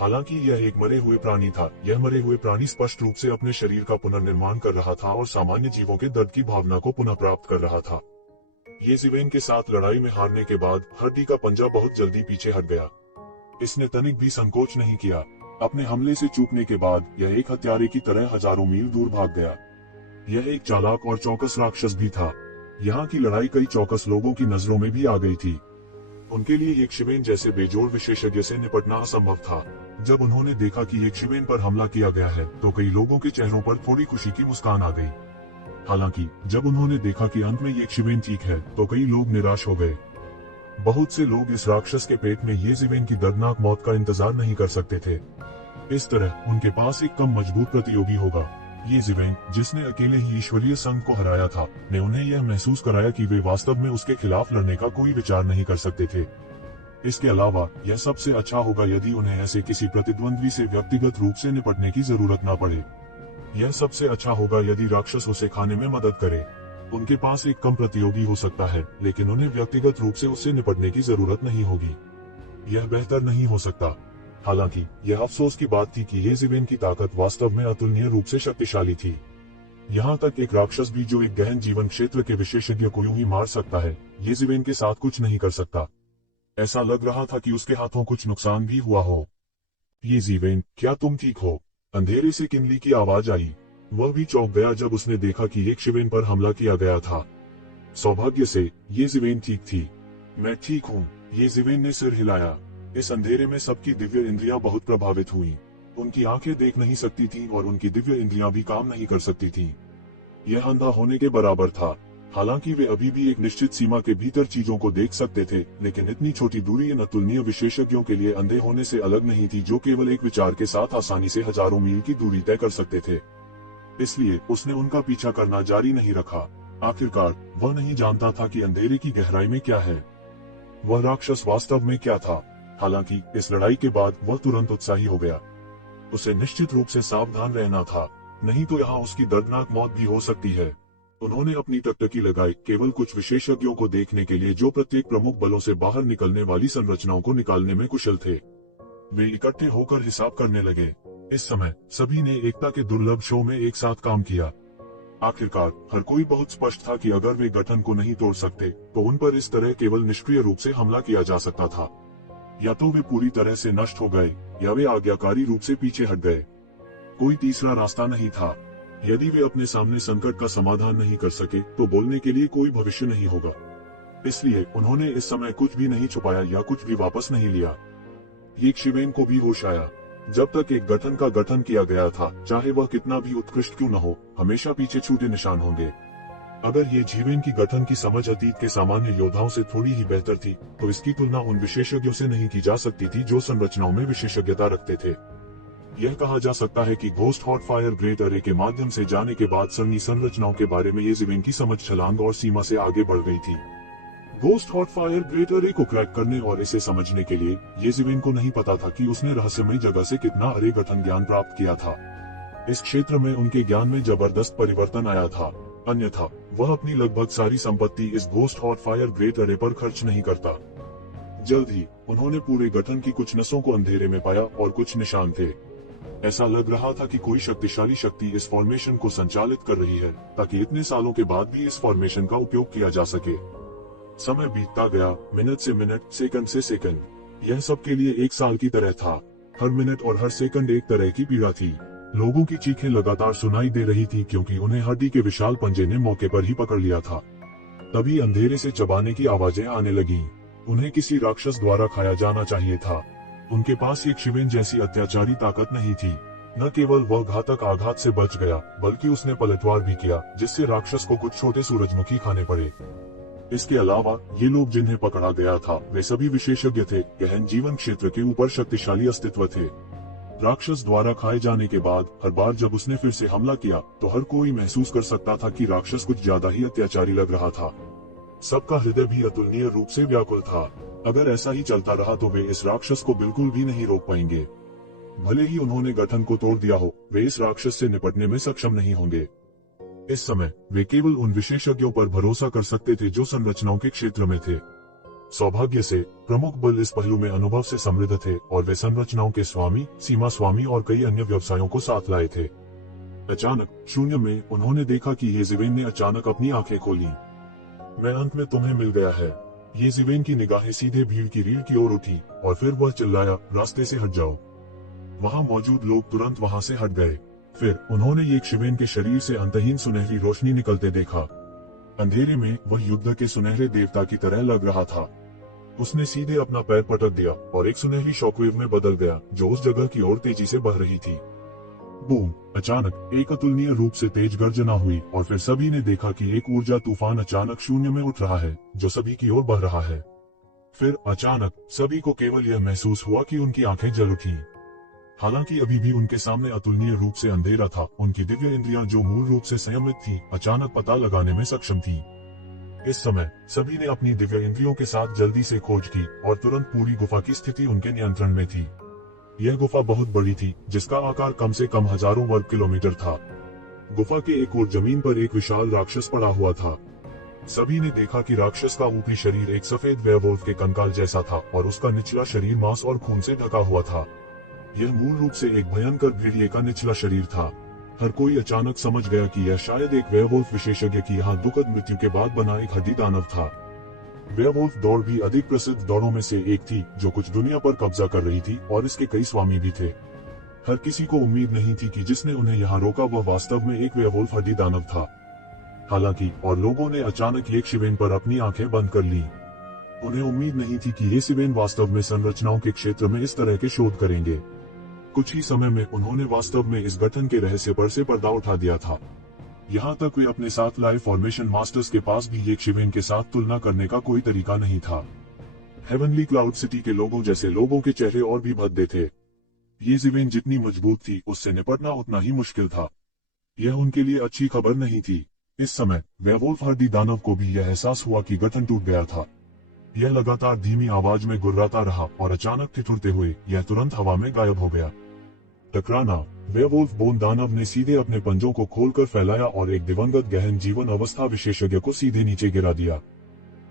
हालांकि यह एक मरे हुए प्राणी था, यह मरे हुए प्राणी स्पष्ट रूप से अपने शरीर का पुनर्निर्माण कर रहा था और सामान्य जीवों के दर्द की भावना को पुनः प्राप्त कर रहा था। येशिवेन के साथ लड़ाई में हारने के बाद हड्डी का पंजा बहुत जल्दी पीछे हट गया। इसने तनिक भी संकोच नहीं किया। अपने हमले से चूकने के बाद यह एक हत्यारे की तरह हजारों मील दूर भाग गया। यह एक चालाक और चौकस राक्षस भी था। यहाँ की लड़ाई कई चौकस लोगों की नजरों में भी आ गई थी। उनके लिए येशिवेन जैसे बेजोड़ विशेषज्ञ से निपटना असंभव था। जब उन्होंने देखा कि येशिवेन पर हमला किया गया है, तो कई लोगों के चेहरों पर थोड़ी खुशी की मुस्कान आ गई। हालांकि जब उन्होंने देखा कि अंत में येशिवेन ठीक है, तो कई लोग निराश हो गए। बहुत से लोग इस राक्षस के पेट में येशिवेन की दर्दनाक मौत का इंतजार नहीं कर सकते थे। इस तरह उनके पास एक कम मजबूत प्रतियोगी होगा। येशिवेन, जिसने अकेले ही ईश्वरीय संघ को हराया था, ने उन्हें यह महसूस कराया कि वे वास्तव में उसके खिलाफ लड़ने का कोई विचार नहीं कर सकते थे। इसके अलावा यह सबसे अच्छा होगा यदि उन्हें ऐसे किसी प्रतिद्वंद्वी से व्यक्तिगत रूप से निपटने की जरूरत न पड़े। यह सबसे अच्छा होगा यदि राक्षस उसे खाने में मदद करे। उनके पास एक कम प्रतियोगी हो सकता है, लेकिन उन्हें व्यक्तिगत रूप से उससे निपटने की जरूरत नहीं होगी। यह बेहतर नहीं हो सकता। हालांकि यह अफसोस की बात थी कि येशिवेन की ताकत वास्तव में अतुलनीय रूप से शक्तिशाली थी। यहाँ तक एक राक्षस भी जो एक गहन जीवन क्षेत्र के विशेषज्ञ को यूं ही मार सकता है, येशिवेन के साथ कुछ नहीं कर सकता। ऐसा लग रहा था कि उसके हाथों कुछ नुकसान भी हुआ हो। येशिवेन, क्या तुम ठीक हो? अंधेरे से किनली की आवाज आई। वह भी चौंक गया जब उसने देखा कि येशिवेन पर हमला किया गया था। सौभाग्य से येशिवेन ठीक थी। मैं ठीक हूँ, येशिवेन ने सिर हिलाया। इस अंधेरे में सबकी दिव्य इंद्रियां बहुत प्रभावित हुईं। उनकी आंखें देख नहीं सकती थीं और उनकी दिव्य इंद्रियां भी काम नहीं कर सकती थीं। यह अंधा होने के बराबर था। हालांकि वे अभी भी एक निश्चित सीमा के भीतर चीजों को देख सकते थे, लेकिन इतनी छोटी दूरी इन अतुलनीय विशेषज्ञों के लिए अंधे होने से अलग नहीं थी, जो केवल एक विचार के साथ आसानी से हजारों मील की दूरी तय कर सकते थे। इसलिए उसने उनका पीछा करना जारी नहीं रखा। आखिरकार वह नहीं जानता था कि अंधेरे की गहराई में क्या है। वह राक्षस वास्तव में क्या था। हालांकि इस लड़ाई के बाद वह तुरंत उत्साही हो गया। उसे निश्चित रूप से सावधान रहना था, नहीं तो यहाँ उसकी दर्दनाक मौत भी हो सकती है। उन्होंने अपनी टकटकी लगाई, केवल कुछ विशेषज्ञों को देखने के लिए जो प्रत्येक प्रमुख बलों से बाहर निकलने वाली संरचनाओं को निकालने में कुशल थे। वे इकट्ठे होकर हिसाब करने लगे। इस समय सभी ने एकता के दुर्लभ शो में एक साथ काम किया। आखिरकार हर कोई बहुत स्पष्ट था कि अगर वे गठन को नहीं तोड़ सकते, तो उन पर इस तरह केवल निष्क्रिय रूप से हमला किया जा सकता था। या तो वे पूरी तरह से नष्ट हो गए, या वे आज्ञाकारी रूप से पीछे हट गए। कोई तीसरा रास्ता नहीं था। यदि वे अपने सामने संकट का समाधान नहीं कर सके, तो बोलने के लिए कोई भविष्य नहीं होगा। इसलिए उन्होंने इस समय कुछ भी नहीं छुपाया या कुछ भी वापस नहीं लिया। येशिवेन को भी होश आया। जब तक एक गठन का गठन किया गया था, चाहे वह कितना भी उत्कृष्ट क्यों न हो, हमेशा पीछे छूटे निशान होंगे। अगर ये जीवन की गठन की समझ अतीत के सामान्य योद्धाओं से थोड़ी ही बेहतर थी, तो इसकी तुलना उन विशेषज्ञों से नहीं की जा सकती थी जो संरचनाओं में विशेषज्ञता रखते थे। यह कहा जा सकता है कि घोस्ट हॉट फायर ग्रेट अरे के माध्यम से जाने के बाद सन्नी संरचनाओं के बारे में ये जीवन की समझ छलांग और सीमा से आगे बढ़ गई थी। घोस्ट हॉट फायर ग्रेट अरे को क्रैक करने और इसे समझने के लिए ये जीवन को नहीं पता था कि उसने रहस्यमय जगह से कितना अरे गठन ज्ञान प्राप्त किया था। इस क्षेत्र में उनके ज्ञान में जबरदस्त परिवर्तन आया था, अन्यथा वह अपनी लगभग सारी संपत्ति इस घोस्ट हॉट फायर ग्रेट अरे पर खर्च नहीं करता। जल्द ही उन्होंने पूरे गठन की कुछ नसों को अंधेरे में पाया और कुछ निशान थे। ऐसा लग रहा था कि कोई शक्तिशाली शक्ति इस फॉर्मेशन को संचालित कर रही है, ताकि इतने सालों के बाद भी इस फॉर्मेशन का उपयोग किया जा सके। समय बीतता गया, मिनट से मिनट, सेकंड से सेकंड। यह सबके लिए एक साल की तरह था। हर मिनट और हर सेकंड एक तरह की पीड़ा थी। लोगों की चीखें लगातार सुनाई दे रही थी क्योंकि उन्हें हड्डी के विशाल पंजे ने मौके पर ही पकड़ लिया था। तभी अंधेरे से चबाने की आवाजें आने लगीं। उन्हें किसी राक्षस द्वारा खाया जाना चाहिए था। उनके पास एक शिवेन जैसी अत्याचारी ताकत नहीं थी। न केवल वह घातक आघात से बच गया, बल्कि उसने पलटवार भी किया, जिससे राक्षस को कुछ छोटे सूरजमुखी खाने पड़े। इसके अलावा ये लोग जिन्हें पकड़ा गया था, वे सभी विशेषज्ञ थे, गहन जीवन क्षेत्र के ऊपर शक्तिशाली अस्तित्व थे। राक्षस द्वारा खाए जाने के बाद हर बार जब उसने फिर से हमला किया, तो हर कोई महसूस कर सकता था कि राक्षस कुछ ज्यादा ही अत्याचारी लग रहा था। सबका हृदय भी अतुलनीय रूप से व्याकुल था। अगर ऐसा ही चलता रहा तो वे इस राक्षस को बिल्कुल भी नहीं रोक पाएंगे। भले ही उन्होंने गठन को तोड़ दिया हो, वे इस राक्षस से निपटने में सक्षम नहीं होंगे। इस समय वे केवल उन विशेषज्ञों पर भरोसा कर सकते थे जो संरचनाओं के क्षेत्र में थे। सौभाग्य से प्रमुख बल इस पहलू में अनुभव से समृद्ध थे और वे संरचनाओं के स्वामी, सीमा स्वामी और कई अन्य व्यवसायों को साथ लाए थे। अचानक शून्य में उन्होंने देखा कि येज़ेवेन ने अचानक अपनी आंखें खोली। मैं अंत में तुम्हें मिल गया है। येज़ेवेन की निगाहें सीधे भीड़ की रीढ़ की ओर उठी और फिर वह चिल्लाया, रास्ते से हट जाओ। वहां मौजूद लोग तुरंत वहां से हट गए। फिर उन्होंने एक शिवेन के शरीर से अंतहीन सुनहरी रोशनी निकलते देखा। अंधेरे में वह युद्ध के सुनहरे देवता की तरह लग रहा था। उसने सीधे अपना पैर पटक दिया और एक सुनहरी शॉकवेव में बदल गया, जो उस जगह की ओर तेजी से बह रही थी। बूम! अचानक एक अतुलनीय रूप से तेज गर्जना हुई और फिर सभी ने देखा कि एक ऊर्जा तूफान अचानक शून्य में उठ रहा है, जो सभी की ओर बह रहा है। फिर अचानक सभी को केवल यह महसूस हुआ कि उनकी आंखें जल उठी। हालांकि अभी भी उनके सामने अतुलनीय रूप से अंधेरा था, उनकी दिव्य इंद्रियां जो मूल रूप से संयमित थी, अचानक पता लगाने में सक्षम थी। इस समय सभी ने अपनी दिव्य इंद्रियों के साथ जल्दी से खोज की और तुरंत पूरी गुफा की स्थिति उनके नियंत्रण में थी। यह गुफा बहुत बड़ी थी, जिसका आकार कम से कम हजारों वर्ग किलोमीटर था। गुफा के एक ओर जमीन पर एक विशाल राक्षस पड़ा हुआ था। सभी ने देखा कि राक्षस का ऊपरी शरीर एक सफेद वेयरवुल्फ के कंकाल जैसा था और उसका निचला शरीर मांस और खून से ढका हुआ था। यह मूल रूप से एक भयंकर भेड़िए का निचला शरीर था। हर कोई अचानक समझ गया कि यह शायद एक वेयरवुल्फ विशेषज्ञ की यहाँ दुखद मृत्यु के बाद बना एक हड्डी दानव था। वेयरवुल्फ दौड़ भी अधिक प्रसिद्ध दौड़ों में से एक थी, जो कुछ दुनिया पर कब्जा कर रही थी और इसके कई स्वामी भी थे। हर किसी को उम्मीद नहीं थी कि जिसने उन्हें यहाँ रोका वह वास्तव में एक वेयरवुल्फ हड्डी दानव था। हालांकि और लोगों ने अचानक एक शिवेन पर अपनी आंखें बंद कर ली। उन्हें उम्मीद नहीं थी कि ये शिवेन वास्तव में संरचनाओं के क्षेत्र में इस तरह के शोध करेंगे। कुछ ही समय में उन्होंने वास्तव में इस गठन के रहस्य पर से पर्दा उठा दिया था। यहाँ तक वे अपने साथ लाए फॉर्मेशन मास्टर्स के पास भी एक शिवेन के साथ तुलना करने का कोई तरीका नहीं था। हेवनली क्लाउड सिटी के लोगों जैसे लोगों के चेहरे और भी भद्दे थे। ये शिवेन जितनी मजबूत थी, उससे निपटना उतना ही मुश्किल था। यह उनके लिए अच्छी खबर नहीं थी। इस समय वेयरवुल्फ हड्डी दानव को भी यह एहसास हुआ कि गठन टूट गया था। यह लगातार धीमी आवाज में गुर्राता रहा और अचानक ठिठुरते हुए यह तुरंत हवा में गायब हो गया। टकराना। वेयरवुल्फ बोन दानव ने सीधे अपने पंजों को खोलकर फैलाया और एक दिवंगत गहन जीवन अवस्था विशेषज्ञ को सीधे नीचे गिरा दिया,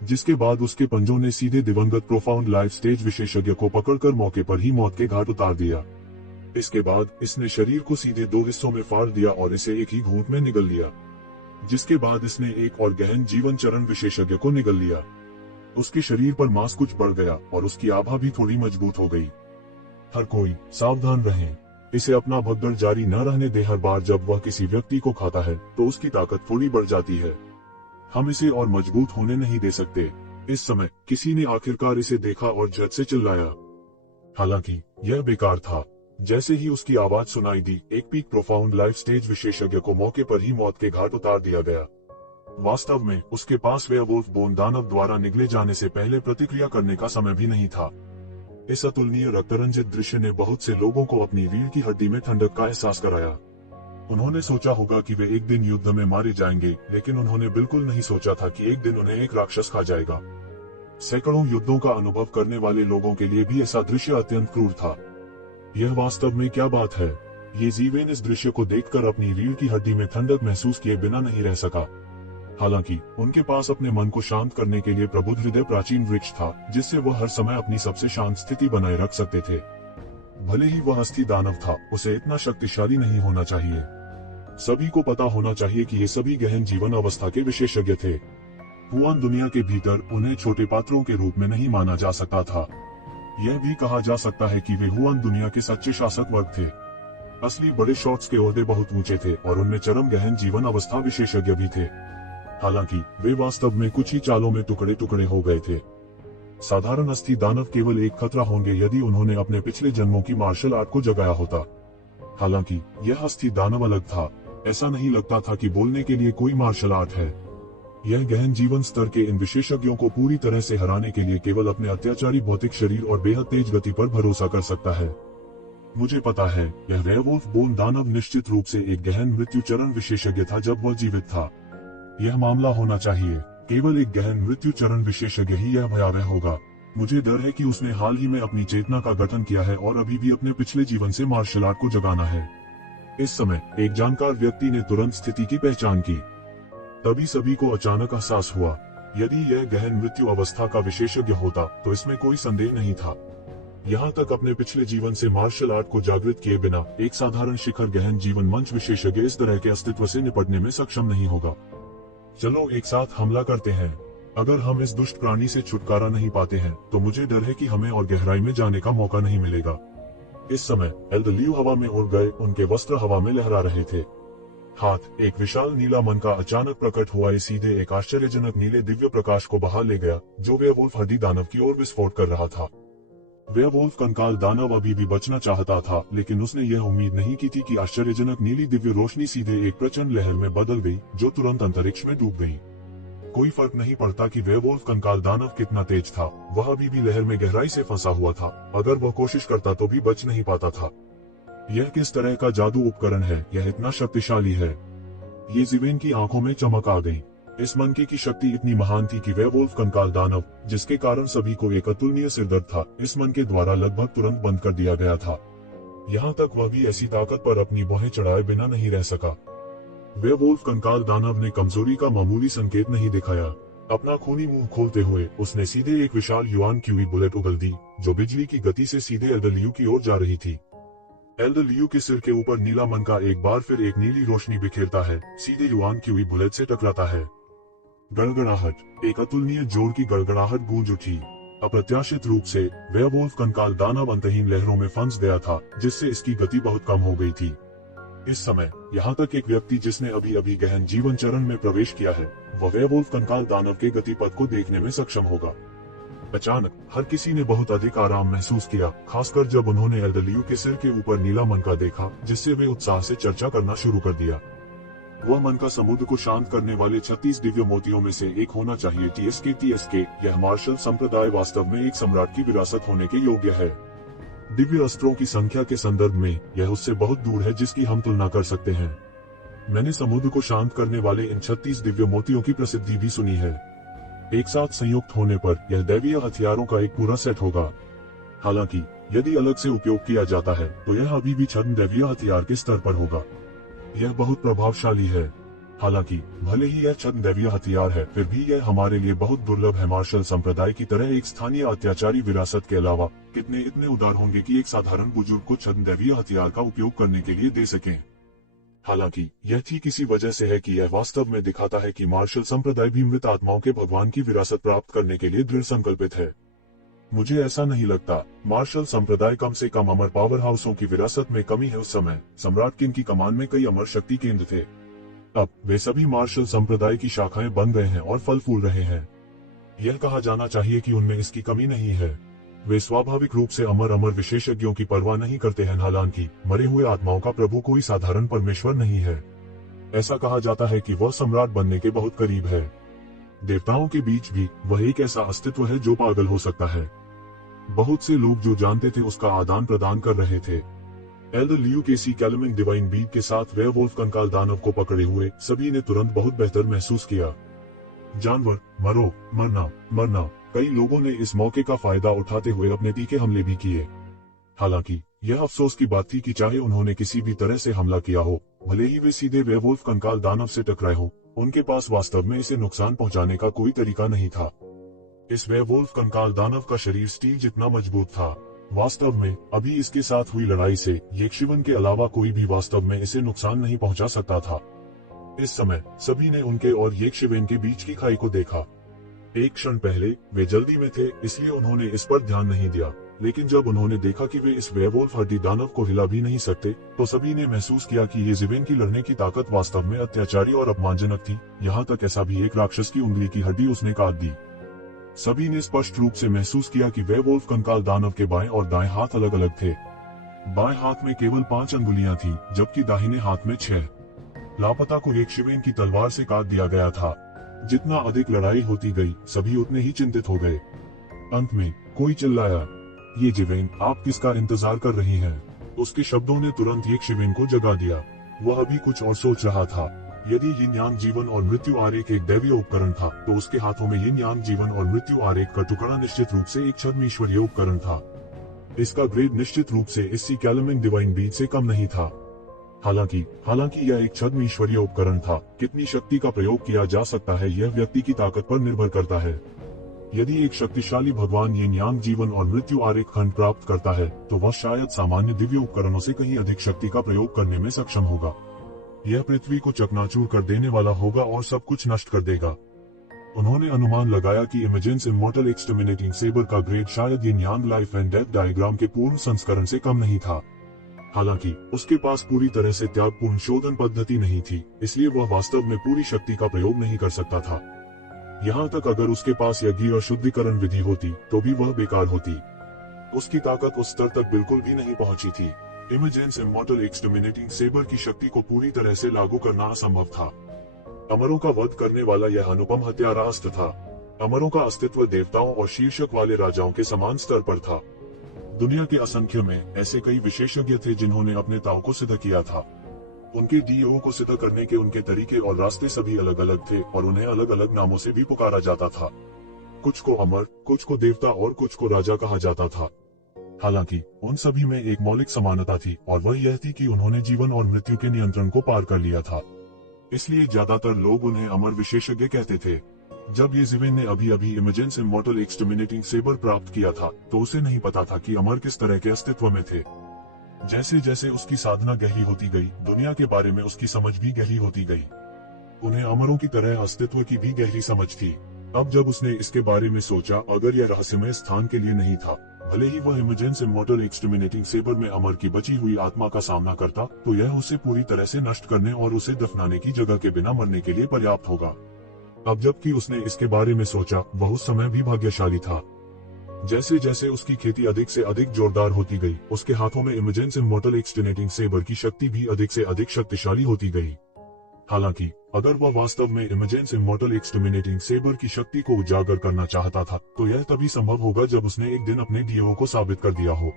जिसके बाद उसके पंजों ने सीधे दिवंगत प्रोफाउंड लाइफ स्टेज विशेषज्ञ को पकड़कर मौके पर ही मौत के घाट उतार दिया। इसके बाद इसने शरीर को सीधे दो हिस्सों में फाड़ दिया और इसे एक ही घूंट में निगल लिया, जिसके बाद इसने एक और गहन जीवन चरण विशेषज्ञ को निगल लिया। उसके शरीर पर मांस कुछ बढ़ गया और उसकी आभा भी थोड़ी मजबूत हो गई। हर कोई सावधान रहें। इसे अपना भगदड़ जारी न रहने दे। हर बार जब वह किसी व्यक्ति को खाता है तो उसकी ताकत थोड़ी बढ़ जाती है। हम इसे और मजबूत होने नहीं दे सकते। इस समय किसी ने आखिरकार इसे देखा और झट से चिल्लाया। हालांकि यह बेकार था। जैसे ही उसकी आवाज सुनाई दी, एक पीक प्रोफाउंड लाइफ स्टेज विशेषज्ञ को मौके पर ही मौत के घाट उतार दिया गया। वास्तव में उसके पास वेयरवुल्फ बोन दानव द्वारा निगले जाने से पहले प्रतिक्रिया करने का समय भी नहीं था। इस अतुलनीय रक्तरंजित दृश्य ने बहुत से लोगों को अपनी रीढ़ की हड्डी में ठंडक का एहसास कराया। उन्होंने सोचा होगा कि वे एक दिन युद्ध में मारे जाएंगे, लेकिन उन्होंने बिल्कुल नहीं सोचा था कि एक दिन उन्हें एक राक्षस खा जाएगा। सैकड़ों युद्धों का अनुभव करने वाले लोगों के लिए भी ऐसा दृश्य अत्यंत क्रूर था। यह वास्तव में क्या बात है? ये जीवेन इस दृश्य को देखकर अपनी रीढ़ की हड्डी में ठंडक महसूस किए बिना नहीं रह सका। हालांकि उनके पास अपने मन को शांत करने के लिए प्रबुद्ध हृदय प्राचीन वृक्ष था, जिससे वह हर समय अपनी सबसे शांत स्थिति बनाए रख सकते थे। भले ही वह अस्थि दानव था, उसे इतना शक्तिशाली नहीं होना चाहिए। सभी को पता होना चाहिए कि ये सभी गहन जीवन अवस्था के विशेषज्ञ थे। हुआन दुनिया के भीतर उन्हें छोटे पात्रों के रूप में नहीं माना जा सकता था। यह भी कहा जा सकता है कि वे हुआन दुनिया के सच्चे शासक वर्ग थे। असली बड़े शॉट्स के ओहदे बहुत ऊंचे थे और उनमें चरम गहन जीवन अवस्था विशेषज्ञ भी थे। हालांकि वे वास्तव में कुछ ही चालों में टुकड़े टुकड़े हो गए थे। साधारण अस्थि दानव केवल एक खतरा होंगे यदि उन्होंने अपने पिछले जन्मों की मार्शल आर्ट को जगाया होता। हालांकि यह अस्थि दानव अलग था। ऐसा नहीं लगता था कि बोलने के लिए कोई मार्शल आर्ट है। यह गहन जीवन स्तर के इन विशेषज्ञों को पूरी तरह से हराने के लिए केवल अपने अत्याचारी भौतिक शरीर और बेहद तेज गति पर भरोसा कर सकता है। मुझे पता है, यह वेयरवुल्फ बोन दानव निश्चित रूप से एक गहन मृत्यु चरण विशेषज्ञ था जब वह जीवित था। यह मामला होना चाहिए, केवल एक गहन मृत्यु चरण विशेषज्ञ ही यह भयावह होगा। मुझे डर है कि उसने हाल ही में अपनी चेतना का गठन किया है और अभी भी अपने पिछले जीवन से मार्शल आर्ट को जगाना है। इस समय एक जानकार व्यक्ति ने तुरंत स्थिति की पहचान की। तभी सभी को अचानक एहसास हुआ, यदि यह गहन मृत्यु अवस्था का विशेषज्ञ होता तो इसमें कोई संदेह नहीं था। यहाँ तक अपने पिछले जीवन से मार्शल आर्ट को जागृत किए बिना एक साधारण शिखर गहन जीवन मंच विशेषज्ञ इस तरह के अस्तित्व से निपटने में सक्षम नहीं होगा। चलो एक साथ हमला करते हैं। अगर हम इस दुष्ट प्राणी से छुटकारा नहीं पाते हैं तो मुझे डर है कि हमें और गहराई में जाने का मौका नहीं मिलेगा। इस समय एल्दरलियू हवा में उड़ गए, उनके वस्त्र हवा में लहरा रहे थे। हाथ एक विशाल नीला मन का अचानक प्रकट हुआ, ये सीधे एक आश्चर्यजनक नीले दिव्य प्रकाश को बहा ले गया जो वेयरवुल्फ हड्डी दानव की ओर विस्फोट कर रहा था। वेयरवुल्फ कंकाल दानव अभी भी बचना चाहता था, लेकिन उसने यह उम्मीद नहीं की थी कि आश्चर्यजनक नीली दिव्य रोशनी सीधे एक प्रचंड लहर में बदल गई जो तुरंत अंतरिक्ष में डूब गई। कोई फर्क नहीं पड़ता कि वेयरवुल्फ कंकाल दानव कितना तेज था, वह अभी भी लहर में गहराई से फंसा हुआ था। अगर वह कोशिश करता तो भी बच नहीं पाता था। यह किस तरह का जादू उपकरण है? यह इतना शक्तिशाली है। ये जीवेन की आंखों में चमक आ गई। इस मनके की शक्ति इतनी महान थी कि वेयरवुल्फ कंकाल दानव, जिसके कारण सभी को एक अतुलनीय सिरदर्द था, इस मन के द्वारा लगभग तुरंत बंद कर दिया गया था। यहाँ तक वह भी ऐसी ताकत पर अपनी भौहें चढ़ाए बिना नहीं रह सका। वेयरवुल्फ कंकाल दानव ने कमजोरी का मामूली संकेत नहीं दिखाया। अपना खूनी मुंह खोलते हुए उसने सीधे एक विशाल युआन क्यूई बुलेट उगल दी जो बिजली की गति से सीधे एल्दरलियू की ओर जा रही थी। एल्दरलियू के सिर के ऊपर नीला मन का एक बार फिर एक नीली रोशनी बिखेरता है, सीधे युआन क्यूई बुलेट से टकराता है। गड़गड़ाहट, एक अतुलनीय जोर की गड़गड़ाहट गूंज उठी। अप्रत्याशित रूप से वेयरवुल्फ कंकाल दानव अंतहीन लहरों में फंस गया था, जिससे इसकी गति बहुत कम हो गई थी। इस समय यहाँ तक एक व्यक्ति जिसने अभी अभी गहन जीवन चरण में प्रवेश किया है, वह वेयरवुल्फ कंकाल दानव के गतिपथ को देखने में सक्षम होगा। अचानक हर किसी ने बहुत अधिक आराम महसूस किया, खासकर जब उन्होंने एल्दरलियू के सिर के ऊपर नीला मन का देखा, जिससे वे उत्साह से चर्चा करना शुरू कर दिया। वह मन का समुद्र को शांत करने वाले 36 दिव्य मोतियों में से एक होना चाहिए। TSK, यह मार्शल संप्रदाय वास्तव में एक सम्राट की विरासत होने के योग्य है। दिव्य अस्त्रों की संख्या के संदर्भ में यह उससे बहुत दूर है जिसकी हम तुलना कर सकते हैं। मैंने समुद्र को शांत करने वाले इन 36 दिव्य मोतियों की प्रसिद्धि भी सुनी है। एक साथ संयुक्त होने पर यह दैवीय हथियारों का एक पूरा सेट होगा। हालांकि यदि अलग से उपयोग किया जाता है तो यह अभी भी छद्म दैवीय हथियार के स्तर पर होगा। यह बहुत प्रभावशाली है। हालांकि भले ही यह छद्म दैवीय हथियार है, फिर भी यह हमारे लिए बहुत दुर्लभ है। मार्शल संप्रदाय की तरह एक स्थानीय अत्याचारी विरासत के अलावा कितने इतने उदार होंगे कि एक साधारण बुजुर्ग को छद्म दैवीय हथियार का उपयोग करने के लिए दे सकें। हालांकि यह ठीक इसी वजह से है कि यह वास्तव में दिखाता है कि मार्शल संप्रदाय भी मृत आत्माओं के भगवान की विरासत प्राप्त करने के लिए दृढ़ संकल्पित है। मुझे ऐसा नहीं लगता। मार्शल संप्रदाय कम से कम अमर पावर हाउसों की विरासत में कमी है। उस समय सम्राट किन की कमान में कई अमर शक्ति केंद्र थे। अब वे सभी मार्शल संप्रदाय की शाखाएं बन गए हैं और फल फूल रहे हैं। यह कहा जाना चाहिए कि उनमें इसकी कमी नहीं है। वे स्वाभाविक रूप से अमर विशेषज्ञों की परवाह नहीं करते हैं। हालांकि मरे हुए आत्माओं का प्रभु कोई साधारण परमेश्वर नहीं है। ऐसा कहा जाता है कि वह सम्राट बनने के बहुत करीब है। देवताओं के बीच भी वह एक ऐसा अस्तित्व है जो पागल हो सकता है। बहुत से लोग जो जानते थे उसका आदान प्रदान कर रहे थे। एल्डर लियू केसी कैलमिंग डिवाइन बीट के साथ वेयरवुल्फ कंकाल दानव को पकड़े हुए सभी ने तुरंत बहुत बेहतर महसूस किया। जानवर, मरो, मरना, मरना। कई लोगों ने इस मौके का फायदा उठाते हुए अपने तीखे हमले भी किए। हालांकि यह अफसोस की बात थी कि चाहे उन्होंने किसी भी तरह से हमला किया हो, भले ही वे सीधे वेयरवुल्फ कंकाल दानव से टकराए हो, उनके पास वास्तव में इसे नुकसान पहुंचाने का कोई तरीका नहीं था। इस वेयरवुल्फ कंकाल दानव का शरीर स्टील जितना मजबूत था। वास्तव में अभी इसके साथ हुई लड़ाई से यक्षिवन के अलावा कोई भी वास्तव में इसे नुकसान नहीं पहुंचा सकता था। इस समय सभी ने उनके और यक्षिवन के बीच की खाई को देखा। एक क्षण पहले वे जल्दी में थे, इसलिए उन्होंने इस पर ध्यान नहीं दिया, लेकिन जब उन्होंने देखा कि वे इस वेयरवुल्फ हड्डी दानव को हिला भी नहीं सकते, तो सभी ने महसूस किया कि ये जिवेन की लड़ने की ताकत वास्तव में अत्याचारी और अपमानजनक थी। यहाँ तक ऐसा भी एक राक्षस की उंगली की हड्डी उसने काट दी। सभी ने स्पष्ट रूप से महसूस किया कि वेयरवुल्फ कंकाल दानव के बाएं और दाएं हाथ अलग अलग थे। बाएं हाथ में केवल 5 अंगुलियां थी, जबकि दाहिने हाथ में 6। लापता को यक्षिवन की तलवार से काट दिया गया था। जितना अधिक लड़ाई होती गई, सभी उतने ही चिंतित हो गए। अंत में कोई चिल्लाया, ये जिवेन, आप किसका इंतजार कर रही हैं? उसके शब्दों ने तुरंत यक्षिवन को जगा दिया। वह अभी कुछ और सोच रहा था। यदि यिन यांग जीवन और मृत्यु आरेख एक दैवीय उपकरण था, तो उसके हाथों में यिन यांग जीवन और मृत्यु आरेख का टुकड़ा निश्चित रूप से एक छद्म ईश्वरीय उपकरण था। इसका ग्रेड निश्चित रूप से इस कैलमिंग डिवाइन बीट से कम नहीं था। हालांकि यह एक छद्म ईश्वरीय उपकरण था। कितनी शक्ति का प्रयोग किया जा सकता है यह व्यक्ति की ताकत पर निर्भर करता है। यदि एक शक्तिशाली भगवान यिन यांग जीवन और मृत्यु आरेख खंड प्राप्त करता है, तो वह शायद सामान्य दिव्य उपकरणों से कहीं अधिक शक्ति का प्रयोग करने में सक्षम होगा। यह पृथ्वी को चकनाचूर कर देने वाला होगा और सब कुछ नष्ट कर देगा। उन्होंने अनुमान लगाया कि इमेजेंस इमॉर्टल एक्सटर्मिनेटिंग सेबर का ग्रेड शायद यिन यांग लाइफ एंड डेथ डायग्राम के पूर्ण संस्करण से कम नहीं था। हालांकि उसके पास पूरी तरह से त्यागपूर्ण शोधन पद्धति नहीं थी, इसलिए वह वास्तव में पूरी शक्ति का प्रयोग नहीं कर सकता था। यहाँ तक अगर उसके पास यज्ञ और शुद्धिकरण विधि होती, तो भी वह बेकार होती। उसकी ताकत उस स्तर तक बिल्कुल भी नहीं पहुंची थी। इमेजेंस इमॉर्टल एक्सटर्मिनेटिंग सेबर की शक्ति को पूरी तरह से लागू करना असंभव था। अमरों का वध करने वाला यह अनुपम हत्यारा अस्त्र था। अमरों का अस्तित्व देवताओं और शीर्षक वाले राजाओं के समान स्तर पर था। दुनिया के असंख्य में ऐसे कई विशेषज्ञ थे जिन्होंने अपने ताव को सिद्ध किया था। उनके डीओ को सिद्ध करने के उनके तरीके और रास्ते सभी अलग अलग थे और उन्हें अलग अलग नामों से भी पुकारा जाता था। कुछ को अमर, कुछ को देवता और कुछ को राजा कहा जाता था। हालांकि उन सभी में एक मौलिक समानता थी, और वह यह थी कि उन्होंने जीवन और मृत्यु के नियंत्रण को पार कर लिया था। इसलिए ज्यादातर लोग उन्हें अमर विशेषज्ञ कहते थे। जब ये जिवेन ने अभी इमेजेंस इमॉर्टल एक्सटर्मिनेटिंग सेबर प्राप्त किया था, तो उसे नहीं पता था कि अमर किस तरह के अस्तित्व में थे। जैसे जैसे उसकी साधना गहरी होती गई, दुनिया के बारे में उसकी समझ भी गहरी होती गई। उन्हें अमरों की तरह अस्तित्व की भी गहरी समझ थी। अब जब उसने इसके बारे में सोचा, अगर यह रहस्यमय स्थान के लिए नहीं था, भले ही वह इमेजेंस इमॉर्टल एक्सटर्मिनेटिंग सेबर में अमर की बची हुई आत्मा का सामना करता, तो यह उसे पूरी तरह से नष्ट करने और उसे दफनाने की जगह के बिना मरने के लिए पर्याप्त होगा। अब जबकि उसने इसके बारे में सोचा, वह उस समय भी भाग्यशाली था। जैसे जैसे उसकी खेती अधिक से अधिक जोरदार होती गई, उसके हाथों में इमेजेंस इमॉर्टल एक्सटर्मिनेटिंग सेबर की शक्ति भी अधिक से अधिक शक्तिशाली होती गई। हालांकि अगर वह वास्तव में इमेजेंस इमॉर्टल एक्सटर्मिनेटिंग सेबर की शक्ति को उजागर करना चाहता था, तो यह तभी संभव होगा जब उसने एक दिन अपने डीओ को साबित कर दिया हो।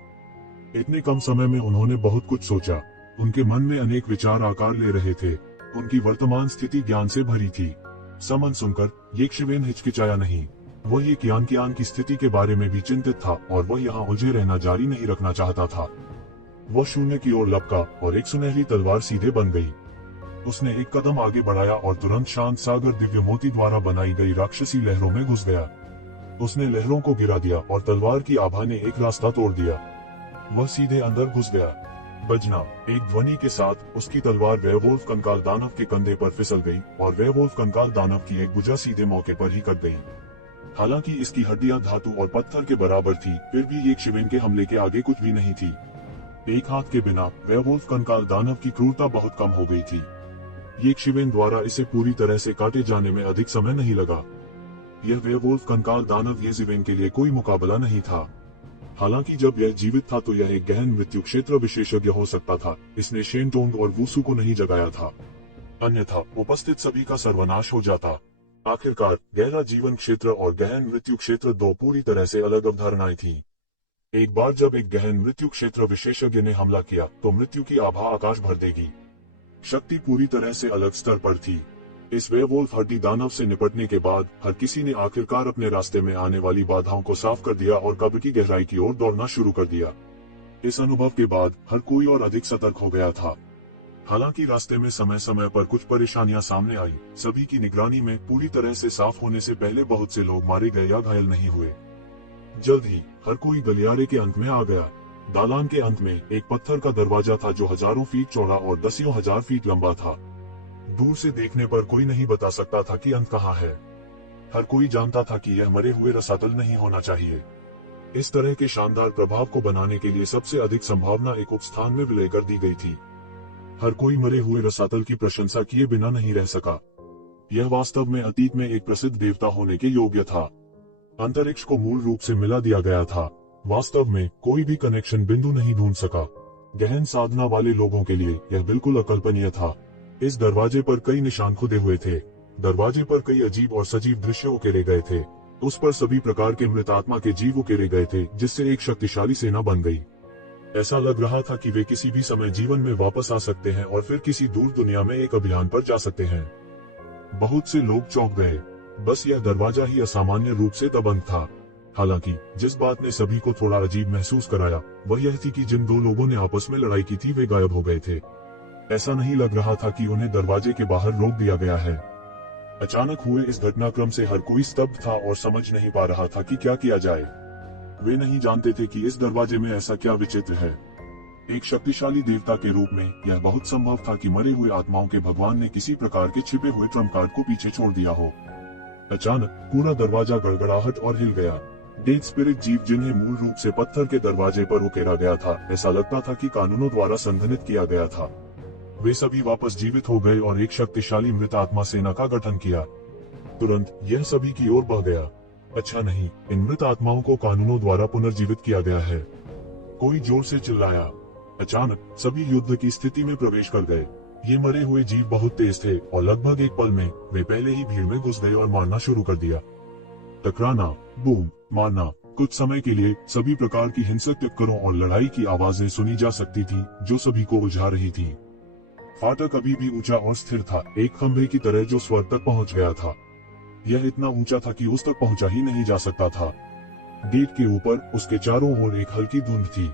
इतने कम समय में उन्होंने बहुत कुछ सोचा। उनके मन में अनेक विचार आकार ले रहे थे। उनकी वर्तमान स्थिति ज्ञान से भरी थी। समन सुनकर यक्षिवन हिचकिचाया नहीं। वह ये कियान की स्थिति के बारे में भी चिंतित था, और वह यहाँ उलझे रहना जारी नहीं रखना चाहता था। वह शून्य की ओर लपका और एक सुनहरी तलवार सीधे बन गई। उसने एक कदम आगे बढ़ाया और तुरंत शांत सागर दिव्य मोती द्वारा बनाई गई राक्षसी लहरों में घुस गया। उसने लहरों को गिरा दिया और तलवार की आभा ने एक रास्ता तोड़ दिया। वह सीधे अंदर घुस गया। बजना, एक ध्वनि के साथ उसकी तलवार वेयरवुल्फ कंकाल दानव के कंधे पर फिसल गई और वेयरवुल्फ कंकाल दानव की एक भुजा सीधे मौके पर ही कट गई। हालांकि इसकी हड्डियां धातु और पत्थर के बराबर थी, फिर भी यक्षिवन के हमले के आगे कुछ भी नहीं थी। एक हाथ के बिना वेयरवुल्फ कंकाल दानव की क्रूरता बहुत कम हो गई थी। यक्षिवन द्वारा इसे पूरी तरह से काटे जाने में अधिक समय नहीं लगा। यह वेयरवुल्फ कंकाल दानव यक्षिवन के लिए कोई मुकाबला नहीं था। हालांकि जब यह जीवित था तो यह एक गहन मृत्यु क्षेत्र विशेषज्ञ हो सकता था। इसने शेनटोंग और वूसू को नहीं जगाया था। अन्यथा उपस्थित सभी का सर्वनाश हो जाता। आखिरकार गहरा जीवन क्षेत्र और गहन मृत्यु क्षेत्र दो पूरी तरह से अलग अवधारणाएं थीं। एक बार जब एक गहन मृत्यु क्षेत्र विशेषज्ञ ने हमला किया तो मृत्यु की आभा आकाश भर देगी। शक्ति पूरी तरह से अलग स्तर पर थी। इस वेयरवुल्फ हड्डी दानव से निपटने के बाद हर किसी ने आखिरकार अपने रास्ते में आने वाली बाधाओं को साफ कर दिया और कब्र की गहराई की ओर दौड़ना शुरू कर दिया। इस अनुभव के बाद हर कोई और अधिक सतर्क हो गया था। हालांकि रास्ते में समय समय पर कुछ परेशानियां सामने आई। सभी की निगरानी में पूरी तरह से साफ होने से पहले बहुत से लोग मारे गए या घायल नहीं हुए। जल्द ही हर कोई गलियारे के अंत में आ गया। दालान के अंत में एक पत्थर का दरवाजा था जो हजारों फीट चौड़ा और दसियों हजार फीट लंबा था। दूर से देखने पर कोई नहीं बता सकता था कि अंत कहाँ है। हर कोई जानता था कि यह मरे हुए रसातल नहीं होना चाहिए। इस तरह के शानदार प्रभाव को बनाने के लिए सबसे अधिक संभावना एक उपस्थान में विलय कर दी गई थी। हर कोई मरे हुए रसातल की प्रशंसा किए बिना नहीं रह सका। यह वास्तव में अतीत में एक प्रसिद्ध देवता होने के योग्य था। अंतरिक्ष को मूल रूप से मिला दिया गया था। वास्तव में कोई भी कनेक्शन बिंदु नहीं ढूंढ सका। गहन साधना वाले लोगों के लिए यह बिल्कुल अकल्पनीय था। इस दरवाजे पर कई निशान खुदे हुए थे। दरवाजे पर कई अजीब और सजीव दृश्य उकेरे गए थे। उस पर सभी प्रकार के मृत आत्मा के जीव उकेरे गए थे, जिससे एक शक्तिशाली सेना बन गई। ऐसा लग रहा था कि वे किसी भी समय जीवन में वापस आ सकते हैं और फिर किसी दूर दुनिया में एक अभियान पर जा सकते हैं। बहुत से लोग चौंक गए। बस यह दरवाजा ही असामान्य रूप से दबंग था। हालांकि जिस बात ने सभी को थोड़ा अजीब महसूस कराया वह यह थी कि जिन दो लोगों ने आपस में लड़ाई की थी वे गायब हो गए थे। ऐसा नहीं लग रहा था कि उन्हें दरवाजे के बाहर रोक दिया गया है। अचानक हुए इस घटनाक्रम से हर कोई स्तब्ध था और समझ नहीं पा रहा था कि क्या किया जाए। वे नहीं जानते थे कि इस दरवाजे में ऐसा क्या विचित्र है। एक शक्तिशाली देवता के रूप में यह बहुत संभव था कि मरे हुए आत्माओं के भगवान ने किसी प्रकार के छिपे हुए ट्रम्प कार्ड को पीछे छोड़ दिया हो। अचानक पूरा दरवाजा गड़गड़ाहट और हिल गया। डेड स्पिरिट जीव जिन्हें मूल रूप से पत्थर के दरवाजे पर उकेरा गया था, ऐसा लगता था कि कानूनों द्वारा संघनित किया गया था। वे सभी वापस जीवित हो गए और एक शक्तिशाली मृत आत्मा सेना का गठन किया। तुरंत यह सभी की ओर बढ़ गया। अच्छा नहीं, इन मृत आत्माओं को कानूनों द्वारा पुनर्जीवित किया गया है। कोई जोर से चिल्लाया। अचानक सभी युद्ध की स्थिति में प्रवेश कर गए। ये मरे हुए जीव बहुत तेज थे और लगभग एक पल में वे पहले ही भीड़ में घुस गए और मारना शुरू कर दिया। टकराना, बूम, मारना। कुछ समय के लिए सभी प्रकार की हिंसक टक्करों और लड़ाई की आवाजें सुनी जा सकती थी जो सभी को उलझा रही थी। फाटक अभी भी ऊंचा और स्थिर था, एक खंभे की तरह जो स्वर्ग तक पहुंच गया था। यह इतना ऊंचा था कि उस तक पहुंचा ही नहीं जा सकता था। गेट के ऊपर उसके चारों ओर एक हल्की धुंध थी।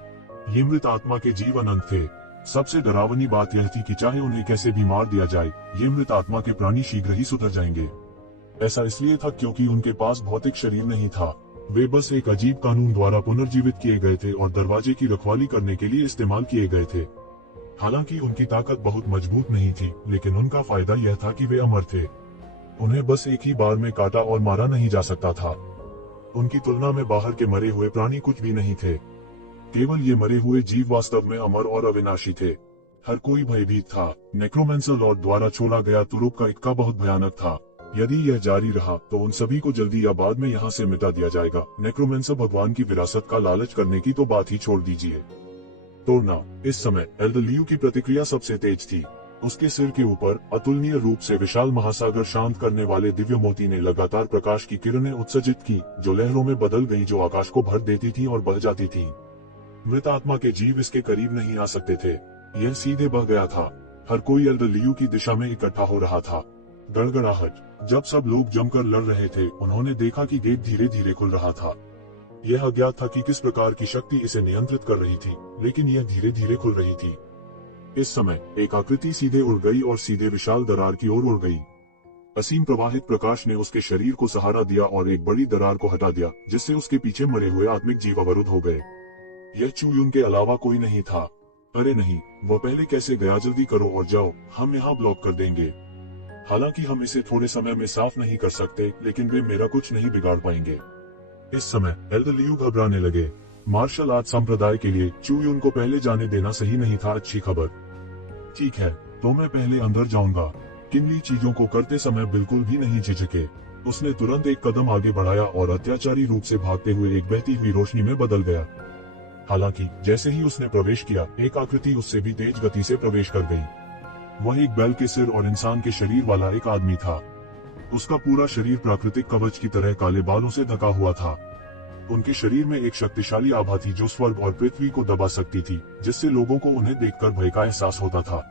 ये मृत आत्मा के जीव अनंत थे। सबसे डरावनी बात यह थी कि चाहे उन्हें कैसे भी मार दिया जाए, ये मृत आत्मा के प्राणी शीघ्र ही सुधर जाएंगे। ऐसा इसलिए था क्योंकि उनके पास भौतिक शरीर नहीं था। वे बस एक अजीब कानून द्वारा पुनर्जीवित किए गए थे और दरवाजे की रखवाली करने के लिए इस्तेमाल किए गए थे। हालांकि उनकी ताकत बहुत मजबूत नहीं थी, लेकिन उनका फायदा यह था कि वे अमर थे। उन्हें बस एक ही बार में काटा और मारा नहीं जा सकता था। उनकी तुलना में बाहर के मरे हुए प्राणी कुछ भी नहीं थे। केवल ये मरे हुए जीव वास्तव में अमर और अविनाशी थे। हर कोई भयभीत था। नेक्रोमेंसर लॉर्ड द्वारा छोड़ा गया तुरुप का इक्का बहुत भयानक था। यदि यह जारी रहा तो उन सभी को जल्दी या बाद में यहाँ से मिटा दिया जाएगा। नेक्रोमेंसर भगवान की विरासत का लालच करने की तो बात ही छोड़ दीजिए। तोड़ना। इस समय एल्डर लियू की प्रतिक्रिया सबसे तेज थी। उसके सिर के ऊपर अतुलनीय रूप से विशाल महासागर शांत करने वाले दिव्य मोती ने लगातार प्रकाश की किरणें उत्सर्जित की, जो लहरों में बदल गई, जो आकाश को भर देती थी और बह जाती थी। मृत आत्मा के जीव इसके करीब नहीं आ सकते थे। यह सीधे बह गया था। हर कोई एल्डर लियू की दिशा में इकट्ठा हो रहा था। गड़गड़ाहट। जब सब लोग जमकर लड़ रहे थे, उन्होंने देखा कि गेट धीरे धीरे खुल रहा था। यह अज्ञात था कि किस प्रकार की शक्ति इसे नियंत्रित कर रही थी, लेकिन यह धीरे धीरे खुल रही थी। इस समय एक आकृति सीधे उड़ गई और सीधे विशाल दरार की ओर उड़ गई। असीम प्रवाहित प्रकाश ने उसके शरीर को सहारा दिया और एक बड़ी दरार को हटा दिया, जिससे उसके पीछे मरे हुए आत्मिक जीव अवरुद्ध हो गए। यह चूयुन के अलावा कोई नहीं था। अरे नहीं, वह पहले कैसे गया? जल्दी करो और जाओ, हम यहाँ ब्लॉक कर देंगे। हालांकि हम इसे थोड़े समय में साफ नहीं कर सकते, लेकिन वे मेरा कुछ नहीं बिगाड़ पाएंगे। इस समय एल्डर लियू घबराने लगे। मार्शल आर्ट संप्रदाय के लिए चूयुन को पहले जाने देना सही नहीं था। अच्छी खबर। ठीक है, तो मैं पहले अंदर जाऊंगा। किन्ही चीजों को करते समय बिल्कुल भी नहीं झिझके। उसने तुरंत एक कदम आगे बढ़ाया और अत्याचारी रूप से भागते हुए एक बहती हुई रोशनी में बदल गया। हालांकि जैसे ही उसने प्रवेश किया, एक आकृति उससे भी तेज गति से प्रवेश कर गई। वह एक बैल के सिर और इंसान के शरीर वाला एक आदमी था। उसका पूरा शरीर प्राकृतिक कवच की तरह काले बालों से ढका हुआ था। उनके शरीर में एक शक्तिशाली आभा थी जो स्वर्ग और पृथ्वी को दबा सकती थी, जिससे लोगों को उन्हें देखकर भय का एहसास होता था।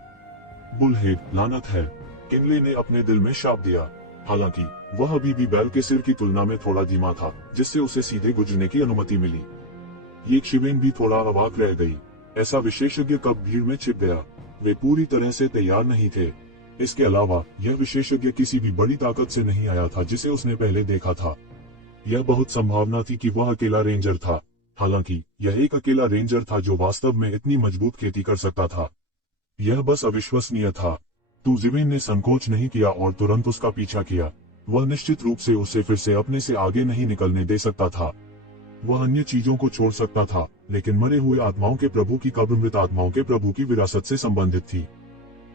बुलहेड, लानत है, किनले ने अपने दिल में शाप दिया। हालांकि वह अभी भी बैल के सिर की तुलना में थोड़ा धीमा था, जिससे उसे सीधे गुजरने की अनुमति मिली। ये शिवेन भी थोड़ा अवाक रह गई। ऐसा विशेषज्ञ कब भीड़ में छिप गया? वे पूरी तरह से तैयार नहीं थे। इसके अलावा यह विशेषज्ञ किसी भी बड़ी ताकत से नहीं आया था जिसे उसने पहले देखा था। यह बहुत संभावना थी कि वह अकेला रेंजर था। हालांकि यह एक अकेला रेंजर था जो वास्तव में इतनी मजबूत खेती कर सकता था। यह बस अविश्वसनीय था। तुजिवेन ने संकोच नहीं किया और तुरंत उसका पीछा किया। वह निश्चित रूप से उसे फिर से अपने से आगे नहीं निकलने दे सकता था। वह अन्य चीजों को छोड़ सकता था, लेकिन मरे हुए आत्माओं के प्रभु की कब्र मृत आत्माओं के प्रभु की विरासत से संबंधित थी।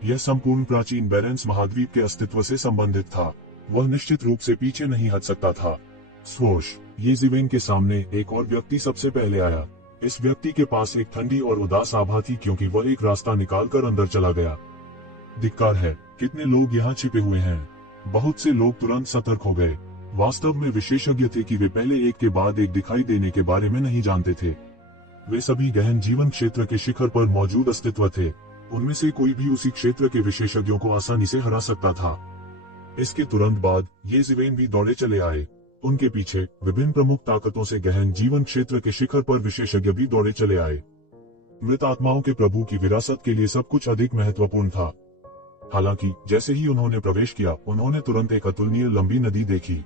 यह संपूर्ण प्राचीन बेरेंस महाद्वीप के अस्तित्व से संबंधित था। वह निश्चित रूप से पीछे नहीं हट सकता था। स्वोश, ये जिवेन के सामने एक और व्यक्ति सबसे पहले आया। इस व्यक्ति के पास एक ठंडी और उदास आभा थी क्योंकि वह एक रास्ता निकालकर अंदर चला गया। धिक्कार है, कितने लोग यहाँ छिपे हुए हैं। बहुत से लोग तुरंत सतर्क हो गए। वास्तव में विशेषज्ञ थे कि वे पहले एक के बाद एक दिखाई देने के बारे में नहीं जानते थे। वे सभी गहन जीवन क्षेत्र के शिखर पर मौजूद अस्तित्व थे। उनमें से कोई भी उसी क्षेत्र के विशेषज्ञों को आसानी से हरा सकता था। इसके तुरंत बाद ये जिवेन भी दौड़े चले आए। उनके पीछे विभिन्न प्रमुख ताकतों से गहन जीवन क्षेत्र के शिखर पर विशेषज्ञ भी दौड़े चले आए। मृत आत्माओं के प्रभु की विरासत के लिए सब कुछ अधिक महत्वपूर्ण था। हालांकि जैसे ही उन्होंने प्रवेश किया, उन्होंने तुरंत एक अतुलनीय लंबी नदी देखी।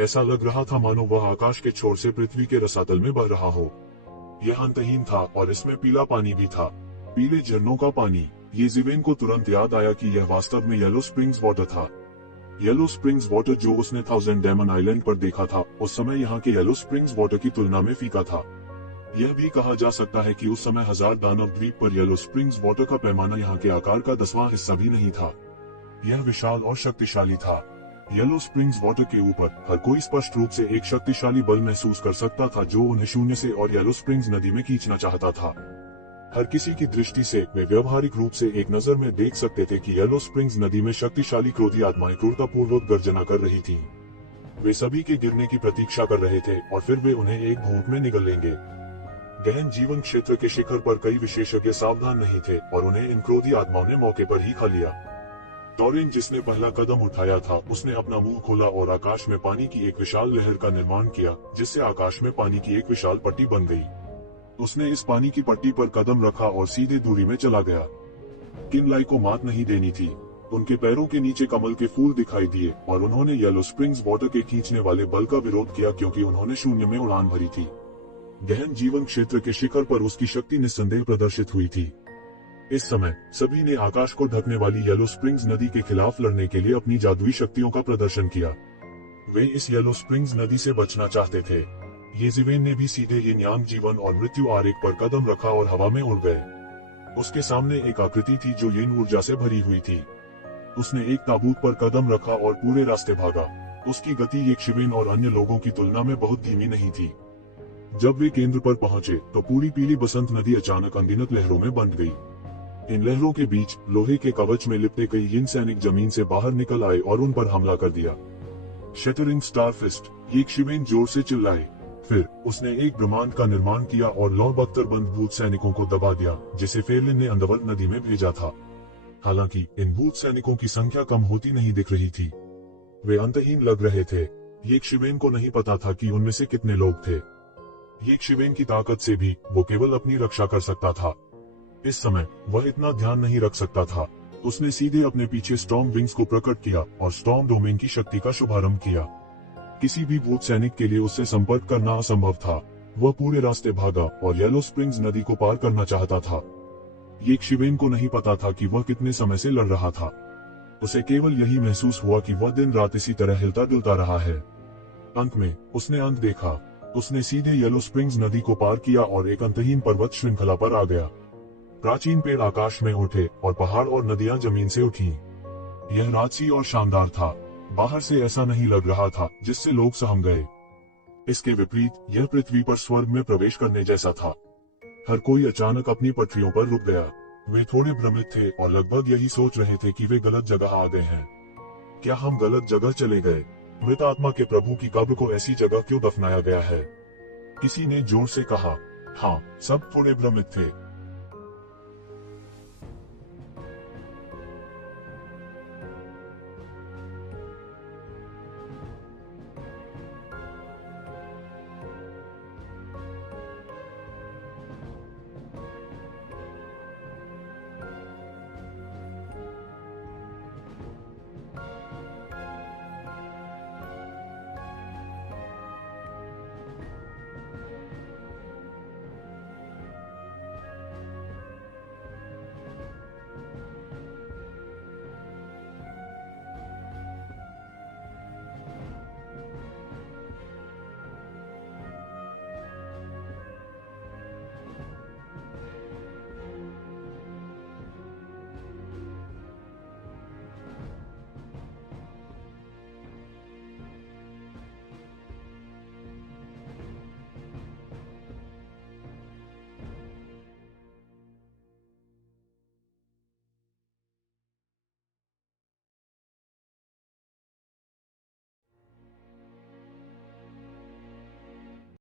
ऐसा लग रहा था मानो वह आकाश के छोर से पृथ्वी के रसातल में बह रहा हो। यह अंतहीन था और इसमें पीला पानी भी था, पीले झरनों का पानी। ये जिवेन को तुरंत याद आया कि यह वास्तव में येलो स्प्रिंग्स वाटर था। येलो स्प्रिंग्स वाटर जो उसने 1000 डेमन आइलैंड पर देखा था, उस समय यहाँ के येलो स्प्रिंग्स वाटर की तुलना में फीका था। यह भी कहा जा सकता है कि उस समय 1000 दानव द्वीप पर येलो स्प्रिंग्स वाटर का पैमाना यहाँ के आकार का 10वां हिस्सा भी नहीं था। यह विशाल और शक्तिशाली था। येलो स्प्रिंग्स वाटर के ऊपर हर कोई स्पष्ट रूप से एक शक्तिशाली बल महसूस कर सकता था जो उन्हें शून्य से और येलो स्प्रिंग्स नदी में खींचना चाहता था। हर किसी की दृष्टि से वे व्यवहारिक रूप से एक नजर में देख सकते थे कि येलो स्प्रिंग्स नदी में शक्तिशाली क्रोधी आत्माएं क्रूरतापूर्वक गर्जना कर रही थीं। वे सभी के गिरने की प्रतीक्षा कर रहे थे और फिर वे उन्हें एक घूंट में निगल लेंगे। गहन जीवन क्षेत्र के शिखर पर कई विशेषज्ञ सावधान नहीं थे और उन्हें इन क्रोधी आत्माओं ने मौके पर ही खा लिया। टॉरिन, जिसने पहला कदम उठाया था, उसने अपना मुंह खोला और आकाश में पानी की एक विशाल लहर का निर्माण किया, जिससे आकाश में पानी की एक विशाल पट्टी बन गई। उसने इस पानी की पट्टी पर कदम रखा और सीधे दूरी में चला गया। किनलाई को मात नहीं देनी थी। उनके पैरों के नीचे कमल के फूल दिखाई दिए और उन्होंने येलो स्प्रिंग्स वाटर के खींचने वाले बल का विरोध किया क्योंकि उन्होंने शून्य में उड़ान भरी थी। गहन जीवन क्षेत्र के शिखर पर उसकी शक्ति निस्संदेह प्रदर्शित हुई थी। इस समय सभी ने आकाश को ढकने वाली येलो स्प्रिंग्स नदी के खिलाफ लड़ने के लिए अपनी जादुई शक्तियों का प्रदर्शन किया। वे इस येलो स्प्रिंग्स नदी से बचना चाहते थे। ये जिवेन ने भी सीधे यिन यांग जीवन और मृत्यु आरेख पर कदम रखा और हवा में उड़ गए। उसके सामने एक आकृति थी जो यिन ऊर्जा से भरी हुई थी। उसने एक ताबूत पर कदम रखा और पूरे रास्ते भागा। उसकी गति एक शिवेन और अन्य लोगों की तुलना में बहुत धीमी नहीं थी। जब वे केंद्र पर पहुंचे तो पूरी पीली बसंत नदी अचानक अनगिनत लहरों में बंध गई। इन लहरों के बीच लोहे के कवच में लिपटे कई यिन सैनिक जमीन से बाहर निकल आए और उन पर हमला कर दिया। शैटरिंग स्टारफिस्ट, एक शिवेन जोर से चिल्लाए। फिर उसने एक ब्रह्मांड का निर्माण किया और लौहबख्तर बंद भूत सैनिकों को दबा दिया, जिसे फेरलिन ने अंडरवर्ल्ड नदी में भेजा था। हालांकि इन भूत सैनिकों की संख्या कम होती नहीं दिख रही थी। वे अंतहीन लग रहे थे। ये शिवेन को नहीं पता था कि उनमें से कितने लोग थे। ये शिवेन की ताकत से भी वो केवल अपनी रक्षा कर सकता था। इस समय वह इतना ध्यान नहीं रख सकता था। उसने सीधे अपने पीछे स्टॉर्म विंग्स को प्रकट किया और स्टॉर्म डोमेन की शक्ति का शुभारंभ किया। किसी भी भूत सैनिक के लिए उससे संपर्क करना असंभव था। वह पूरे रास्ते भागा और येलो स्प्रिंग्स नदी को पार करना चाहता था। ये शिवेन को नहीं पता था कि वह कितने समय से लड़ रहा था। उसे केवल यही महसूस हुआ कि वह दिन रात इसी तरह हिलता डुलता रहा है। अंत में उसने अंत देखा। उसने सीधे येलो स्प्रिंग्स नदी को पार किया और एक अंतहीन पर्वत श्रृंखला पर आ गया। प्राचीन पेड़ आकाश में उठे और पहाड़ और नदियां जमीन से उठी। यह राजसी और शानदार था। बाहर से ऐसा नहीं लग रहा था जिससे लोग सहम गए। इसके विपरीत यह पृथ्वी पर स्वर्ग में प्रवेश करने जैसा था। हर कोई अचानक अपनी पटरियों पर रुक गया। वे थोड़े भ्रमित थे और लगभग यही सोच रहे थे कि वे गलत जगह आ गए हैं। क्या हम गलत जगह चले गए? मृत आत्मा के प्रभु की कब्र को ऐसी जगह क्यों दफनाया गया है? किसी ने जोर से कहा। हाँ, सब थोड़े भ्रमित थे।